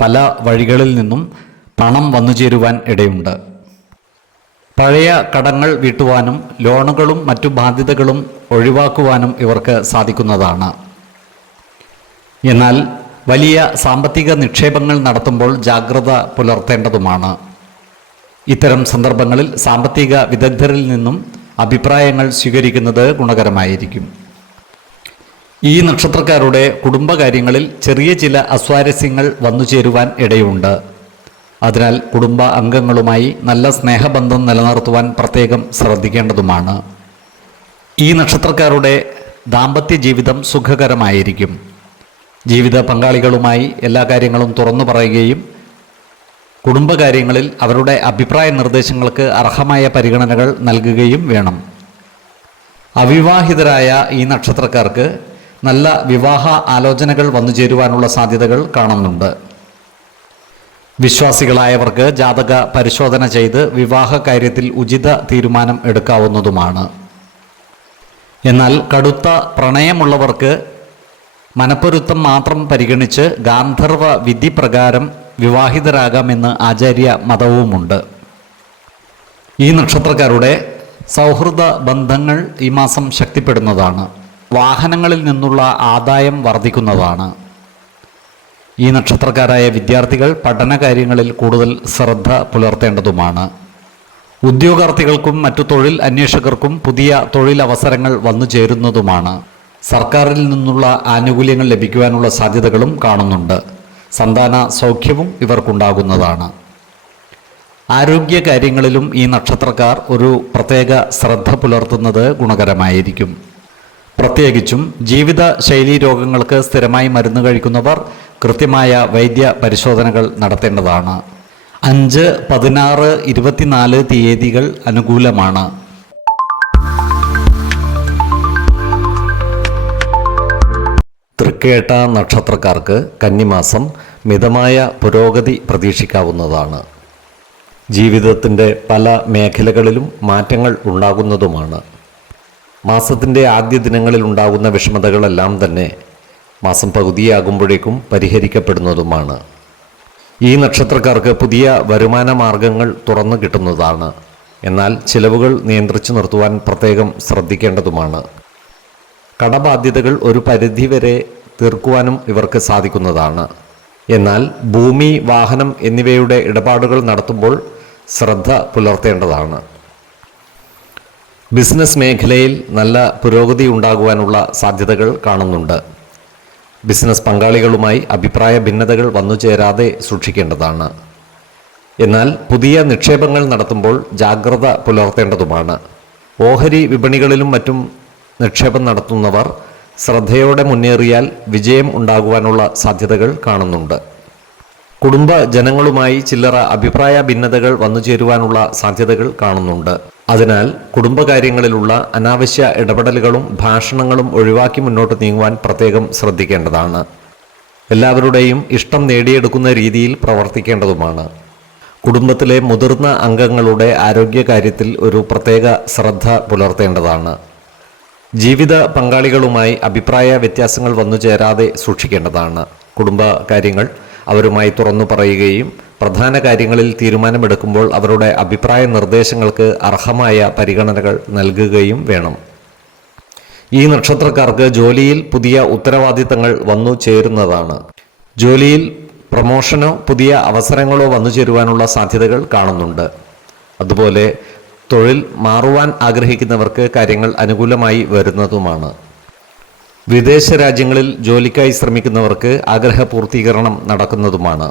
പല വഴികളിൽ നിന്നും പണം വന്നുചേരുവാൻ ഇടയുണ്ട്. പഴയ കടങ്ങൾ വീട്ടുവാനും ലോണുകളും മറ്റു ബാധ്യതകളും ഒഴിവാക്കുവാനും ഇവർക്ക് സാധിക്കുന്നതാണ്. എന്നാൽ വലിയ സാമ്പത്തിക നിക്ഷേപങ്ങൾ നടത്തുമ്പോൾ ജാഗ്രത പുലർത്തേണ്ടതുമാണ്. ഇത്തരം സന്ദർഭങ്ങളിൽ സാമ്പത്തിക വിദഗ്ധരിൽ നിന്നും അഭിപ്രായങ്ങൾ സ്വീകരിക്കുന്നത് ഗുണകരമായിരിക്കും. ഈ നക്ഷത്രക്കാരുടെ കുടുംബകാര്യങ്ങളിൽ ചെറിയ ചില അസ്വാരസ്യങ്ങൾ വന്നുചേരുവാൻ ഇടയുണ്ട്. അതിനാൽ കുടുംബ അംഗങ്ങളുമായി നല്ല സ്നേഹബന്ധം നിലനിർത്തുവാൻ പ്രത്യേകം ശ്രദ്ധിക്കേണ്ടതുമാണ്. ഈ നക്ഷത്രക്കാരുടെ ദാമ്പത്യ ജീവിതം സുഖകരമായിരിക്കും. ജീവിത പങ്കാളികളുമായി എല്ലാ കാര്യങ്ങളും തുറന്നു പറയുകയും കുടുംബകാര്യങ്ങളിൽ അവരുടെ അഭിപ്രായ നിർദ്ദേശങ്ങൾക്ക് അർഹമായ പരിഗണനകൾ നൽകുകയും വേണം. അവിവാഹിതരായ ഈ നക്ഷത്രക്കാർക്ക് നല്ല വിവാഹ ആലോചനകൾ വന്നുചേരുവാനുള്ള സാധ്യതകൾ കാണുന്നുണ്ട്. വിശ്വാസികളായവർക്ക് ജാതക പരിശോധന ചെയ്ത് വിവാഹ കാര്യത്തിൽ ഉചിത തീരുമാനം എടുക്കാവുന്നതുമാണ്. എന്നാൽ കടുത്ത പ്രണയമുള്ളവർക്ക് മനപ്പൊരുത്തം മാത്രം പരിഗണിച്ച് ഗാന്ധർവ വിധി പ്രകാരം വിവാഹിതരാകാമെന്ന് ആചാര്യ മതവുമുണ്ട്. ഈ നക്ഷത്രക്കാരുടെ സൗഹൃദ ബന്ധങ്ങൾ ഈ മാസം ശക്തിപ്പെടുന്നതാണ്. വാഹനങ്ങളിൽ നിന്നുള്ള ആദായം വർദ്ധിക്കുന്നതാണ്. ഈ നക്ഷത്രക്കാരായ വിദ്യാർത്ഥികൾ പഠനകാര്യങ്ങളിൽ കൂടുതൽ ശ്രദ്ധ പുലർത്തേണ്ടതുമാണ്. ഉദ്യോഗാർത്ഥികൾക്കും മറ്റു തൊഴിൽ അന്വേഷകർക്കും പുതിയ തൊഴിലവസരങ്ങൾ വന്നു ചേരുന്നതുമാണ്. സർക്കാരിൽ നിന്നുള്ള ആനുകൂല്യങ്ങൾ ലഭിക്കുവാനുള്ള സാധ്യതകളും കാണുന്നുണ്ട്. സന്താന സൗഖ്യവും ഇവർക്കുണ്ടാകുന്നതാണ്. ആരോഗ്യ കാര്യങ്ങളിലും ഈ നക്ഷത്രക്കാർ ഒരു പ്രത്യേക ശ്രദ്ധ പുലർത്തുന്നത് ഗുണകരമായിരിക്കും. പ്രത്യേകിച്ചും ജീവിതശൈലീ രോഗങ്ങൾക്ക് സ്ഥിരമായി മരുന്ന് കഴിക്കുന്നവർ കൃത്യമായ വൈദ്യ പരിശോധനകൾ നടത്തേണ്ടതാണ്. 5, 16, 24 തീയതികൾ അനുകൂലമാണ്. തൃക്കേട്ട നക്ഷത്രക്കാർക്ക് കന്നിമാസം മിതമായ പുരോഗതി പ്രതീക്ഷിക്കാവുന്നതാണ്. ജീവിതത്തിൻ്റെ പല മേഖലകളിലും മാറ്റങ്ങൾ ഉണ്ടാകുന്നതുമാണ്. മാസത്തിൻ്റെ ആദ്യ ദിനങ്ങളിൽ ഉണ്ടാകുന്ന വിഷമതകളെല്ലാം തന്നെ മാസം പകുതിയാകുമ്പോഴേക്കും പരിഹരിക്കപ്പെടുന്നതുമാണ്. ഈ നക്ഷത്രക്കാർക്ക് പുതിയ വരുമാന മാർഗങ്ങൾ തുറന്നു കിട്ടുന്നതാണ്. എന്നാൽ ചിലവുകൾ നിയന്ത്രിച്ചു നിർത്തുവാൻ പ്രത്യേകം ശ്രദ്ധിക്കേണ്ടതുമാണ്. കടബാധ്യതകൾ ഒരു പരിധിവരെ തീർക്കുവാനും ഇവർക്ക് സാധിക്കുന്നതാണ്. എന്നാൽ ഭൂമി, വാഹനം എന്നിവയുടെ ഇടപാടുകൾ നടത്തുമ്പോൾ ശ്രദ്ധ പുലർത്തേണ്ടതാണ്. ബിസിനസ് മേഖലയിൽ നല്ല പുരോഗതി ഉണ്ടാകുവാനുള്ള സാധ്യതകൾ കാണുന്നുണ്ട്. ബിസിനസ് പങ്കാളികളുമായി അഭിപ്രായ ഭിന്നതകൾ വന്നുചേരാതെ സൂക്ഷിക്കേണ്ടതാണ്. എന്നാൽ പുതിയ നിക്ഷേപങ്ങൾ നടത്തുമ്പോൾ ജാഗ്രത പുലർത്തേണ്ടതുമാണ്. ഓഹരി വിപണികളിലും മറ്റും നിക്ഷേപം നടത്തുന്നവർ ശ്രദ്ധയോടെ മുന്നേറിയാൽ വിജയം ഉണ്ടാകുവാനുള്ള സാധ്യതകൾ കാണുന്നുണ്ട്. കുടുംബ ജനങ്ങളുമായി ചില്ലറ അഭിപ്രായ ഭിന്നതകൾ വന്നുചേരുവാനുള്ള സാധ്യതകൾ കാണുന്നുണ്ട്. അതിനാൽ കുടുംബകാര്യങ്ങളിലുള്ള അനാവശ്യ ഇടപെടലുകളും ഭാഷണങ്ങളും ഒഴിവാക്കി മുന്നോട്ട് നീങ്ങുവാൻ പ്രത്യേകം ശ്രദ്ധിക്കേണ്ടതാണ്. എല്ലാവരുടെയും ഇഷ്ടം നേടിയെടുക്കുന്ന രീതിയിൽ പ്രവർത്തിക്കേണ്ടതുമാണ്. കുടുംബത്തിലെ മുതിർന്ന അംഗങ്ങളുടെ ആരോഗ്യകാര്യത്തിൽ ഒരു പ്രത്യേക ശ്രദ്ധ പുലർത്തേണ്ടതാണ്. ജീവിത പങ്കാളികളുമായി അഭിപ്രായ വ്യത്യാസങ്ങൾ വന്നുചേരാതെ സൂക്ഷിക്കേണ്ടതാണ്. കുടുംബകാര്യങ്ങൾ അവരുമായി തുറന്നു പറയുകയും പ്രധാന കാര്യങ്ങളിൽ തീരുമാനമെടുക്കുമ്പോൾ അവരുടെ അഭിപ്രായ നിർദ്ദേശങ്ങൾക്ക് അർഹമായ പരിഗണനകൾ നൽകുകയും വേണം. ഈ നക്ഷത്രക്കാർക്ക് ജോലിയിൽ പുതിയ ഉത്തരവാദിത്തങ്ങൾ വന്നു ചേരുന്നതാണ്. ജോലിയിൽ പ്രമോഷനോ പുതിയ അവസരങ്ങളോ വന്നു ചേരുവാനുള്ള സാധ്യതകൾ കാണുന്നുണ്ട്. അതുപോലെ തൊഴിൽ മാറുവാൻ ആഗ്രഹിക്കുന്നവർക്ക് കാര്യങ്ങൾ അനുകൂലമായി വരുന്നതുമാണ്. വിദേശ രാജ്യങ്ങളിൽ ജോലിക്കായി ശ്രമിക്കുന്നവർക്ക് ആഗ്രഹ പൂർത്തീകരണം നടക്കുന്നതുമാണ്.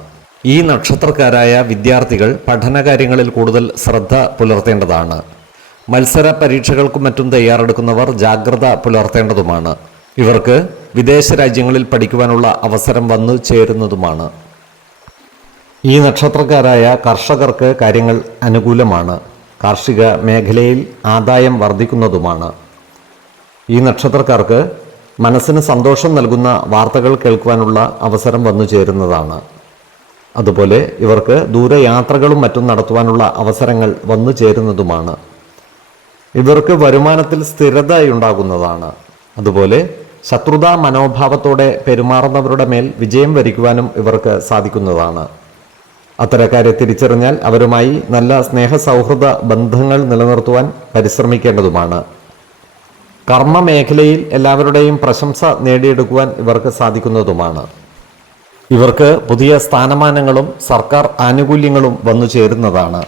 ഈ നക്ഷത്രക്കാരായ വിദ്യാർത്ഥികൾ പഠനകാര്യങ്ങളിൽ കൂടുതൽ ശ്രദ്ധ പുലർത്തേണ്ടതാണ്. മത്സര പരീക്ഷകൾക്കും മറ്റും തയ്യാറെടുക്കുന്നവർ ജാഗ്രത പുലർത്തേണ്ടതുമാണ്. ഇവർക്ക് വിദേശ രാജ്യങ്ങളിൽ പഠിക്കുവാനുള്ള അവസരം വന്നു ചേരുന്നതുമാണ്. ഈ നക്ഷത്രക്കാരായ കർഷകർക്ക് കാര്യങ്ങൾ അനുകൂലമാണ്. കാർഷിക മേഖലയിൽ ആദായം വർദ്ധിക്കുന്നതുമാണ്. ഈ നക്ഷത്രക്കാർക്ക് മനസ്സിന് സന്തോഷം നൽകുന്ന വാർത്തകൾ കേൾക്കുവാനുള്ള അവസരം വന്നു ചേരുന്നതാണ്. അതുപോലെ ഇവർക്ക് ദൂരയാത്രകളും മറ്റും നടത്തുവാനുള്ള അവസരങ്ങൾ വന്നു ചേരുന്നതുമാണ്. ഇവർക്ക് വരുമാനത്തിൽ സ്ഥിരതയുണ്ടാകുന്നതാണ്. അതുപോലെ ശത്രുതാ മനോഭാവത്തോടെ പെരുമാറുന്നവരുടെ മേൽ വിജയം വരിക്കുവാനും ഇവർക്ക് സാധിക്കുന്നതാണ്. അത്തരക്കാരെ തിരിച്ചറിഞ്ഞാൽ അവരുമായി നല്ല സ്നേഹസൗഹൃദ ബന്ധങ്ങൾ നിലനിർത്തുവാൻ പരിശ്രമിക്കേണ്ടതുമാണ്. കർമ്മ മേഖലയിൽ എല്ലാവരുടെയും പ്രശംസ നേടിയെടുക്കുവാൻ ഇവർക്ക് സാധിക്കുന്നതുമാണ്. ഇവർക്ക് പുതിയ സ്ഥാനമാനങ്ങളും സർക്കാർ ആനുകൂല്യങ്ങളും വന്നു ചേരുന്നതാണ്.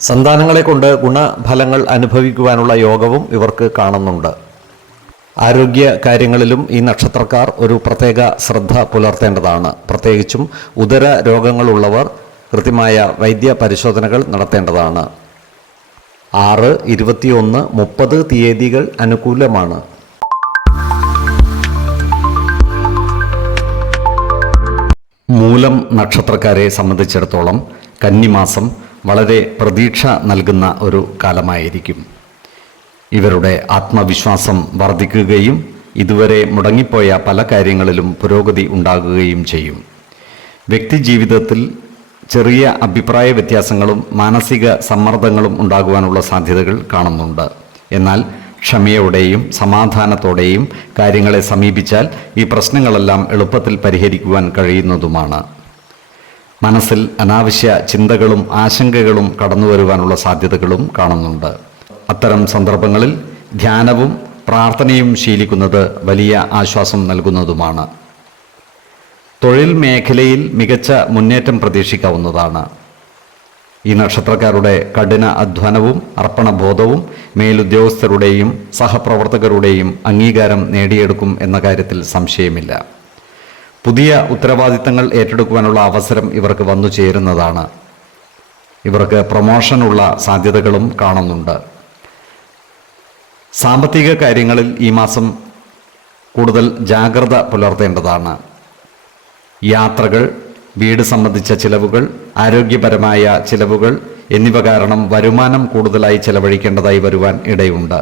സന്താനങ്ങളെ കൊണ്ട് ഗുണഫലങ്ങൾ അനുഭവിക്കുവാനുള്ള യോഗവും ഇവർക്ക് കാണുന്നുണ്ട്. ആരോഗ്യ കാര്യങ്ങളിലും ഈ നക്ഷത്രക്കാർ ഒരു പ്രത്യേക ശ്രദ്ധ പുലർത്തേണ്ടതാണ്. പ്രത്യേകിച്ചും ഉദര രോഗങ്ങളുള്ളവർ കൃത്യമായ വൈദ്യ പരിശോധനകൾ നടത്തേണ്ടതാണ്. 6, 21, 30 തീയതികൾ അനുകൂലമാണ്. മൂലം നക്ഷത്രക്കാരെ സംബന്ധിച്ചിടത്തോളം കന്നിമാസം വളരെ പ്രതീക്ഷ നൽകുന്ന ഒരു കാലമായിരിക്കും. ഇവരുടെ ആത്മവിശ്വാസം വർദ്ധിക്കുകയും ഇതുവരെ മുടങ്ങിപ്പോയ പല കാര്യങ്ങളിലും പുരോഗതി ഉണ്ടാകുകയും ചെയ്യും. വ്യക്തിജീവിതത്തിൽ ചെറിയ അഭിപ്രായ വ്യത്യാസങ്ങളും മാനസിക സമ്മർദ്ദങ്ങളും ഉണ്ടാകുവാനുള്ള സാധ്യതകൾ കാണുന്നുണ്ട്. എന്നാൽ ക്ഷമയോടെയും സമാധാനത്തോടെയും കാര്യങ്ങളെ സമീപിച്ചാൽ ഈ പ്രശ്നങ്ങളെല്ലാം എളുപ്പത്തിൽ പരിഹരിക്കുവാൻ കഴിയുന്നതുമാണ്. മനസ്സിൽ അനാവശ്യ ചിന്തകളും ആശങ്കകളും കടന്നു വരുവാനുള്ള സാധ്യതകളും കാണുന്നുണ്ട്. അത്തരം സന്ദർഭങ്ങളിൽ ധ്യാനവും പ്രാർത്ഥനയും ശീലിക്കുന്നത് വലിയ ആശ്വാസം നൽകുന്നതുമാണ്. തൊഴിൽ മേഖലയിൽ മികച്ച മുന്നേറ്റം പ്രതീക്ഷിക്കാവുന്നതാണ്. ഈ നക്ഷത്രക്കാരുടെ കഠിന അധ്വാനവും അർപ്പണബോധവും മേലുദ്യോഗസ്ഥരുടെയും സഹപ്രവർത്തകരുടെയും അംഗീകാരം നേടിയെടുക്കും എന്ന കാര്യത്തിൽ സംശയമില്ല. പുതിയ ഉത്തരവാദിത്തങ്ങൾ ഏറ്റെടുക്കുവാനുള്ള അവസരം ഇവർക്ക് വന്നു ചേരുന്നതാണ്. ഇവർക്ക് പ്രൊമോഷനുള്ള സാധ്യതകളും കാണുന്നുണ്ട്. സാമ്പത്തിക കാര്യങ്ങളിൽ ഈ മാസം കൂടുതൽ ജാഗ്രത പുലർത്തേണ്ടതാണ്. യാത്രകൾ, വീട് സംബന്ധിച്ച ചിലവുകൾ, ആരോഗ്യപരമായ ചിലവുകൾ എന്നിവ കാരണം വരുമാനം കൂടുതലായി ചെലവഴിക്കേണ്ടതായി വരുവാൻ ഇടയുണ്ട്.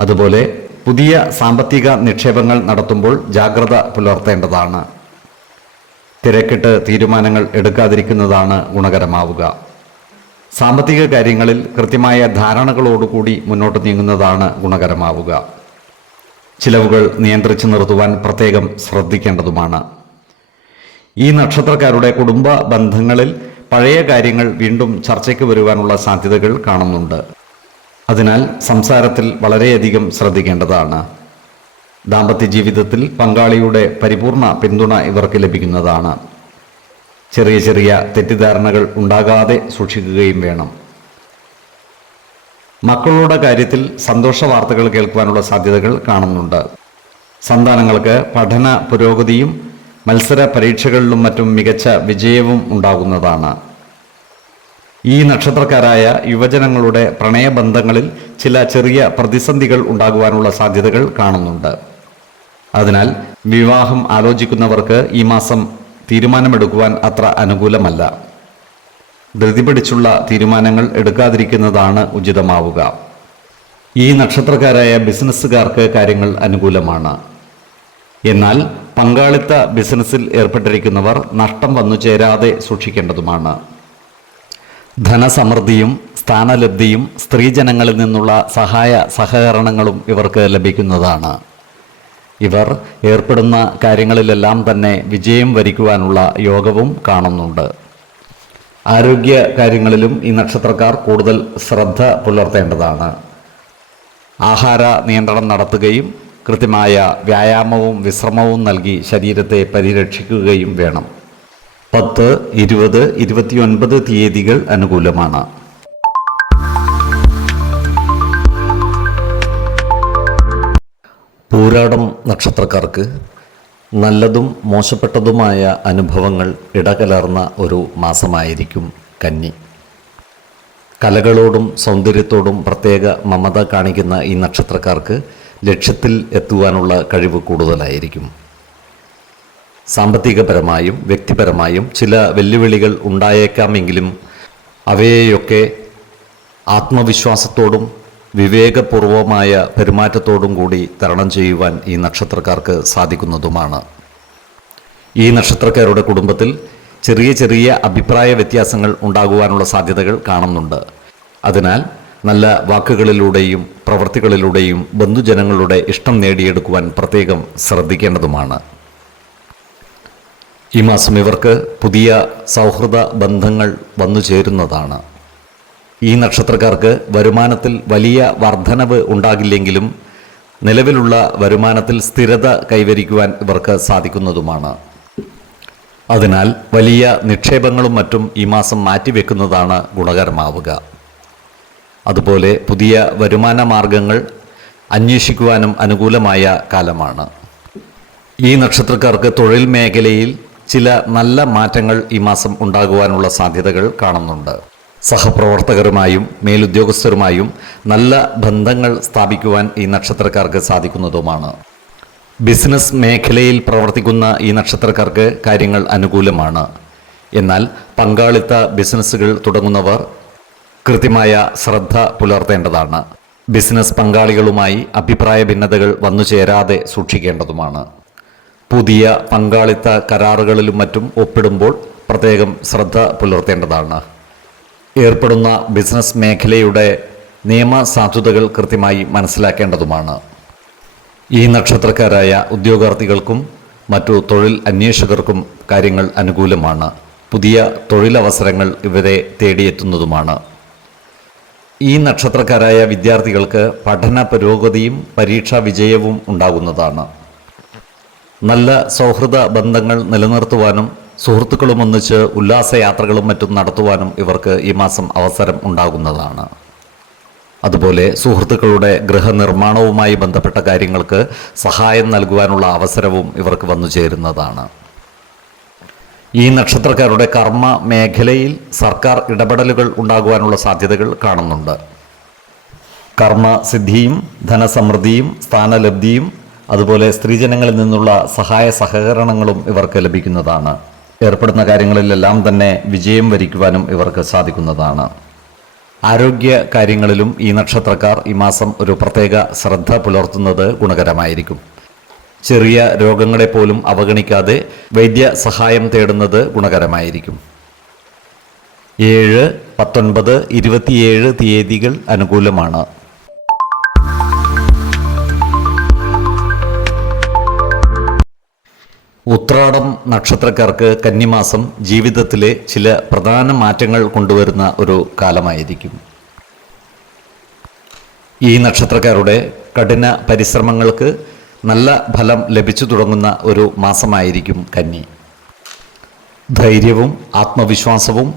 അതുപോലെ പുതിയ സാമ്പത്തിക നിക്ഷേപങ്ങൾ നടത്തുമ്പോൾ ജാഗ്രത പുലർത്തേണ്ടതാണ്. തിരക്കിട്ട് തീരുമാനങ്ങൾ എടുക്കാതിരിക്കുന്നതാണ് ഗുണകരമാവുക. സാമ്പത്തിക കാര്യങ്ങളിൽ കൃത്യമായ ധാരണകളോടുകൂടി മുന്നോട്ട് നീങ്ങുന്നതാണ് ഗുണകരമാവുക. ചിലവുകൾ നിയന്ത്രിച്ചു നിർത്തുവാൻ പ്രത്യേകം ശ്രദ്ധിക്കേണ്ടതുമാണ്. ഈ നക്ഷത്രക്കാരുടെ കുടുംബ ബന്ധങ്ങളിൽ പഴയ കാര്യങ്ങൾ വീണ്ടും ചർച്ചയ്ക്ക് വരുവാനുള്ള സാധ്യതകൾ കാണുന്നുണ്ട്. അതിനാൽ സംസാരത്തിൽ വളരെയധികം ശ്രദ്ധിക്കേണ്ടതാണ്. ദാമ്പത്യ ജീവിതത്തിൽ പങ്കാളിയുടെ പരിപൂർണ പിന്തുണ ഇവർക്ക് ലഭിക്കുന്നതാണ്. ചെറിയ ചെറിയ തെറ്റിദ്ധാരണകൾ ഉണ്ടാകാതെ സൂക്ഷിക്കുകയും വേണം. മക്കളുടെ കാര്യത്തിൽ സന്തോഷ വാർത്തകൾ കേൾക്കുവാനുള്ള സാധ്യതകൾ കാണുന്നുണ്ട്. സന്താനങ്ങൾക്ക് പഠന പുരോഗതിയും മത്സര പരീക്ഷകളിലും മറ്റും മികച്ച വിജയവും ഉണ്ടാകുന്നതാണ്. ഈ നക്ഷത്രക്കാരായ യുവജനങ്ങളുടെ പ്രണയബന്ധങ്ങളിൽ ചില ചെറിയ പ്രതിസന്ധികൾ ഉണ്ടാകുവാനുള്ള സാധ്യതകൾ കാണുന്നുണ്ട്. അതിനാൽ വിവാഹം ആലോചിക്കുന്നവർക്ക് ഈ മാസം തീരുമാനമെടുക്കുവാൻ അത്ര അനുകൂലമല്ല. ധൃതി പിടിച്ചുള്ള തീരുമാനങ്ങൾ എടുക്കാതിരിക്കുന്നതാണ് ഉചിതമാവുക. ഈ നക്ഷത്രക്കാരായ ബിസിനസ്സുകാർക്ക് കാര്യങ്ങൾ അനുകൂലമാണ്. എന്നാൽ പങ്കാളിത്ത ബിസിനസ്സിൽ ഏർപ്പെട്ടിരിക്കുന്നവർ നഷ്ടം വന്നു ചേരാതെ സൂക്ഷിക്കേണ്ടതുമാണ്. ധനസമൃദ്ധിയും സ്ഥാനലബ്ധിയും സ്ത്രീജനങ്ങളിൽ നിന്നുള്ള സഹായ സഹകരണങ്ങളും ഇവർക്ക് ലഭിക്കുന്നതാണ്. ഇവർ ഏർപ്പെടുന്ന കാര്യങ്ങളിലെല്ലാം തന്നെ വിജയം വരിക്കുവാനുള്ള യോഗവും കാണുന്നുണ്ട്. ആരോഗ്യ കാര്യങ്ങളിലും ഈ നക്ഷത്രക്കാർ കൂടുതൽ ശ്രദ്ധ പുലർത്തേണ്ടതാണ്. ആഹാര നിയന്ത്രണം നടത്തുകയും കൃത്യമായ വ്യായാമവും വിശ്രമവും നൽകി ശരീരത്തെ പരിരക്ഷിക്കുകയും വേണം. 10, 20, 29 തീയതികൾ അനുകൂലമാണ്. പൂരാടം നക്ഷത്രക്കാർക്ക് നല്ലതും മോശപ്പെട്ടതുമായ അനുഭവങ്ങൾ ഇടകലർന്ന ഒരു മാസമായിരിക്കും കന്നി. കലകളോടും സൗന്ദര്യത്തോടും പ്രത്യേക മമത കാണിക്കുന്ന ഈ നക്ഷത്രക്കാർക്ക് ലക്ഷ്യത്തിൽ എത്തുവാനുള്ള കഴിവ് കൂടുതലായിരിക്കും. സാമ്പത്തികപരമായും വ്യക്തിപരമായും ചില വെല്ലുവിളികൾ ഉണ്ടായേക്കാമെങ്കിലും അവയെയൊക്കെ ആത്മവിശ്വാസത്തോടും വിവേകപൂർവമായ പെരുമാറ്റത്തോടും കൂടി തരണം ചെയ്യുവാൻ ഈ നക്ഷത്രക്കാർക്ക് സാധിക്കുന്നതുമാണ്. ഈ നക്ഷത്രക്കാരുടെ കുടുംബത്തിൽ ചെറിയ ചെറിയ അഭിപ്രായ വ്യത്യാസങ്ങൾ ഉണ്ടാകുവാനുള്ള സാധ്യതകൾ കാണുന്നുണ്ട്. അതിനാൽ നല്ല വാക്കുകളിലൂടെയും പ്രവൃത്തികളിലൂടെയും ബന്ധുജനങ്ങളുടെ ഇഷ്ടം നേടിയെടുക്കുവാൻ പ്രത്യേകം ശ്രദ്ധിക്കേണ്ടതുമാണ്. ഈ മാസം ഇവർക്ക് പുതിയ സൗഹൃദ ബന്ധങ്ങൾ വന്നു ചേരുന്നതാണ്. ഈ നക്ഷത്രക്കാർക്ക് വരുമാനത്തിൽ വലിയ വർധനവ് ഉണ്ടാകില്ലെങ്കിലും നിലവിലുള്ള വരുമാനത്തിൽ സ്ഥിരത കൈവരിക്കുവാൻ ഇവർക്ക് സാധിക്കുന്നതുമാണ്. അതിനാൽ വലിയ നിക്ഷേപങ്ങളും മറ്റും ഈ മാസം മാറ്റിവെക്കുന്നതാണ് ഗുണകരമാവുക. അതുപോലെ പുതിയ വരുമാന മാർഗങ്ങൾ അന്വേഷിക്കുവാനും അനുകൂലമായ കാലമാണ്. ഈ നക്ഷത്രക്കാർക്ക് തൊഴിൽ മേഖലയിൽ ചില നല്ല മാറ്റങ്ങൾ ഈ മാസം ഉണ്ടാകുവാനുള്ള സാധ്യതകൾ കാണുന്നുണ്ട്. സഹപ്രവർത്തകരുമായും മേലുദ്യോഗസ്ഥരുമായും നല്ല ബന്ധങ്ങൾ സ്ഥാപിക്കുവാൻ ഈ നക്ഷത്രക്കാർക്ക് സാധിക്കുന്നതുമാണ്. ബിസിനസ് മേഖലയിൽ പ്രവർത്തിക്കുന്ന ഈ നക്ഷത്രക്കാർക്ക് കാര്യങ്ങൾ അനുകൂലമാണ്. എന്നാൽ പങ്കാളിത്ത ബിസിനസ്സുകൾ തുടങ്ങുന്നവർ കൃത്യമായ ശ്രദ്ധ പുലർത്തേണ്ടതാണ്. ബിസിനസ് പങ്കാളികളുമായി അഭിപ്രായ ഭിന്നതകൾ വന്നു ചേരാതെ സൂക്ഷിക്കേണ്ടതുമാണ്. പുതിയ പങ്കാളിത്ത കരാറുകളിലും മറ്റും ഒപ്പിടുമ്പോൾ പ്രത്യേകം ശ്രദ്ധ പുലർത്തേണ്ടതാണ്. ഏർപ്പെടുന്ന ബിസിനസ് മേഖലയുടെ നിയമസാധുതകൾ കൃത്യമായി മനസ്സിലാക്കേണ്ടതുമാണ്. ഈ നക്ഷത്രക്കാരായ ഉദ്യോഗാർത്ഥികൾക്കും മറ്റു തൊഴിൽ അന്വേഷകർക്കും കാര്യങ്ങൾ അനുകൂലമാണ്. പുതിയ തൊഴിലവസരങ്ങൾ ഇവരെ തേടിയെത്തുന്നതുമാണ്. ഈ നക്ഷത്രക്കാരായ വിദ്യാർത്ഥികൾക്ക് പഠന പുരോഗതിയും പരീക്ഷാ വിജയവും ഉണ്ടാകുന്നതാണ്. നല്ല സൗഹൃദ ബന്ധങ്ങൾ നിലനിർത്തുവാനും സുഹൃത്തുക്കളും ഒന്നിച്ച് ഉല്ലാസയാത്രകളും മറ്റും നടത്തുവാനും ഇവർക്ക് ഈ മാസം അവസരം ഉണ്ടാകുന്നതാണ്. അതുപോലെ സുഹൃത്തുക്കളുടെ ഗൃഹനിർമ്മാണവുമായി ബന്ധപ്പെട്ട കാര്യങ്ങൾക്ക് സഹായം നൽകുവാനുള്ള അവസരവും ഇവർക്ക് വന്നു ചേരുന്നതാണ്. ഈ നക്ഷത്രക്കാരുടെ കർമ്മ മേഖലയിൽ സർക്കാർ ഇടപെടലുകൾ ഉണ്ടാകുവാനുള്ള സാധ്യതകൾ കാണുന്നുണ്ട്. കർമ്മസിദ്ധിയും ധനസമൃദ്ധിയും സ്ഥാനലബ്ധിയും അതുപോലെ സ്ത്രീജനങ്ങളിൽ നിന്നുള്ള സഹായ സഹകരണങ്ങളും ഇവർക്ക് ലഭിക്കുന്നതാണ്. ഏർപ്പെടുന്ന കാര്യങ്ങളിലെല്ലാം തന്നെ വിജയം വരിക്കുവാനും ഇവർക്ക് സാധിക്കുന്നതാണ്. ആരോഗ്യ കാര്യങ്ങളിലും ഈ നക്ഷത്രക്കാർ ഈ മാസം ഒരു പ്രത്യേക ശ്രദ്ധ പുലർത്തുന്നത് ഗുണകരമായിരിക്കും. ചെറിയ രോഗങ്ങളെപ്പോലും അവഗണിക്കാതെ വൈദ്യ സഹായം തേടുന്നത് ഗുണകരമായിരിക്കും. 7, 19, 27 തീയതികൾ അനുകൂലമാണ്. ഉത്രാടം നക്ഷത്രക്കാർക്ക് കന്നിമാസം ജീവിതത്തിലെ ചില പ്രധാന മാറ്റങ്ങൾ കൊണ്ടുവരുന്ന ഒരു കാലമായിരിക്കും. ഈ നക്ഷത്രക്കാരുടെ കഠിന പരിശ്രമങ്ങൾക്ക് നല്ല ഫലം ലഭിച്ചു തുടങ്ങുന്ന ഒരു മാസമായിരിക്കും കന്നി. ധൈര്യവും ആത്മവിശ്വാസവും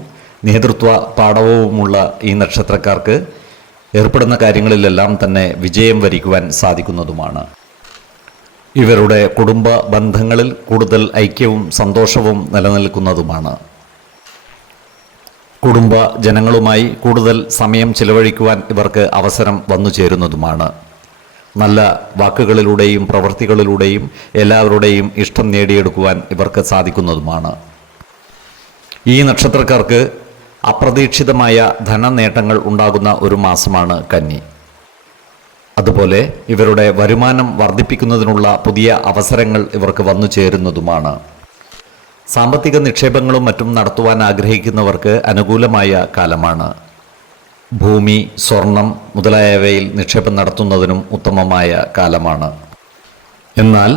നേതൃത്വ പാടവവുമുള്ള ഈ നക്ഷത്രക്കാർക്ക് ഏർപ്പെടുന്ന കാര്യങ്ങളിലെല്ലാം തന്നെ വിജയം വരിക്കുവാൻ സാധിക്കുന്നതുമാണ്. ഇവരുടെ കുടുംബ ബന്ധങ്ങളിൽ കൂടുതൽ ഐക്യവും സന്തോഷവും നിലനിൽക്കുന്നതുമാണ്. കുടുംബ ജനങ്ങളുമായി കൂടുതൽ സമയം ചിലവഴിക്കുവാൻ ഇവർക്ക് അവസരം വന്നു ചേരുന്നതുമാണ്. നല്ല വാക്കുകളിലൂടെയും പ്രവൃത്തികളിലൂടെയും എല്ലാവരുടെയും ഇഷ്ടം നേടിയെടുക്കുവാൻ ഇവർക്ക് സാധിക്കുന്നതുമാണ്. ഈ നക്ഷത്രക്കാർക്ക് അപ്രതീക്ഷിതമായ ധനനേട്ടങ്ങൾ ഉണ്ടാകുന്ന ഒരു മാസമാണ് കന്നി. അതുപോലെ ഇവരുടെ വരുമാനം വർദ്ധിപ്പിക്കുന്നതിനുള്ള പുതിയ അവസരങ്ങൾ ഇവർക്ക് വന്നു ചേരുന്നതുമാണ്. സാമ്പത്തിക നിക്ഷേപങ്ങളും മറ്റും നടത്തുവാൻ ആഗ്രഹിക്കുന്നവർക്ക് അനുകൂലമായ കാലമാണ്. ഭൂമി, സ്വർണം മുതലായവയിൽ നിക്ഷേപം നടത്തുന്നതിനും ഉത്തമമായ കാലമാണ്. എന്നാൽ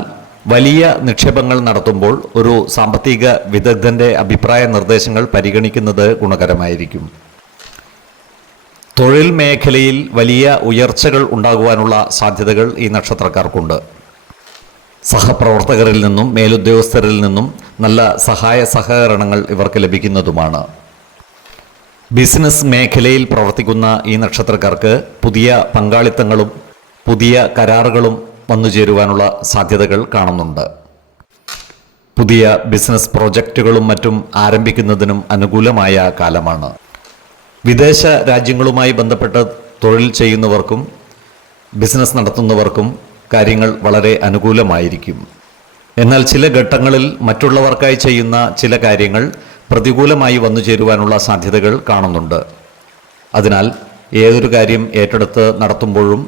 വലിയ നിക്ഷേപങ്ങൾ നടത്തുമ്പോൾ ഒരു സാമ്പത്തിക വിദഗ്ധൻ്റെ അഭിപ്രായ നിർദ്ദേശങ്ങൾ പരിഗണിക്കുന്നത് ഗുണകരമായിരിക്കും. തൊഴിൽ മേഖലയിൽ വലിയ ഉയർച്ചകൾ ഉണ്ടാകുവാനുള്ള സാധ്യതകൾ ഈ നക്ഷത്രക്കാർക്കുണ്ട്. സഹപ്രവർത്തകരിൽ നിന്നും മേലുദ്യോഗസ്ഥരിൽ നിന്നും നല്ല സഹായ സഹകരണങ്ങൾ ഇവർക്ക് ലഭിക്കുന്നതുമാണ്. ബിസിനസ് മേഖലയിൽ പ്രവർത്തിക്കുന്ന ഈ നക്ഷത്രക്കാർക്ക് പുതിയ പങ്കാളിത്തങ്ങളും പുതിയ കരാറുകളും വന്നു ചേരുവാനുള്ള സാധ്യതകൾ കാണുന്നുണ്ട്. പുതിയ ബിസിനസ് പ്രോജക്റ്റുകളും മറ്റും ആരംഭിക്കുന്നതിനും അനുകൂലമായ കാലമാണ്. വിദേശ രാജ്യങ്ങളുമായി ബന്ധപ്പെട്ട് തൊഴിൽ ചെയ്യുന്നവർക്കും ബിസിനസ് നടത്തുന്നവർക്കും കാര്യങ്ങൾ വളരെ അനുകൂലമായിരിക്കും. എന്നാൽ ചില ഘട്ടങ്ങളിൽ മറ്റുള്ളവർക്കായി ചെയ്യുന്ന ചില കാര്യങ്ങൾ പ്രതികൂലമായി വന്നു ചേരുവാനുള്ള സാധ്യതകൾ കാണുന്നുണ്ട്. അതിനാൽ ഏതൊരു കാര്യം ഏറ്റെടുത്ത് നടത്തുമ്പോഴും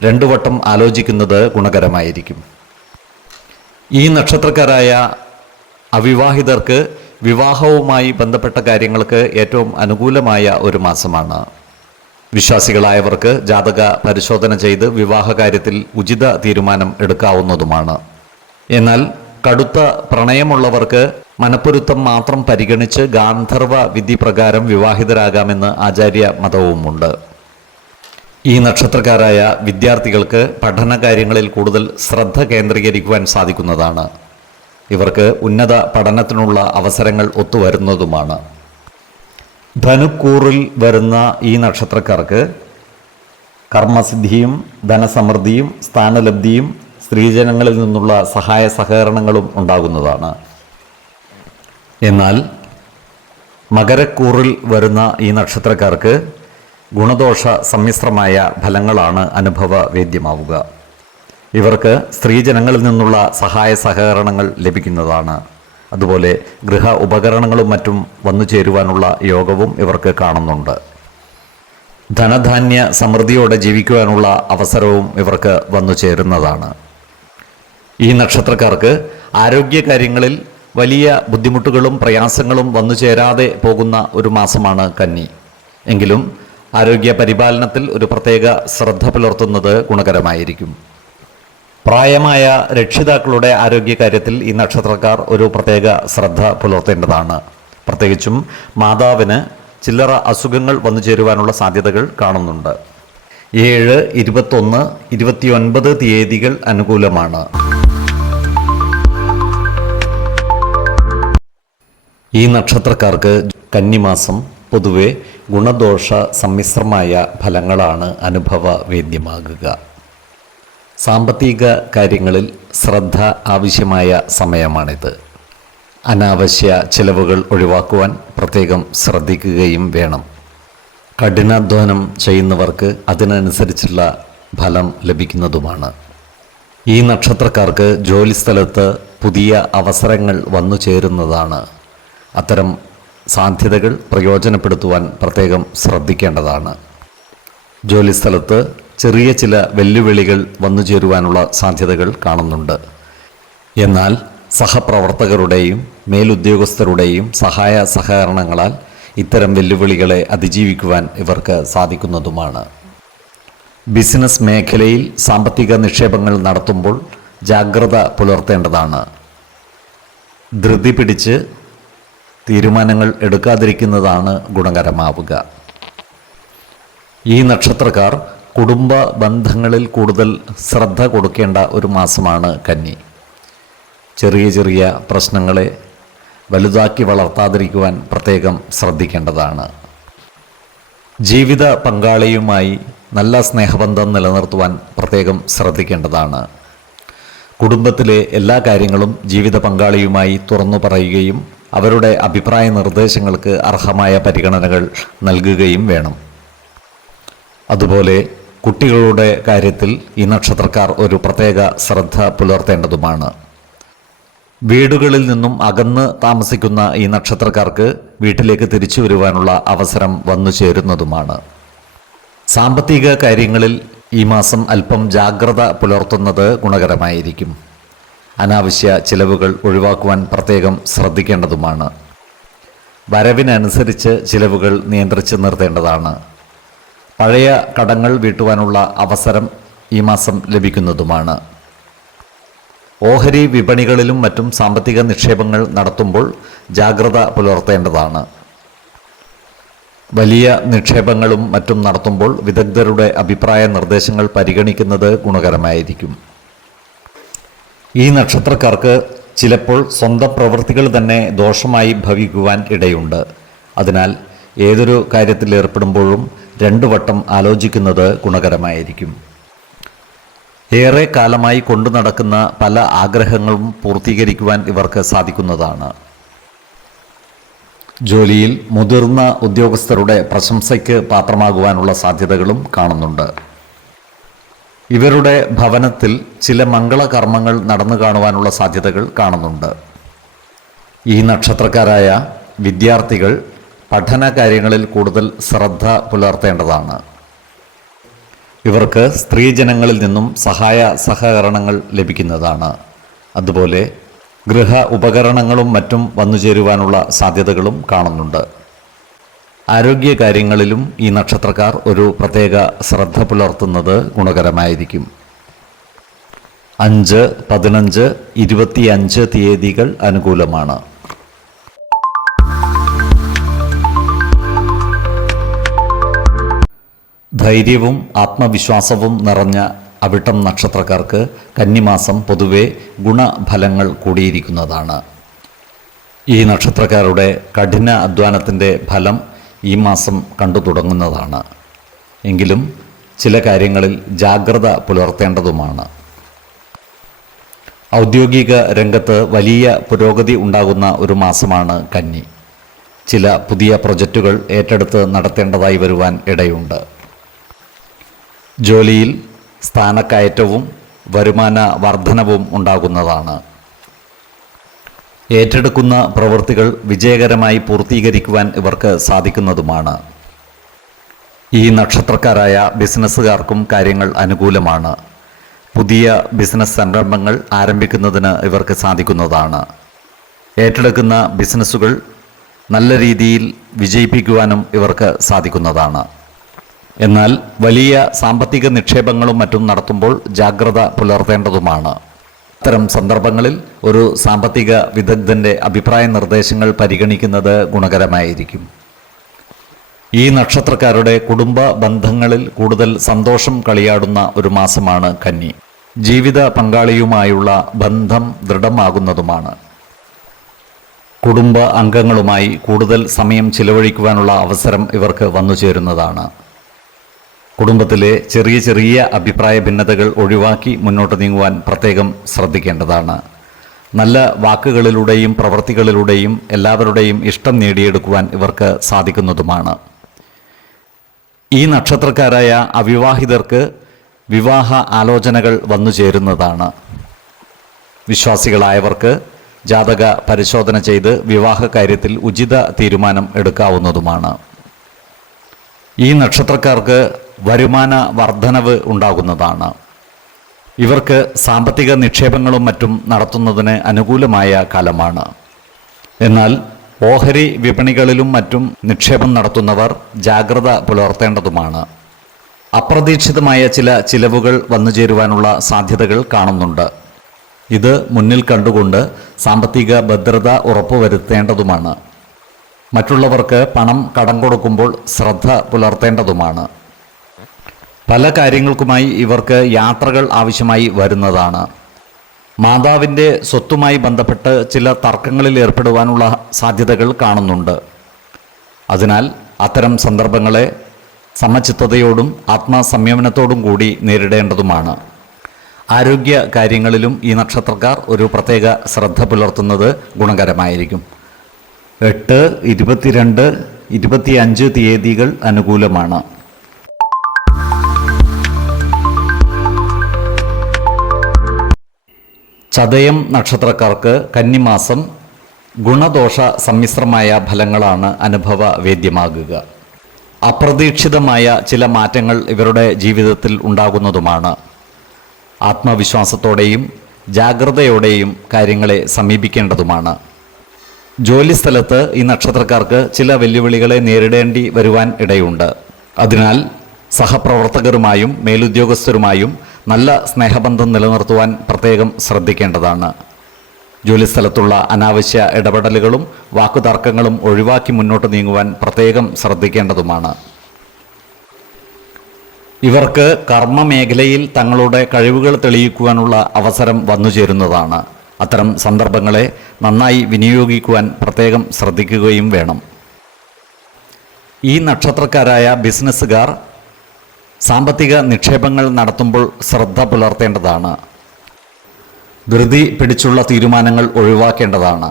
2 വട്ടം ആലോചിക്കുന്നത് ഗുണകരമായിരിക്കും. ഈ നക്ഷത്രക്കാരായ അവിവാഹിതർക്ക് വിവാഹവുമായി ബന്ധപ്പെട്ട കാര്യങ്ങൾക്ക് ഏറ്റവും അനുകൂലമായ ഒരു മാസമാണ്. വിശ്വാസികളായവർക്ക് ജാതക പരിശോധന ചെയ്ത് വിവാഹ കാര്യത്തിൽ ഉചിത തീരുമാനം എടുക്കാവുന്നതുമാണ്. എന്നാൽ കടുത്ത പ്രണയമുള്ളവർക്ക് മനപ്പൊരുത്തം മാത്രം പരിഗണിച്ച് ഗാന്ധർവ വിധി പ്രകാരം വിവാഹിതരാകാമെന്ന് ആചാര്യ മതവുമുണ്ട്. ഈ നക്ഷത്രക്കാരായ വിദ്യാർത്ഥികൾക്ക് പഠനകാര്യങ്ങളിൽ കൂടുതൽ ശ്രദ്ധ കേന്ദ്രീകരിക്കുവാൻ സാധിക്കുന്നതാണ്. ഇവർക്ക് ഉന്നത പഠനത്തിനുള്ള അവസരങ്ങൾ ഒത്തുവരുന്നതുമാണ്. ധനുക്കൂറിൽ വരുന്ന ഈ നക്ഷത്രക്കാർക്ക് കർമ്മസിദ്ധിയും ധനസമൃദ്ധിയും സ്ഥാനലബ്ധിയും സ്ത്രീജനങ്ങളിൽ നിന്നുള്ള സഹായ സഹകരണങ്ങളും ഉണ്ടാകുന്നതാണ്. എന്നാൽ മകരക്കൂറിൽ വരുന്ന ഈ നക്ഷത്രക്കാർക്ക് ഗുണദോഷ സമ്മിശ്രമായ ഫലങ്ങളാണ് അനുഭവവേദ്യമാവുക. ഇവർക്ക് സ്ത്രീജനങ്ങളിൽ നിന്നുള്ള സഹായ സഹകരണങ്ങൾ ലഭിക്കുന്നതാണ്. അതുപോലെ ഗൃഹ ഉപകരണങ്ങളും മറ്റും വന്നു ചേരുവാനുള്ള യോഗവും ഇവർക്ക് കാണുന്നുണ്ട്. ധനധാന്യ സമൃദ്ധിയോടെ ജീവിക്കുവാനുള്ള അവസരവും ഇവർക്ക് വന്നു ചേരുന്നതാണ്. ഈ നക്ഷത്രക്കാർക്ക് ആരോഗ്യകാര്യങ്ങളിൽ വലിയ ബുദ്ധിമുട്ടുകളും പ്രയാസങ്ങളും വന്നു ചേരാതെ പോകുന്ന ഒരു മാസമാണ് കന്നി. എങ്കിലും ആരോഗ്യ പരിപാലനത്തിൽ ഒരു പ്രത്യേക ശ്രദ്ധ പുലർത്തുന്നത് ഗുണകരമായിരിക്കും. പ്രായമായ രക്ഷിതാക്കളുടെ ആരോഗ്യകാര്യത്തിൽ ഈ നക്ഷത്രക്കാർ ഒരു പ്രത്യേക ശ്രദ്ധ പുലർത്തേണ്ടതാണ്. പ്രത്യേകിച്ചും മാതാവിന് ചില്ലറ അസുഖങ്ങൾ വന്നു ചേരുവാനുള്ള സാധ്യതകൾ കാണുന്നുണ്ട്. 7, 21, 29 തീയതികൾ അനുകൂലമാണ്. ഈ നക്ഷത്രക്കാർക്ക് കന്നിമാസം പൊതുവെ ഗുണദോഷ സമ്മിശ്രമായ ഫലങ്ങളാണ് അനുഭവവേദ്യമാകുക. സാമ്പത്തിക കാര്യങ്ങളിൽ ശ്രദ്ധ ആവശ്യമായ സമയമാണിത്. അനാവശ്യ ചിലവുകൾ ഒഴിവാക്കുവാൻ പ്രത്യേകം ശ്രദ്ധിക്കുകയും വേണം. കഠിനാധ്വാനം ചെയ്യുന്നവർക്ക് അതിനനുസരിച്ചുള്ള ഫലം ലഭിക്കുന്നതുമാണ്. ഈ നക്ഷത്രക്കാർക്ക് ജോലിസ്ഥലത്ത് പുതിയ അവസരങ്ങൾ വന്നു ചേരുന്നതാണ്. അത്തരം സാധ്യതകൾ പ്രയോജനപ്പെടുത്തുവാൻ പ്രത്യേകം ശ്രദ്ധിക്കേണ്ടതാണ്. ജോലിസ്ഥലത്ത് ചെറിയ ചില വെല്ലുവിളികൾ വന്നു ചേരുവാനുള്ള സാധ്യതകൾ കാണുന്നുണ്ട്. എന്നാൽ സഹപ്രവർത്തകരുടെയും മേലുദ്യോഗസ്ഥരുടെയും സഹായ സഹകരണങ്ങളാൽ ഇത്തരം വെല്ലുവിളികളെ അതിജീവിക്കുവാൻ ഇവർക്ക് സാധിക്കുന്നതുമാണ്. ബിസിനസ് മേഖലയിൽ സാമ്പത്തിക നിക്ഷേപങ്ങൾ നടത്തുമ്പോൾ ജാഗ്രത പുലർത്തേണ്ടതാണ്. ധൃതി പിടിച്ച് തീരുമാനങ്ങൾ എടുക്കാതിരിക്കുന്നതാണ് ഗുണകരമാവുക. ഈ നക്ഷത്രക്കാർ കുടുംബ ബന്ധങ്ങളിൽ കൂടുതൽ ശ്രദ്ധ കൊടുക്കേണ്ട ഒരു മാസമാണ് കന്നി. ചെറിയ ചെറിയ പ്രശ്നങ്ങളെ വലുതാക്കി വളർത്താതിരിക്കുവാൻ പ്രത്യേകം ശ്രദ്ധിക്കേണ്ടതാണ്. ജീവിത പങ്കാളിയുമായി നല്ല സ്നേഹബന്ധം നിലനിർത്തുവാൻ പ്രത്യേകം ശ്രദ്ധിക്കേണ്ടതാണ്. കുടുംബത്തിലെ എല്ലാ കാര്യങ്ങളും ജീവിത പങ്കാളിയുമായി തുറന്നു പറയുകയും അവരുടെ അഭിപ്രായ നിർദ്ദേശങ്ങൾക്ക് അർഹമായ പരിഗണനകൾ നൽകുകയും വേണം. അതുപോലെ കുട്ടികളുടെ കാര്യത്തിൽ ഈ നക്ഷത്രക്കാർ ഒരു പ്രത്യേക ശ്രദ്ധ പുലർത്തേണ്ടതുമാണ്. വീടുകളിൽ നിന്നും അകന്ന് താമസിക്കുന്ന ഈ നക്ഷത്രക്കാർക്ക് വീട്ടിലേക്ക് തിരിച്ചു വരുവാനുള്ള അവസരം വന്നു ചേരുന്നതുമാണ്. സാമ്പത്തിക കാര്യങ്ങളിൽ ഈ മാസം അല്പം ജാഗ്രത പുലർത്തുന്നത് ഗുണകരമായിരിക്കും. അനാവശ്യ ചിലവുകൾ ഒഴിവാക്കുവാൻ പ്രത്യേകം ശ്രദ്ധിക്കേണ്ടതുമാണ്. വരവിനനുസരിച്ച് ചിലവുകൾ നിയന്ത്രിച്ച് നിർത്തേണ്ടതാണ്. പഴയ കടങ്ങൾ വീട്ടുവാനുള്ള അവസരം ഈ മാസം ലഭിക്കുന്നതുമാണ്. ഓഹരി വിപണികളിലും മറ്റും സാമ്പത്തിക നിക്ഷേപങ്ങൾ നടത്തുമ്പോൾ ജാഗ്രത പുലർത്തേണ്ടതാണ്. വലിയ നിക്ഷേപങ്ങളും മറ്റും നടത്തുമ്പോൾ വിദഗ്ധരുടെ അഭിപ്രായ നിർദ്ദേശങ്ങൾ പരിഗണിക്കുന്നത് ഗുണകരമായിരിക്കും. ഈ നക്ഷത്രക്കാർക്ക് ചിലപ്പോൾ സ്വന്തം പ്രവൃത്തികൾ തന്നെ ദോഷമായി ഭവിക്കുവാൻ ഇടയുണ്ട്. അതിനാൽ ഏതൊരു കാര്യത്തിൽ ഏർപ്പെടുമ്പോഴും 2 വട്ടം ആലോചിക്കുന്നത് ഗുണകരമായിരിക്കും. ഏറെ കാലമായി കൊണ്ടു നടക്കുന്ന പല ആഗ്രഹങ്ങളും പൂർത്തീകരിക്കുവാൻ ഇവർക്ക് സാധിക്കുന്നതാണ്. ജോലിയിൽ മുതിർന്ന ഉദ്യോഗസ്ഥരുടെ പ്രശംസയ്ക്ക് പാത്രമാകുവാനുള്ള സാധ്യതകളും കാണുന്നുണ്ട്. ഇവരുടെ ഭവനത്തിൽ ചില മംഗളകർമ്മങ്ങൾ നടന്നു കാണുവാനുള്ള സാധ്യതകൾ കാണുന്നുണ്ട്. ഈ നക്ഷത്രക്കാരായ വിദ്യാർത്ഥികൾ പഠന കാര്യങ്ങളിൽ കൂടുതൽ ശ്രദ്ധ പുലർത്തേണ്ടതാണ്. ഇവർക്ക് സ്ത്രീജനങ്ങളിൽ നിന്നും സഹായ സഹകരണങ്ങൾ ലഭിക്കുന്നതാണ്. അതുപോലെ ഗൃഹ ഉപകരണങ്ങളും മറ്റും വന്നുചേരുവാനുള്ള സാധ്യതകളും കാണുന്നുണ്ട്. ആരോഗ്യകാര്യങ്ങളിലും ഈ നക്ഷത്രക്കാർ ഒരു പ്രത്യേക ശ്രദ്ധ പുലർത്തുന്നത് ഗുണകരമായിരിക്കും. 5, 15, 25 തീയതികൾ അനുകൂലമാണ്. ധൈര്യവും ആത്മവിശ്വാസവും നിറഞ്ഞ അവിട്ടം നക്ഷത്രക്കാർക്ക് കന്നിമാസം പൊതുവെ ഗുണഫലങ്ങൾ കൂടിയിരിക്കുന്നതാണ്. ഈ നക്ഷത്രക്കാരുടെ കഠിന അധ്വാനത്തിൻ്റെ ഫലം ഈ മാസം കണ്ടു തുടങ്ങുന്നതാണ്. എങ്കിലും ചില കാര്യങ്ങളിൽ ജാഗ്രത പുലർത്തേണ്ടതുമാണ്. ഔദ്യോഗിക രംഗത്ത് വലിയ പുരോഗതി ഉണ്ടാകുന്ന ഒരു മാസമാണ് കന്നി. ചില പുതിയ പ്രൊജക്റ്റുകൾ ഏറ്റെടുത്ത് നടത്തേണ്ടതായി വരുവാൻ ഇടയുണ്ട്. ജോലിയിൽ സ്ഥാനക്കയറ്റവും വരുമാന വർധനവും ഉണ്ടാകുന്നതാണ്. ഏറ്റെടുക്കുന്ന പ്രവൃത്തികൾ വിജയകരമായി പൂർത്തീകരിക്കുവാൻ ഇവർക്ക് സാധിക്കുന്നതുമാണ്. ഈ നക്ഷത്രക്കാരായ ബിസിനസ്സുകാർക്കും കാര്യങ്ങൾ അനുകൂലമാണ്. പുതിയ ബിസിനസ് സംരംഭങ്ങൾ ആരംഭിക്കുന്നതിന് ഇവർക്ക് സാധിക്കുന്നതാണ്. ഏറ്റെടുക്കുന്ന ബിസിനസ്സുകൾ നല്ല രീതിയിൽ വിജയിപ്പിക്കുവാനും ഇവർക്ക് സാധിക്കുന്നതാണ്. എന്നാൽ വലിയ സാമ്പത്തിക നിക്ഷേപങ്ങളും മറ്റും നടത്തുമ്പോൾ ജാഗ്രത പുലർത്തേണ്ടതുമാണ്. ഇത്തരം സന്ദർഭങ്ങളിൽ ഒരു സാമ്പത്തിക വിദഗ്ധൻ്റെ അഭിപ്രായ നിർദ്ദേശങ്ങൾ പരിഗണിക്കുന്നത് ഗുണകരമായിരിക്കും. ഈ നക്ഷത്രക്കാരുടെ കുടുംബ ബന്ധങ്ങളിൽ കൂടുതൽ സന്തോഷം കളിയാടുന്ന ഒരു മാസമാണ് കന്നി. ജീവിത പങ്കാളിയുമായുള്ള ബന്ധം ദൃഢമാകുന്നതുമാണ്. കുടുംബ അംഗങ്ങളുമായി കൂടുതൽ സമയം ചിലവഴിക്കുവാനുള്ള അവസരം ഇവർക്ക് വന്നു ചേരുന്നതാണ്. കുടുംബത്തിലെ ചെറിയ ചെറിയ അഭിപ്രായ ഭിന്നതകൾ ഒഴിവാക്കി മുന്നോട്ട് നീങ്ങുവാൻ പ്രത്യേകം ശ്രദ്ധിക്കേണ്ടതാണ്. നല്ല വാക്കുകളിലൂടെയും പ്രവൃത്തികളിലൂടെയും എല്ലാവരുടെയും ഇഷ്ടം നേടിയെടുക്കുവാൻ ഇവർക്ക് സാധിക്കുന്നതുമാണ്. ഈ നക്ഷത്രക്കാരായ അവിവാഹിതർക്ക് വിവാഹ ആലോചനകൾ വന്നു ചേരുന്നതാണ്. വിശ്വാസികളായവർക്ക് ജാതക പരിശോധന ചെയ്ത് വിവാഹ കാര്യത്തിൽ ഉചിത തീരുമാനം എടുക്കാവുന്നതുമാണ്. ഈ നക്ഷത്രക്കാർക്ക് വരുമാന വർധനവ് ഉണ്ടാകുന്നതാണ്. ഇവർക്ക് സാമ്പത്തിക നിക്ഷേപങ്ങളും മറ്റും നടത്തുന്നതിന് അനുകൂലമായ കാലമാണ്. എന്നാൽ ഓഹരി വിപണികളിലും മറ്റും നിക്ഷേപം നടത്തുന്നവർ ജാഗ്രത പുലർത്തേണ്ടതുമാണ്. അപ്രതീക്ഷിതമായ ചില ചിലവുകൾ വന്നുചേരുവാനുള്ള സാധ്യതകൾ കാണുന്നുണ്ട്. ഇത് മുന്നിൽ കണ്ടുകൊണ്ട് സാമ്പത്തിക ഭദ്രത ഉറപ്പുവരുത്തേണ്ടതുമാണ്. മറ്റുള്ളവർക്ക് പണം കടം കൊടുക്കുമ്പോൾ ശ്രദ്ധ പുലർത്തേണ്ടതുമാണ്. പല കാര്യങ്ങൾക്കുമായി ഇവർക്ക് യാത്രകൾ ആവശ്യമായി വരുന്നതാണ്. മാതാവിൻ്റെ സ്വത്തുമായി ബന്ധപ്പെട്ട് ചില തർക്കങ്ങളിൽ ഏർപ്പെടുവാനുള്ള സാധ്യതകൾ കാണുന്നുണ്ട്. അതിനാൽ അത്തരം സന്ദർഭങ്ങളെ സമചിത്തതയോടും ആത്മസംയമനത്തോടും കൂടി നേരിടേണ്ടതുമാണ്. ആരോഗ്യ കാര്യങ്ങളിലും ഈ നക്ഷത്രക്കാർ ഒരു പ്രത്യേക ശ്രദ്ധ പുലർത്തുന്നത് ഗുണകരമായിരിക്കും. 8, 22, 25 തീയതികൾ അനുകൂലമാണ്. ചതയം നക്ഷത്രക്കാർക്ക് കന്നിമാസം ഗുണദോഷ സമ്മിശ്രമായ ഫലങ്ങളാണ് അനുഭവവേദ്യമാകുക. അപ്രതീക്ഷിതമായ ചില മാറ്റങ്ങൾ ഇവരുടെ ജീവിതത്തിൽ ഉണ്ടാകുന്നതുമാണ്. ആത്മവിശ്വാസത്തോടെയും ജാഗ്രതയോടെയും കാര്യങ്ങളെ സമീപിക്കേണ്ടതുമാണ്. ജോലിസ്ഥലത്ത് ഈ നക്ഷത്രക്കാർക്ക് ചില വെല്ലുവിളികളെ നേരിടേണ്ടി വരുവാൻ ഇടയുണ്ട്. അതിനാൽ സഹപ്രവർത്തകരുമായും മേലുദ്യോഗസ്ഥരുമായും നല്ല സ്നേഹബന്ധം നിലനിർത്തുവാൻ പ്രത്യേകം ശ്രദ്ധിക്കേണ്ടതാണ്. ജോലിസ്ഥലത്തുള്ള അനാവശ്യ ഇടപെടലുകളും വാക്കുതർക്കങ്ങളും ഒഴിവാക്കി മുന്നോട്ട് നീങ്ങുവാൻ പ്രത്യേകം ശ്രദ്ധിക്കേണ്ടതുമാണ്. ഇവർക്ക് കർമ്മമേഖലയിൽ തങ്ങളുടെ കഴിവുകൾ തെളിയിക്കുവാനുള്ള അവസരം വന്നുചേരുന്നതാണ്. അത്തരം സന്ദർഭങ്ങളെ നന്നായി വിനിയോഗിക്കുവാൻ പ്രത്യേകം ശ്രദ്ധിക്കുകയും വേണം. ഈ നക്ഷത്രക്കാരായ ബിസിനസ്സുകാർ സാമ്പത്തിക നിക്ഷേപങ്ങൾ നടത്തുമ്പോൾ ശ്രദ്ധ പുലർത്തേണ്ടതാണ്. ധൃതി പിടിച്ചുള്ള തീരുമാനങ്ങൾ ഒഴിവാക്കേണ്ടതാണ്.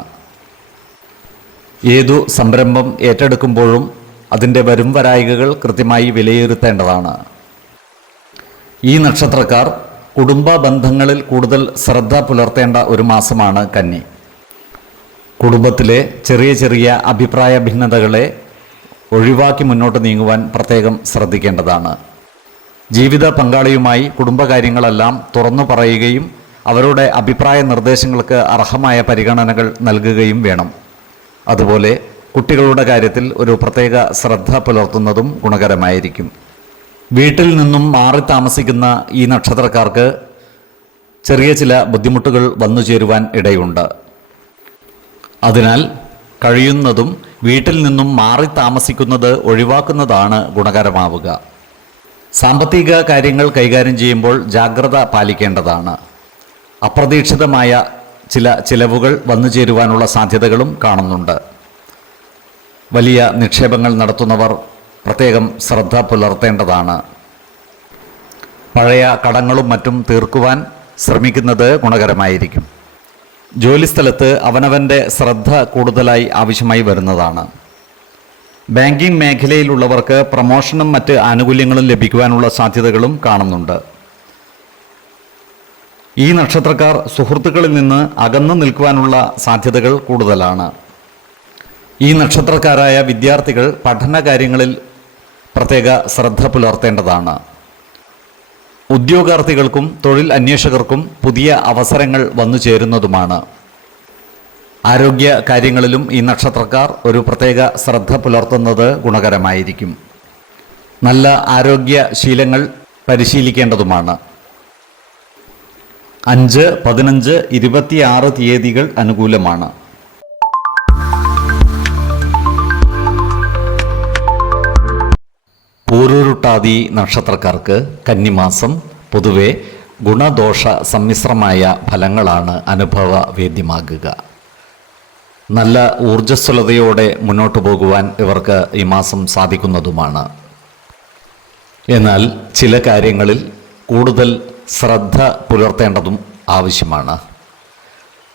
ഏതു സംരംഭം ഏറ്റെടുക്കുമ്പോഴും അതിൻ്റെ വരും വരായികകൾ കൃത്യമായി വിലയിരുത്തേണ്ടതാണ്. ഈ നക്ഷത്രക്കാർ കുടുംബ ബന്ധങ്ങളിൽ കൂടുതൽ ശ്രദ്ധ പുലർത്തേണ്ട ഒരു മാസമാണ് കന്നി. കുടുംബത്തിലെ ചെറിയ ചെറിയ അഭിപ്രായ ഭിന്നതകളെ ഒഴിവാക്കി മുന്നോട്ട് നീങ്ങുവാൻ പ്രത്യേകം ശ്രദ്ധിക്കേണ്ടതാണ്. ജീവിത പങ്കാളിയുമായി കുടുംബകാര്യങ്ങളെല്ലാം തുറന്നു പറയുകയും അവരുടെ അഭിപ്രായ നിർദ്ദേശങ്ങൾക്ക് അർഹമായ പരിഗണനകൾ നൽകുകയും വേണം. അതുപോലെ കുട്ടികളുടെ കാര്യത്തിൽ ഒരു പ്രത്യേക ശ്രദ്ധ പുലർത്തുന്നതും ഗുണകരമായിരിക്കും. വീട്ടിൽ നിന്നും മാറി താമസിക്കുന്ന ഈ നക്ഷത്രക്കാർക്ക് ചെറിയ ചില ബുദ്ധിമുട്ടുകൾ വന്നു ചേരുവാൻ ഇടയുണ്ട്. അതിനാൽ കഴിയുന്നതും വീട്ടിൽ നിന്നും മാറി താമസിക്കുന്നത് ഒഴിവാക്കുന്നതാണ് ഗുണകരമാവുക. സാമ്പത്തിക കാര്യങ്ങൾ കൈകാര്യം ചെയ്യുമ്പോൾ ജാഗ്രത പാലിക്കേണ്ടതാണ്. അപ്രതീക്ഷിതമായ ചില ചിലവുകൾ വന്നു ചേരുവാനുള്ള സാധ്യതകളും കാണുന്നുണ്ട്. വലിയ നിക്ഷേപങ്ങൾ നടത്തുന്നവർ പ്രത്യേകം ശ്രദ്ധ പുലർത്തേണ്ടതാണ്. പഴയ കടങ്ങളും മറ്റും തീർക്കുവാൻ ശ്രമിക്കുന്നത് ഗുണകരമായിരിക്കും. ജോലിസ്ഥലത്ത് അവനവൻ്റെ ശ്രദ്ധ കൂടുതലായി ആവശ്യമായി വരുന്നതാണ്. ബാങ്കിംഗ് മേഖലയിലുള്ളവർക്ക് പ്രമോഷനും മറ്റ് ആനുകൂല്യങ്ങളും ലഭിക്കുവാനുള്ള സാധ്യതകളും കാണുന്നുണ്ട്. ഈ നക്ഷത്രക്കാർ സുഹൃത്തുക്കളിൽ നിന്ന് അകന്നു നിൽക്കുവാനുള്ള സാധ്യതകൾ കൂടുതലാണ്. ഈ നക്ഷത്രക്കാരായ വിദ്യാർത്ഥികൾ പഠന കാര്യങ്ങളിൽ പ്രത്യേക ശ്രദ്ധ പുലർത്തേണ്ടതാണ്. ഉദ്യോഗാർത്ഥികൾക്കും തൊഴിൽ അന്വേഷകർക്കും പുതിയ അവസരങ്ങൾ വന്നു ചേരുന്നതുമാണ്. ആരോഗ്യ കാര്യങ്ങളിലും ഈ നക്ഷത്രക്കാർ ഒരു പ്രത്യേക ശ്രദ്ധ പുലർത്തുന്നത് ഗുണകരമായിരിക്കും. നല്ല ആരോഗ്യ ശീലങ്ങൾ പരിശീലിക്കേണ്ടതുമാണ്. 5, 15, 26 തീയതികൾ അനുകൂലമാണ്. പൂരുരുട്ടാതി നക്ഷത്രക്കാർക്ക് കന്നിമാസം പൊതുവെ ഗുണദോഷ സമ്മിശ്രമായ ഫലങ്ങളാണ് അനുഭവവേദ്യമാകുക. നല്ല ഊർജ്ജസ്വലതയോടെ മുന്നോട്ടു പോകുവാൻ ഇവർക്ക് ഈ മാസം സാധിക്കുന്നതുമാണ്. എന്നാൽ ചില കാര്യങ്ങളിൽ കൂടുതൽ ശ്രദ്ധ പുലർത്തേണ്ടതും ആവശ്യമാണ്.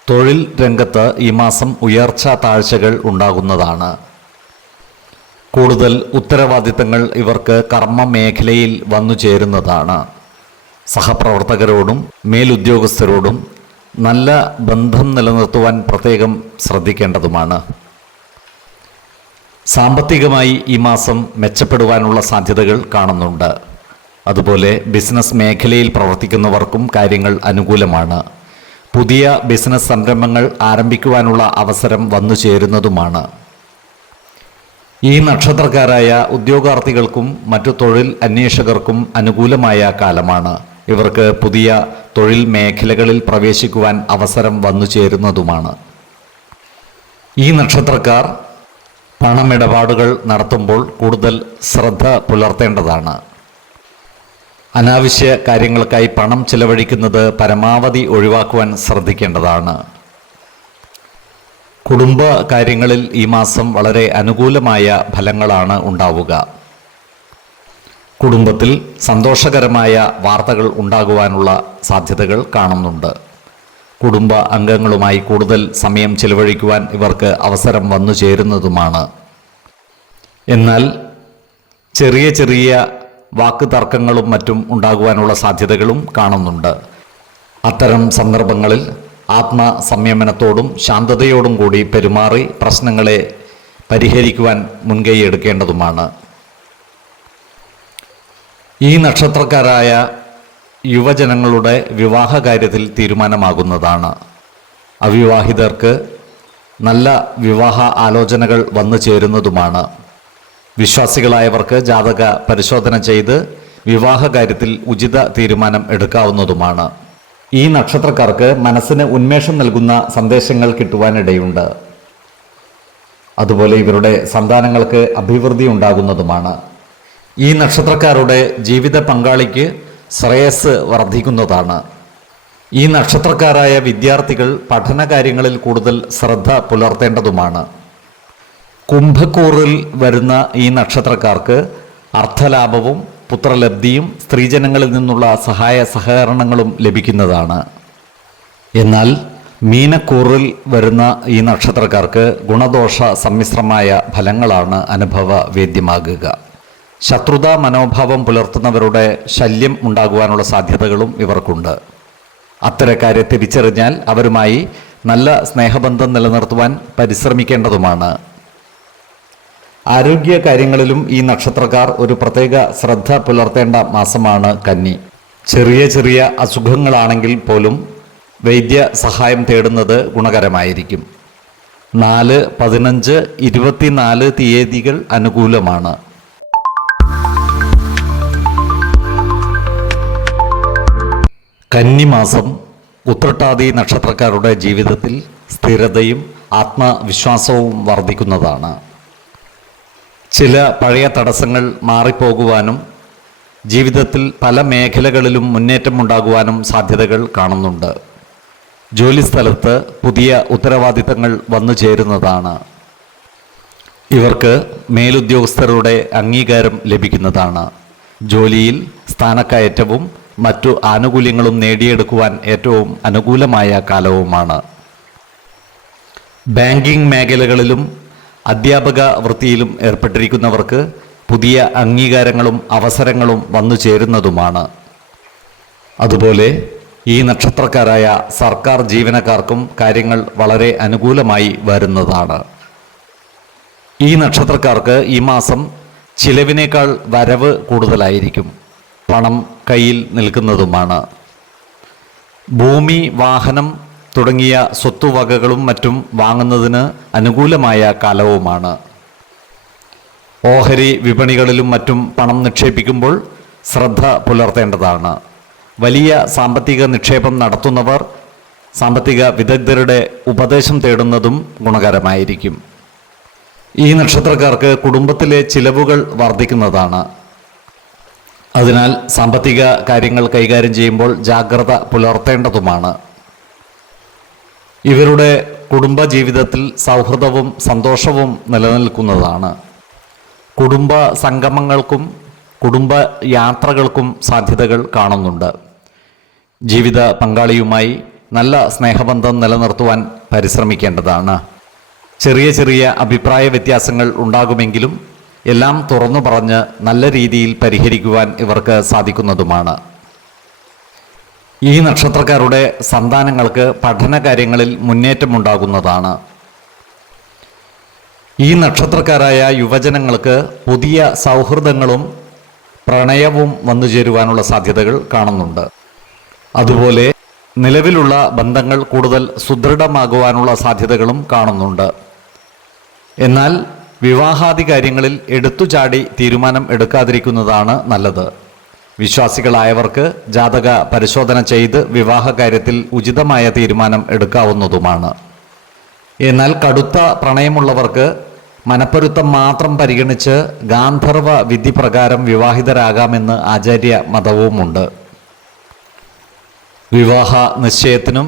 തൊഴിൽ രംഗത്ത് ഈ മാസം ഉയർച്ച താഴ്ചകൾ ഉണ്ടാകുന്നതാണ്. കൂടുതൽ ഉത്തരവാദിത്തങ്ങൾ ഇവർക്ക് കർമ്മ മേഖലയിൽ വന്നു ചേരുന്നതാണ്. സഹപ്രവർത്തകരോടും മേലുദ്യോഗസ്ഥരോടും നല്ല ബന്ധം നിലനിർത്തുവാൻ പ്രത്യേകം ശ്രദ്ധിക്കേണ്ടതുമാണ്. സാമ്പത്തികമായി ഈ മാസം മെച്ചപ്പെടുവാനുള്ള സാധ്യതകൾ കാണുന്നുണ്ട്. അതുപോലെ ബിസിനസ് മേഖലയിൽ പ്രവർത്തിക്കുന്നവർക്കും കാര്യങ്ങൾ അനുകൂലമാണ്. പുതിയ ബിസിനസ് സംരംഭങ്ങൾ ആരംഭിക്കുവാനുള്ള അവസരം വന്നു ചേരുന്നതുമാണ്. ഈ നക്ഷത്രക്കാരായ ഉദ്യോഗാർത്ഥികൾക്കും മറ്റു തൊഴിൽ അന്വേഷകർക്കും അനുകൂലമായ കാലമാണ്. ഇവർക്ക് പുതിയ തൊഴിൽ മേഖലകളിൽ പ്രവേശിക്കുവാൻ അവസരം വന്നു ചേരുന്നതുമാണ്. ഈ നക്ഷത്രക്കാർ പണമിടപാടുകൾ നടത്തുമ്പോൾ കൂടുതൽ ശ്രദ്ധ പുലർത്തേണ്ടതാണ്. അനാവശ്യ കാര്യങ്ങൾക്കായി പണം ചിലവഴിക്കുന്നത് പരമാവധി ഒഴിവാക്കുവാൻ ശ്രദ്ധിക്കേണ്ടതാണ്. കുടുംബ കാര്യങ്ങളിൽ ഈ മാസം വളരെ അനുകൂലമായ ഫലങ്ങളാണ് ഉണ്ടാവുക. കുടുംബത്തിൽ സന്തോഷകരമായ വാർത്തകൾ ഉണ്ടാകുവാനുള്ള സാധ്യതകൾ കാണുന്നുണ്ട്. കുടുംബ അംഗങ്ങളുമായി കൂടുതൽ സമയം ചിലവഴിക്കുവാൻ ഇവർക്ക് അവസരം വന്നു ചേരുന്നതുമാണ്. എന്നാൽ ചെറിയ ചെറിയ വാക്ക് തർക്കങ്ങളും മറ്റും ഉണ്ടാകുവാനുള്ള സാധ്യതകളും കാണുന്നുണ്ട്. അത്തരം സന്ദർഭങ്ങളിൽ ആത്മസംയമനത്തോടും ശാന്തതയോടും കൂടി പെരുമാറി പ്രശ്നങ്ങളെ പരിഹരിക്കുവാൻ മുൻകൈ എടുക്കേണ്ടതുമാണ്. ഈ നക്ഷത്രക്കാരായ യുവജനങ്ങളുടെ വിവാഹ കാര്യത്തിൽ തീരുമാനമാകുന്നതാണ്. അവിവാഹിതർക്ക് നല്ല വിവാഹ ആലോചനകൾ വന്നു ചേരുന്നതുമാണ്. വിശ്വാസികളായവർക്ക് ജാതക പരിശോധന ചെയ്ത് വിവാഹ കാര്യത്തിൽ ഉചിത തീരുമാനം എടുക്കാവുന്നതുമാണ്. ഈ നക്ഷത്രക്കാർക്ക് മനസ്സിന് ഉന്മേഷം നൽകുന്ന സന്ദേശങ്ങൾ കിട്ടുവാനിടയുണ്ട്. അതുപോലെ ഇവരുടെ സന്താനങ്ങൾക്ക് അഭിവൃദ്ധി ഉണ്ടാകുന്നതുമാണ്. ഈ നക്ഷത്രക്കാരുടെ ജീവിത പങ്കാളിക്ക് ശ്രേയസ് വർദ്ധിക്കുന്നതാണ്. ഈ നക്ഷത്രക്കാരായ വിദ്യാർത്ഥികൾ പഠനകാര്യങ്ങളിൽ കൂടുതൽ ശ്രദ്ധ പുലർത്തേണ്ടതുമാണ്. കുംഭക്കൂറിൽ വരുന്ന ഈ നക്ഷത്രക്കാർക്ക് അർത്ഥലാഭവും പുത്രലബ്ധിയും സ്ത്രീജനങ്ങളിൽ നിന്നുള്ള സഹായ സഹകരണങ്ങളും ലഭിക്കുന്നതാണ്. എന്നാൽ മീനക്കൂറിൽ വരുന്ന ഈ നക്ഷത്രക്കാർക്ക് ഗുണദോഷ സമ്മിശ്രമായ ഫലങ്ങളാണ് അനുഭവവേദ്യമാകുക. ശത്രുതാ മനോഭാവം പുലർത്തുന്നവരുടെ ശല്യം ഉണ്ടാകുവാനുള്ള സാധ്യതകളും ഇവർക്കുണ്ട്. അത്തരക്കാരെ തിരിച്ചറിഞ്ഞാൽ അവരുമായി നല്ല സ്നേഹബന്ധം നിലനിർത്തുവാൻ പരിശ്രമിക്കേണ്ടതുമാണ്. ആരോഗ്യ കാര്യങ്ങളിലും ഈ നക്ഷത്രക്കാർ ഒരു പ്രത്യേക ശ്രദ്ധ പുലർത്തേണ്ട മാസമാണ് കന്നി. ചെറിയ ചെറിയ അസുഖങ്ങളാണെങ്കിൽ പോലും വൈദ്യ സഹായം തേടുന്നത് ഗുണകരമായിരിക്കും. 4, 15, 24 തീയതികൾ അനുകൂലമാണ്. കന്നിമാസം ഉത്രട്ടാതി നക്ഷത്രക്കാരുടെ ജീവിതത്തിൽ സ്ഥിരതയും ആത്മവിശ്വാസവും വർദ്ധിക്കുന്നതാണ്. ചില പഴയ തടസ്സങ്ങൾ മാറിപ്പോകുവാനും ജീവിതത്തിൽ പല മേഖലകളിലും മുന്നേറ്റമുണ്ടാകുവാനും സാധ്യതകൾ കാണുന്നുണ്ട്. ജോലിസ്ഥലത്ത് പുതിയ ഉത്തരവാദിത്തങ്ങൾ വന്നു ചേരുന്നതാണ്. ഇവർക്ക് മേലുദ്യോഗസ്ഥരുടെ അംഗീകാരം ലഭിക്കുന്നതാണ്. ജോലിയിൽ സ്ഥാനക്കയറ്റവും മറ്റു ആനുകൂല്യങ്ങളും നേടിയെടുക്കുവാൻ ഏറ്റവും അനുകൂലമായ കാലവുമാണ്. ബാങ്കിംഗ് മേഖലകളിലും അധ്യാപക വൃത്തിയിലും ഏർപ്പെട്ടിരിക്കുന്നവർക്ക് പുതിയ അംഗീകാരങ്ങളും അവസരങ്ങളും വന്നു ചേരുന്നതുമാണ്. അതുപോലെ ഈ നക്ഷത്രക്കാരായ സർക്കാർ ജീവനക്കാർക്കും കാര്യങ്ങൾ വളരെ അനുകൂലമായി വരുന്നതാണ്. ഈ നക്ഷത്രക്കാർക്ക് ഈ മാസം ചിലവിനേക്കാൾ വരവ് കൂടുതലായിരിക്കും. പണം കയ്യിൽ നിൽക്കുന്നതുമാണ്. ഭൂമി, വാഹനം തുടങ്ങിയ സ്വത്തുവകകളും മറ്റും വാങ്ങുന്നതിന് അനുകൂലമായ കാലവുമാണ്. ഓഹരി വിപണികളിലും മറ്റും പണം നിക്ഷേപിക്കുമ്പോൾ ശ്രദ്ധ പുലർത്തേണ്ടതാണ്. വലിയ സാമ്പത്തിക നിക്ഷേപം നടത്തുന്നവർ സാമ്പത്തിക വിദഗ്ധരുടെ ഉപദേശം തേടുന്നതും ഗുണകരമായിരിക്കും. ഈ നക്ഷത്രക്കാർക്ക് കുടുംബത്തിലെ ചിലവുകൾ വർദ്ധിക്കുന്നതാണ്. അതിനാൽ സാമ്പത്തിക കാര്യങ്ങൾ കൈകാര്യം ചെയ്യുമ്പോൾ ജാഗ്രത പുലർത്തേണ്ടതുമാണ്. ഇവരുടെ കുടുംബ ജീവിതത്തിൽ സൗഹൃദവും സന്തോഷവും നിലനിൽക്കുന്നതാണ്. കുടുംബ സംഗമങ്ങൾക്കും കുടുംബ യാത്രകൾക്കും സാധ്യതകൾ കാണുന്നുണ്ട്. ജീവിത പങ്കാളിയുമായി നല്ല സ്നേഹബന്ധം നിലനിർത്തുവാൻ പരിശ്രമിക്കേണ്ടതാണ്. ചെറിയ ചെറിയ അഭിപ്രായ വ്യത്യാസങ്ങൾ ഉണ്ടാകുമെങ്കിലും എല്ലാം തുറന്നു പറഞ്ഞ് നല്ല രീതിയിൽ പരിഹരിക്കുവാൻ ഇവർക്ക് സാധിക്കുന്നതുമാണ്. ഈ നക്ഷത്രക്കാരുടെ സന്താനങ്ങൾക്ക് പഠന കാര്യങ്ങളിൽ മുന്നേറ്റമുണ്ടാകുന്നതാണ്. ഈ നക്ഷത്രക്കാരായ യുവജനങ്ങൾക്ക് പുതിയ സൗഹൃദങ്ങളും പ്രണയവും വന്നു ചേരുവാനുള്ള സാധ്യതകൾ കാണുന്നുണ്ട്. അതുപോലെ നിലവിലുള്ള ബന്ധങ്ങൾ കൂടുതൽ സുദൃഢമാകുവാനുള്ള സാധ്യതകളും കാണുന്നുണ്ട്. എന്നാൽ വിവാഹാദി കാര്യങ്ങളിൽ എടുത്തുചാടി തീരുമാനം എടുക്കാതിരിക്കുന്നതാണ് നല്ലത്. വിശ്വാസികളായവർക്ക് ജാതക പരിശോധന ചെയ്ത് വിവാഹ കാര്യത്തിൽ ഉചിതമായ തീരുമാനം എടുക്കാവുന്നതുമാണ്. എന്നാൽ കടുത്ത പ്രണയമുള്ളവർക്ക് മനപ്പൊരുത്തം മാത്രം പരിഗണിച്ച് ഗാന്ധർവ വിധി പ്രകാരം വിവാഹിതരാകാമെന്ന് ആചാര്യ മതവുമുണ്ട്. വിവാഹ നിശ്ചയത്തിനും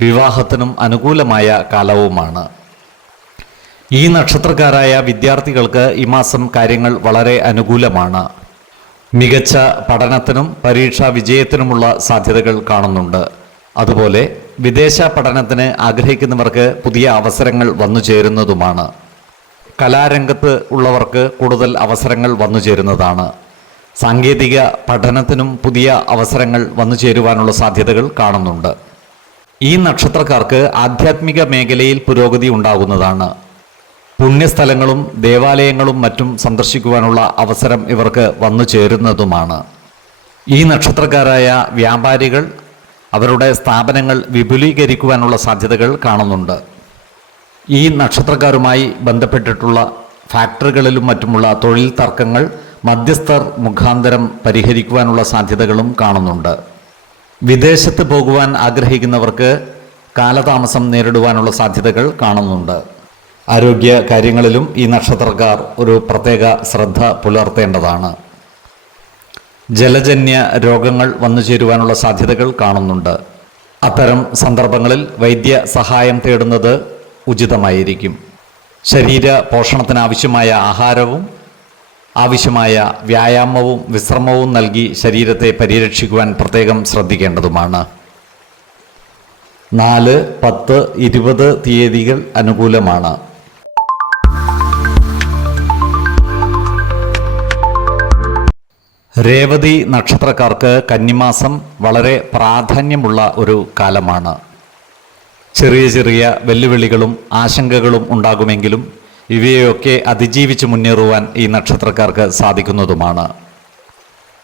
വിവാഹത്തിനും അനുകൂലമായ കാലവുമാണ്. ഈ നക്ഷത്രക്കാരായ വിദ്യാർത്ഥികൾക്ക് ഈ മാസം കാര്യങ്ങൾ വളരെ അനുകൂലമാണ്. മികച്ച പഠനത്തിനും പരീക്ഷാ വിജയത്തിനുമുള്ള സാധ്യതകൾ കാണുന്നുണ്ട്. അതുപോലെ വിദേശ പഠനത്തിന് ആഗ്രഹിക്കുന്നവർക്ക് പുതിയ അവസരങ്ങൾ വന്നു ചേരുന്നതുമാണ്. കലാരംഗത്ത് ഉള്ളവർക്ക് കൂടുതൽ അവസരങ്ങൾ വന്നു ചേരുന്നതാണ്. സാങ്കേതിക പഠനത്തിനും പുതിയ അവസരങ്ങൾ വന്നു ചേരുവാനുള്ള സാധ്യതകൾ കാണുന്നുണ്ട്. ഈ നക്ഷത്രക്കാർക്ക് ആധ്യാത്മിക മേഖലയിൽ പുരോഗതി ഉണ്ടാകുന്നതാണ്. പുണ്യസ്ഥലങ്ങളും ദേവാലയങ്ങളും മറ്റും സന്ദർശിക്കുവാനുള്ള അവസരം ഇവർക്ക് വന്നു ചേരുന്നതുമാണ്. ഈ നക്ഷത്രക്കാരായ വ്യാപാരികൾ അവരുടെ സ്ഥാപനങ്ങൾ വിപുലീകരിക്കുവാനുള്ള സാധ്യതകൾ കാണുന്നുണ്ട്. ഈ നക്ഷത്രക്കാരുമായി ബന്ധപ്പെട്ടിട്ടുള്ള ഫാക്ടറികളിലും മറ്റുമുള്ള തൊഴിൽ തർക്കങ്ങൾ മധ്യസ്ഥർ മുഖാന്തരം പരിഹരിക്കുവാനുള്ള സാധ്യതകളും കാണുന്നുണ്ട്. വിദേശത്ത് പോകുവാൻ ആഗ്രഹിക്കുന്നവർക്ക് കാലതാമസം നേരിടുവാനുള്ള സാധ്യതകൾ കാണുന്നുണ്ട്. ആരോഗ്യ കാര്യങ്ങളിലും ഈ നക്ഷത്രക്കാർ ഒരു പ്രത്യേക ശ്രദ്ധ പുലർത്തേണ്ടതാണ്. ജലജന്യ രോഗങ്ങൾ വന്നു ചേരുവാനുള്ള സാധ്യതകൾ കാണുന്നുണ്ട്. അത്തരം സന്ദർഭങ്ങളിൽ വൈദ്യ സഹായം തേടുന്നത് ഉചിതമായിരിക്കും. ശരീര പോഷണത്തിനാവശ്യമായ ആഹാരവും ആവശ്യമായ വ്യായാമവും വിശ്രമവും നൽകി ശരീരത്തെ പരിരക്ഷിക്കുവാൻ പ്രത്യേകം ശ്രദ്ധിക്കേണ്ടതുമാണ്. 4, 10, 20 തീയതികൾ അനുകൂലമാണ്. രേവതി നക്ഷത്രക്കാർക്ക് കന്നിമാസം വളരെ പ്രാധാന്യമുള്ള ഒരു കാലമാണ്. ചെറിയ ചെറിയ വെല്ലുവിളികളും ആശങ്കകളും ഉണ്ടാകുമെങ്കിലും ഇവയൊക്കെ അതിജീവിച്ച് മുന്നേറുവാൻ ഈ നക്ഷത്രക്കാർക്ക് സാധിക്കുന്നതുമാണ്.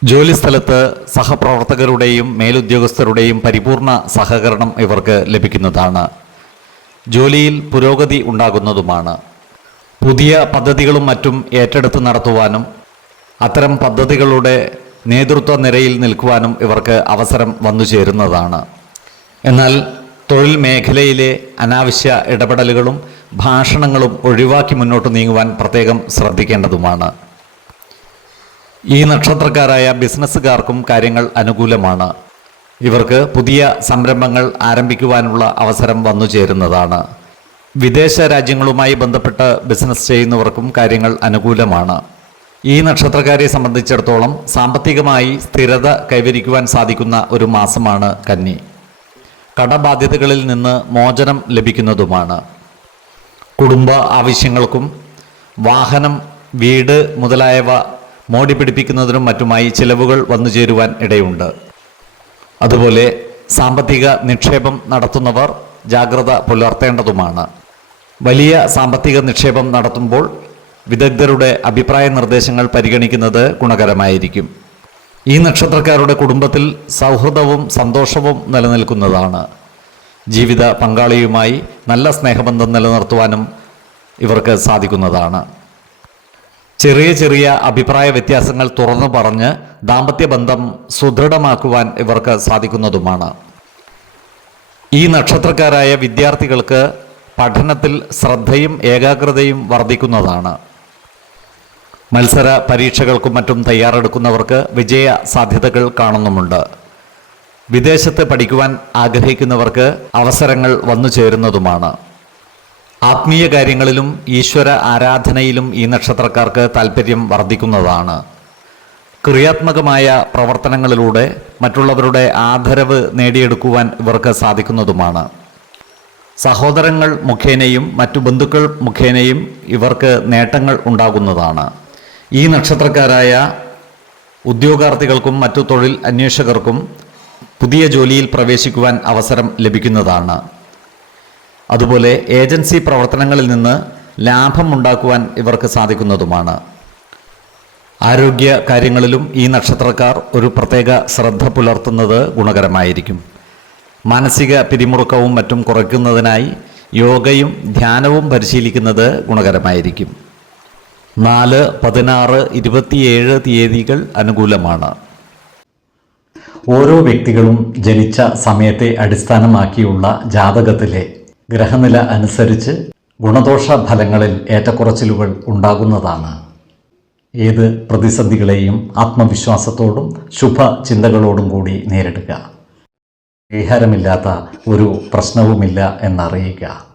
ജോലിസ്ഥലത്ത് സഹപ്രവർത്തകരുടെയും മേലുദ്യോഗസ്ഥരുടെയും പരിപൂർണ സഹകരണം ഇവർക്ക് ലഭിക്കുന്നതാണ്. ജോലിയിൽ പുരോഗതി ഉണ്ടാകുന്നതുമാണ്. പുതിയ പദ്ധതികളും മറ്റും ഏറ്റെടുത്ത് നടത്തുവാനും അത്തരം പദ്ധതികളുടെ നേതൃത്വ നിരയിൽ നിൽക്കുവാനും ഇവർക്ക് അവസരം വന്നു ചേരുന്നതാണ്. എന്നാൽ തൊഴിൽ മേഖലയിലെ അനാവശ്യ ഇടപെടലുകളും ഭാഷണങ്ങളും ഒഴിവാക്കി മുന്നോട്ട് നീങ്ങുവാൻ പ്രത്യേകം ശ്രദ്ധിക്കേണ്ടതുമാണ്. ഈ നക്ഷത്രക്കാരായ ബിസിനസ്സുകാർക്കും കാര്യങ്ങൾ അനുകൂലമാണ്. ഇവർക്ക് പുതിയ സംരംഭങ്ങൾ ആരംഭിക്കുവാനുള്ള അവസരം വന്നു ചേരുന്നതാണ്. വിദേശ രാജ്യങ്ങളുമായി ബന്ധപ്പെട്ട് ബിസിനസ് ചെയ്യുന്നവർക്കും കാര്യങ്ങൾ അനുകൂലമാണ്. ഈ നക്ഷത്രക്കാരെ സംബന്ധിച്ചിടത്തോളം സാമ്പത്തികമായി സ്ഥിരത കൈവരിക്കുവാൻ സാധിക്കുന്ന ഒരു മാസമാണ് കന്നി. കടബാധ്യതകളിൽ നിന്ന് മോചനം ലഭിക്കുന്നതുമാണ്. കുടുംബ ആവശ്യങ്ങൾക്കും വാഹനം, വീട് മുതലായവ മോടി പിടിപ്പിക്കുന്നതിനും മറ്റുമായി ചിലവുകൾ വന്നു ചേരുവാൻ ഇടയുണ്ട്. അതുപോലെ സാമ്പത്തിക നിക്ഷേപം നടത്തുന്നവർ ജാഗ്രത പുലർത്തേണ്ടതുമാണ്. വലിയ സാമ്പത്തിക നിക്ഷേപം നടത്തുമ്പോൾ വിദഗ്ധരുടെ അഭിപ്രായ നിർദ്ദേശങ്ങൾ പരിഗണിക്കുന്നത് ഗുണകരമായിരിക്കും. ഈ നക്ഷത്രക്കാരുടെ കുടുംബത്തിൽ സൗഹൃദവും സന്തോഷവും നിലനിൽക്കുന്നതാണ്. ജീവിത പങ്കാളിയുമായി നല്ല സ്നേഹബന്ധം നിലനിർത്തുവാനും ഇവർക്ക് സാധിക്കുന്നതാണ്. ചെറിയ ചെറിയ അഭിപ്രായ വ്യത്യാസങ്ങൾ തുറന്നു പറഞ്ഞ് ദാമ്പത്യബന്ധം സുദൃഢമാക്കുവാൻ ഇവർക്ക് സാധിക്കുന്നതുമാണ്. ഈ നക്ഷത്രക്കാരായ വിദ്യാർത്ഥികൾക്ക് പഠനത്തിൽ ശ്രദ്ധയും ഏകാഗ്രതയും വർദ്ധിക്കുന്നതാണ്. മത്സര പരീക്ഷകൾക്കും മറ്റും തയ്യാറെടുക്കുന്നവർക്ക് വിജയ സാധ്യതകൾ കാണുന്നുമുണ്ട്. വിദേശത്ത് പഠിക്കുവാൻ ആഗ്രഹിക്കുന്നവർക്ക് അവസരങ്ങൾ വന്നു ചേരുന്നതുമാണ്. ആത്മീയ കാര്യങ്ങളിലും ഈശ്വര ആരാധനയിലും ഈ നക്ഷത്രക്കാർക്ക് താൽപ്പര്യം വർദ്ധിക്കുന്നതാണ്. ക്രിയാത്മകമായ പ്രവർത്തനങ്ങളിലൂടെ മറ്റുള്ളവരുടെ ആദരവ് നേടിയെടുക്കുവാൻ ഇവർക്ക് സാധിക്കുന്നതുമാണ്. സഹോദരങ്ങൾ മുഖേനയും മറ്റു ബന്ധുക്കൾ മുഖേനയും ഇവർക്ക് നേട്ടങ്ങൾ ഉണ്ടാകുന്നതാണ്. ഈ നക്ഷത്രക്കാരായ ഉദ്യോഗാർത്ഥികൾക്കും മറ്റു തൊഴിൽ അന്വേഷകർക്കും പുതിയ ജോലിയിൽ പ്രവേശിക്കുവാൻ അവസരം ലഭിക്കുന്നതാണ്. അതുപോലെ ഏജൻസി പ്രവർത്തനങ്ങളിൽ നിന്ന് ലാഭമുണ്ടാക്കുവാൻ ഇവർക്ക് സാധിക്കുന്നതുമാണ്. ആരോഗ്യ കാര്യങ്ങളിലും ഈ നക്ഷത്രക്കാർ ഒരു പ്രത്യേക ശ്രദ്ധ പുലർത്തുന്നത് ഗുണകരമായിരിക്കും. മാനസിക പിരിമുറുക്കവും മറ്റും കുറയ്ക്കുന്നതിനായി യോഗയും ധ്യാനവും പരിശീലിക്കുന്നത് ഗുണകരമായിരിക്കും. 4, 16, 27 തീയതികൾ അനുകൂലമാണ്. ഓരോ വ്യക്തികളും ജനിച്ച സമയത്തെ അടിസ്ഥാനമാക്കിയുള്ള ജാതകത്തിലെ ഗ്രഹനില അനുസരിച്ച് ഗുണദോഷ ഫലങ്ങളിൽ ഏറ്റക്കുറച്ചിലുകൾ ഉണ്ടാകുന്നതാണ്. ഏത് പ്രതിസന്ധികളെയും ആത്മവിശ്വാസത്തോടും ശുഭചിന്തകളോടും കൂടി നേരിടുക. പരിഹാരമില്ലാത്ത ഒരു പ്രശ്നവുമില്ല എന്നറിയുക.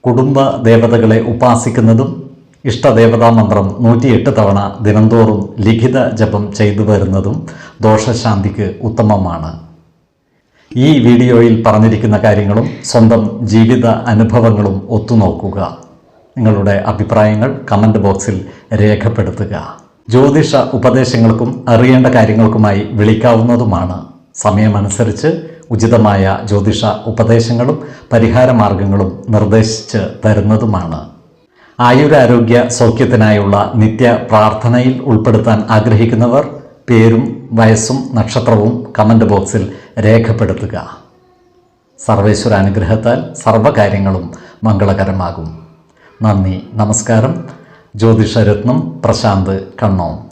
കുടുംബ ദേവതകളെ ഉപാസിക്കുന്നതും ഇഷ്ടദേവതാ മന്ത്രം 108 തവണ ദിനംതോറും ലിഖിത ജപം ചെയ്തു വരുന്നതും ദോഷശാന്തിക്ക് ഉത്തമമാണ്. ഈ വീഡിയോയിൽ പറഞ്ഞിരിക്കുന്ന കാര്യങ്ങളും സ്വന്തം ജീവിത അനുഭവങ്ങളും ഒത്തുനോക്കുക. നിങ്ങളുടെ അഭിപ്രായങ്ങൾ കമൻറ്റ് ബോക്സിൽ രേഖപ്പെടുത്തുക. ജ്യോതിഷ ഉപദേശങ്ങൾക്കും അറിയേണ്ട കാര്യങ്ങൾക്കുമായി വിളിക്കാവുന്നതുമാണ്. സമയമനുസരിച്ച് ഉചിതമായ ജ്യോതിഷ ഉപദേശങ്ങളും പരിഹാരമാർഗങ്ങളും നിർദ്ദേശിച്ച് തരുന്നതുമാണ്. ആയുരാരോഗ്യ സൗഖ്യത്തിനായുള്ള നിത്യ പ്രാർത്ഥനയിൽ ഉൾപ്പെടുത്താൻ ആഗ്രഹിക്കുന്നവർ പേരും വയസ്സും നക്ഷത്രവും കമൻറ്റ് ബോക്സിൽ രേഖപ്പെടുത്തുക. സർവേശ്വരാനുഗ്രഹത്താൽ സർവ്വകാര്യങ്ങളും മംഗളകരമാകും. നന്ദി, നമസ്കാരം. ജ്യോതിഷരത്നം പ്രശാന്ത് കണ്ണോം.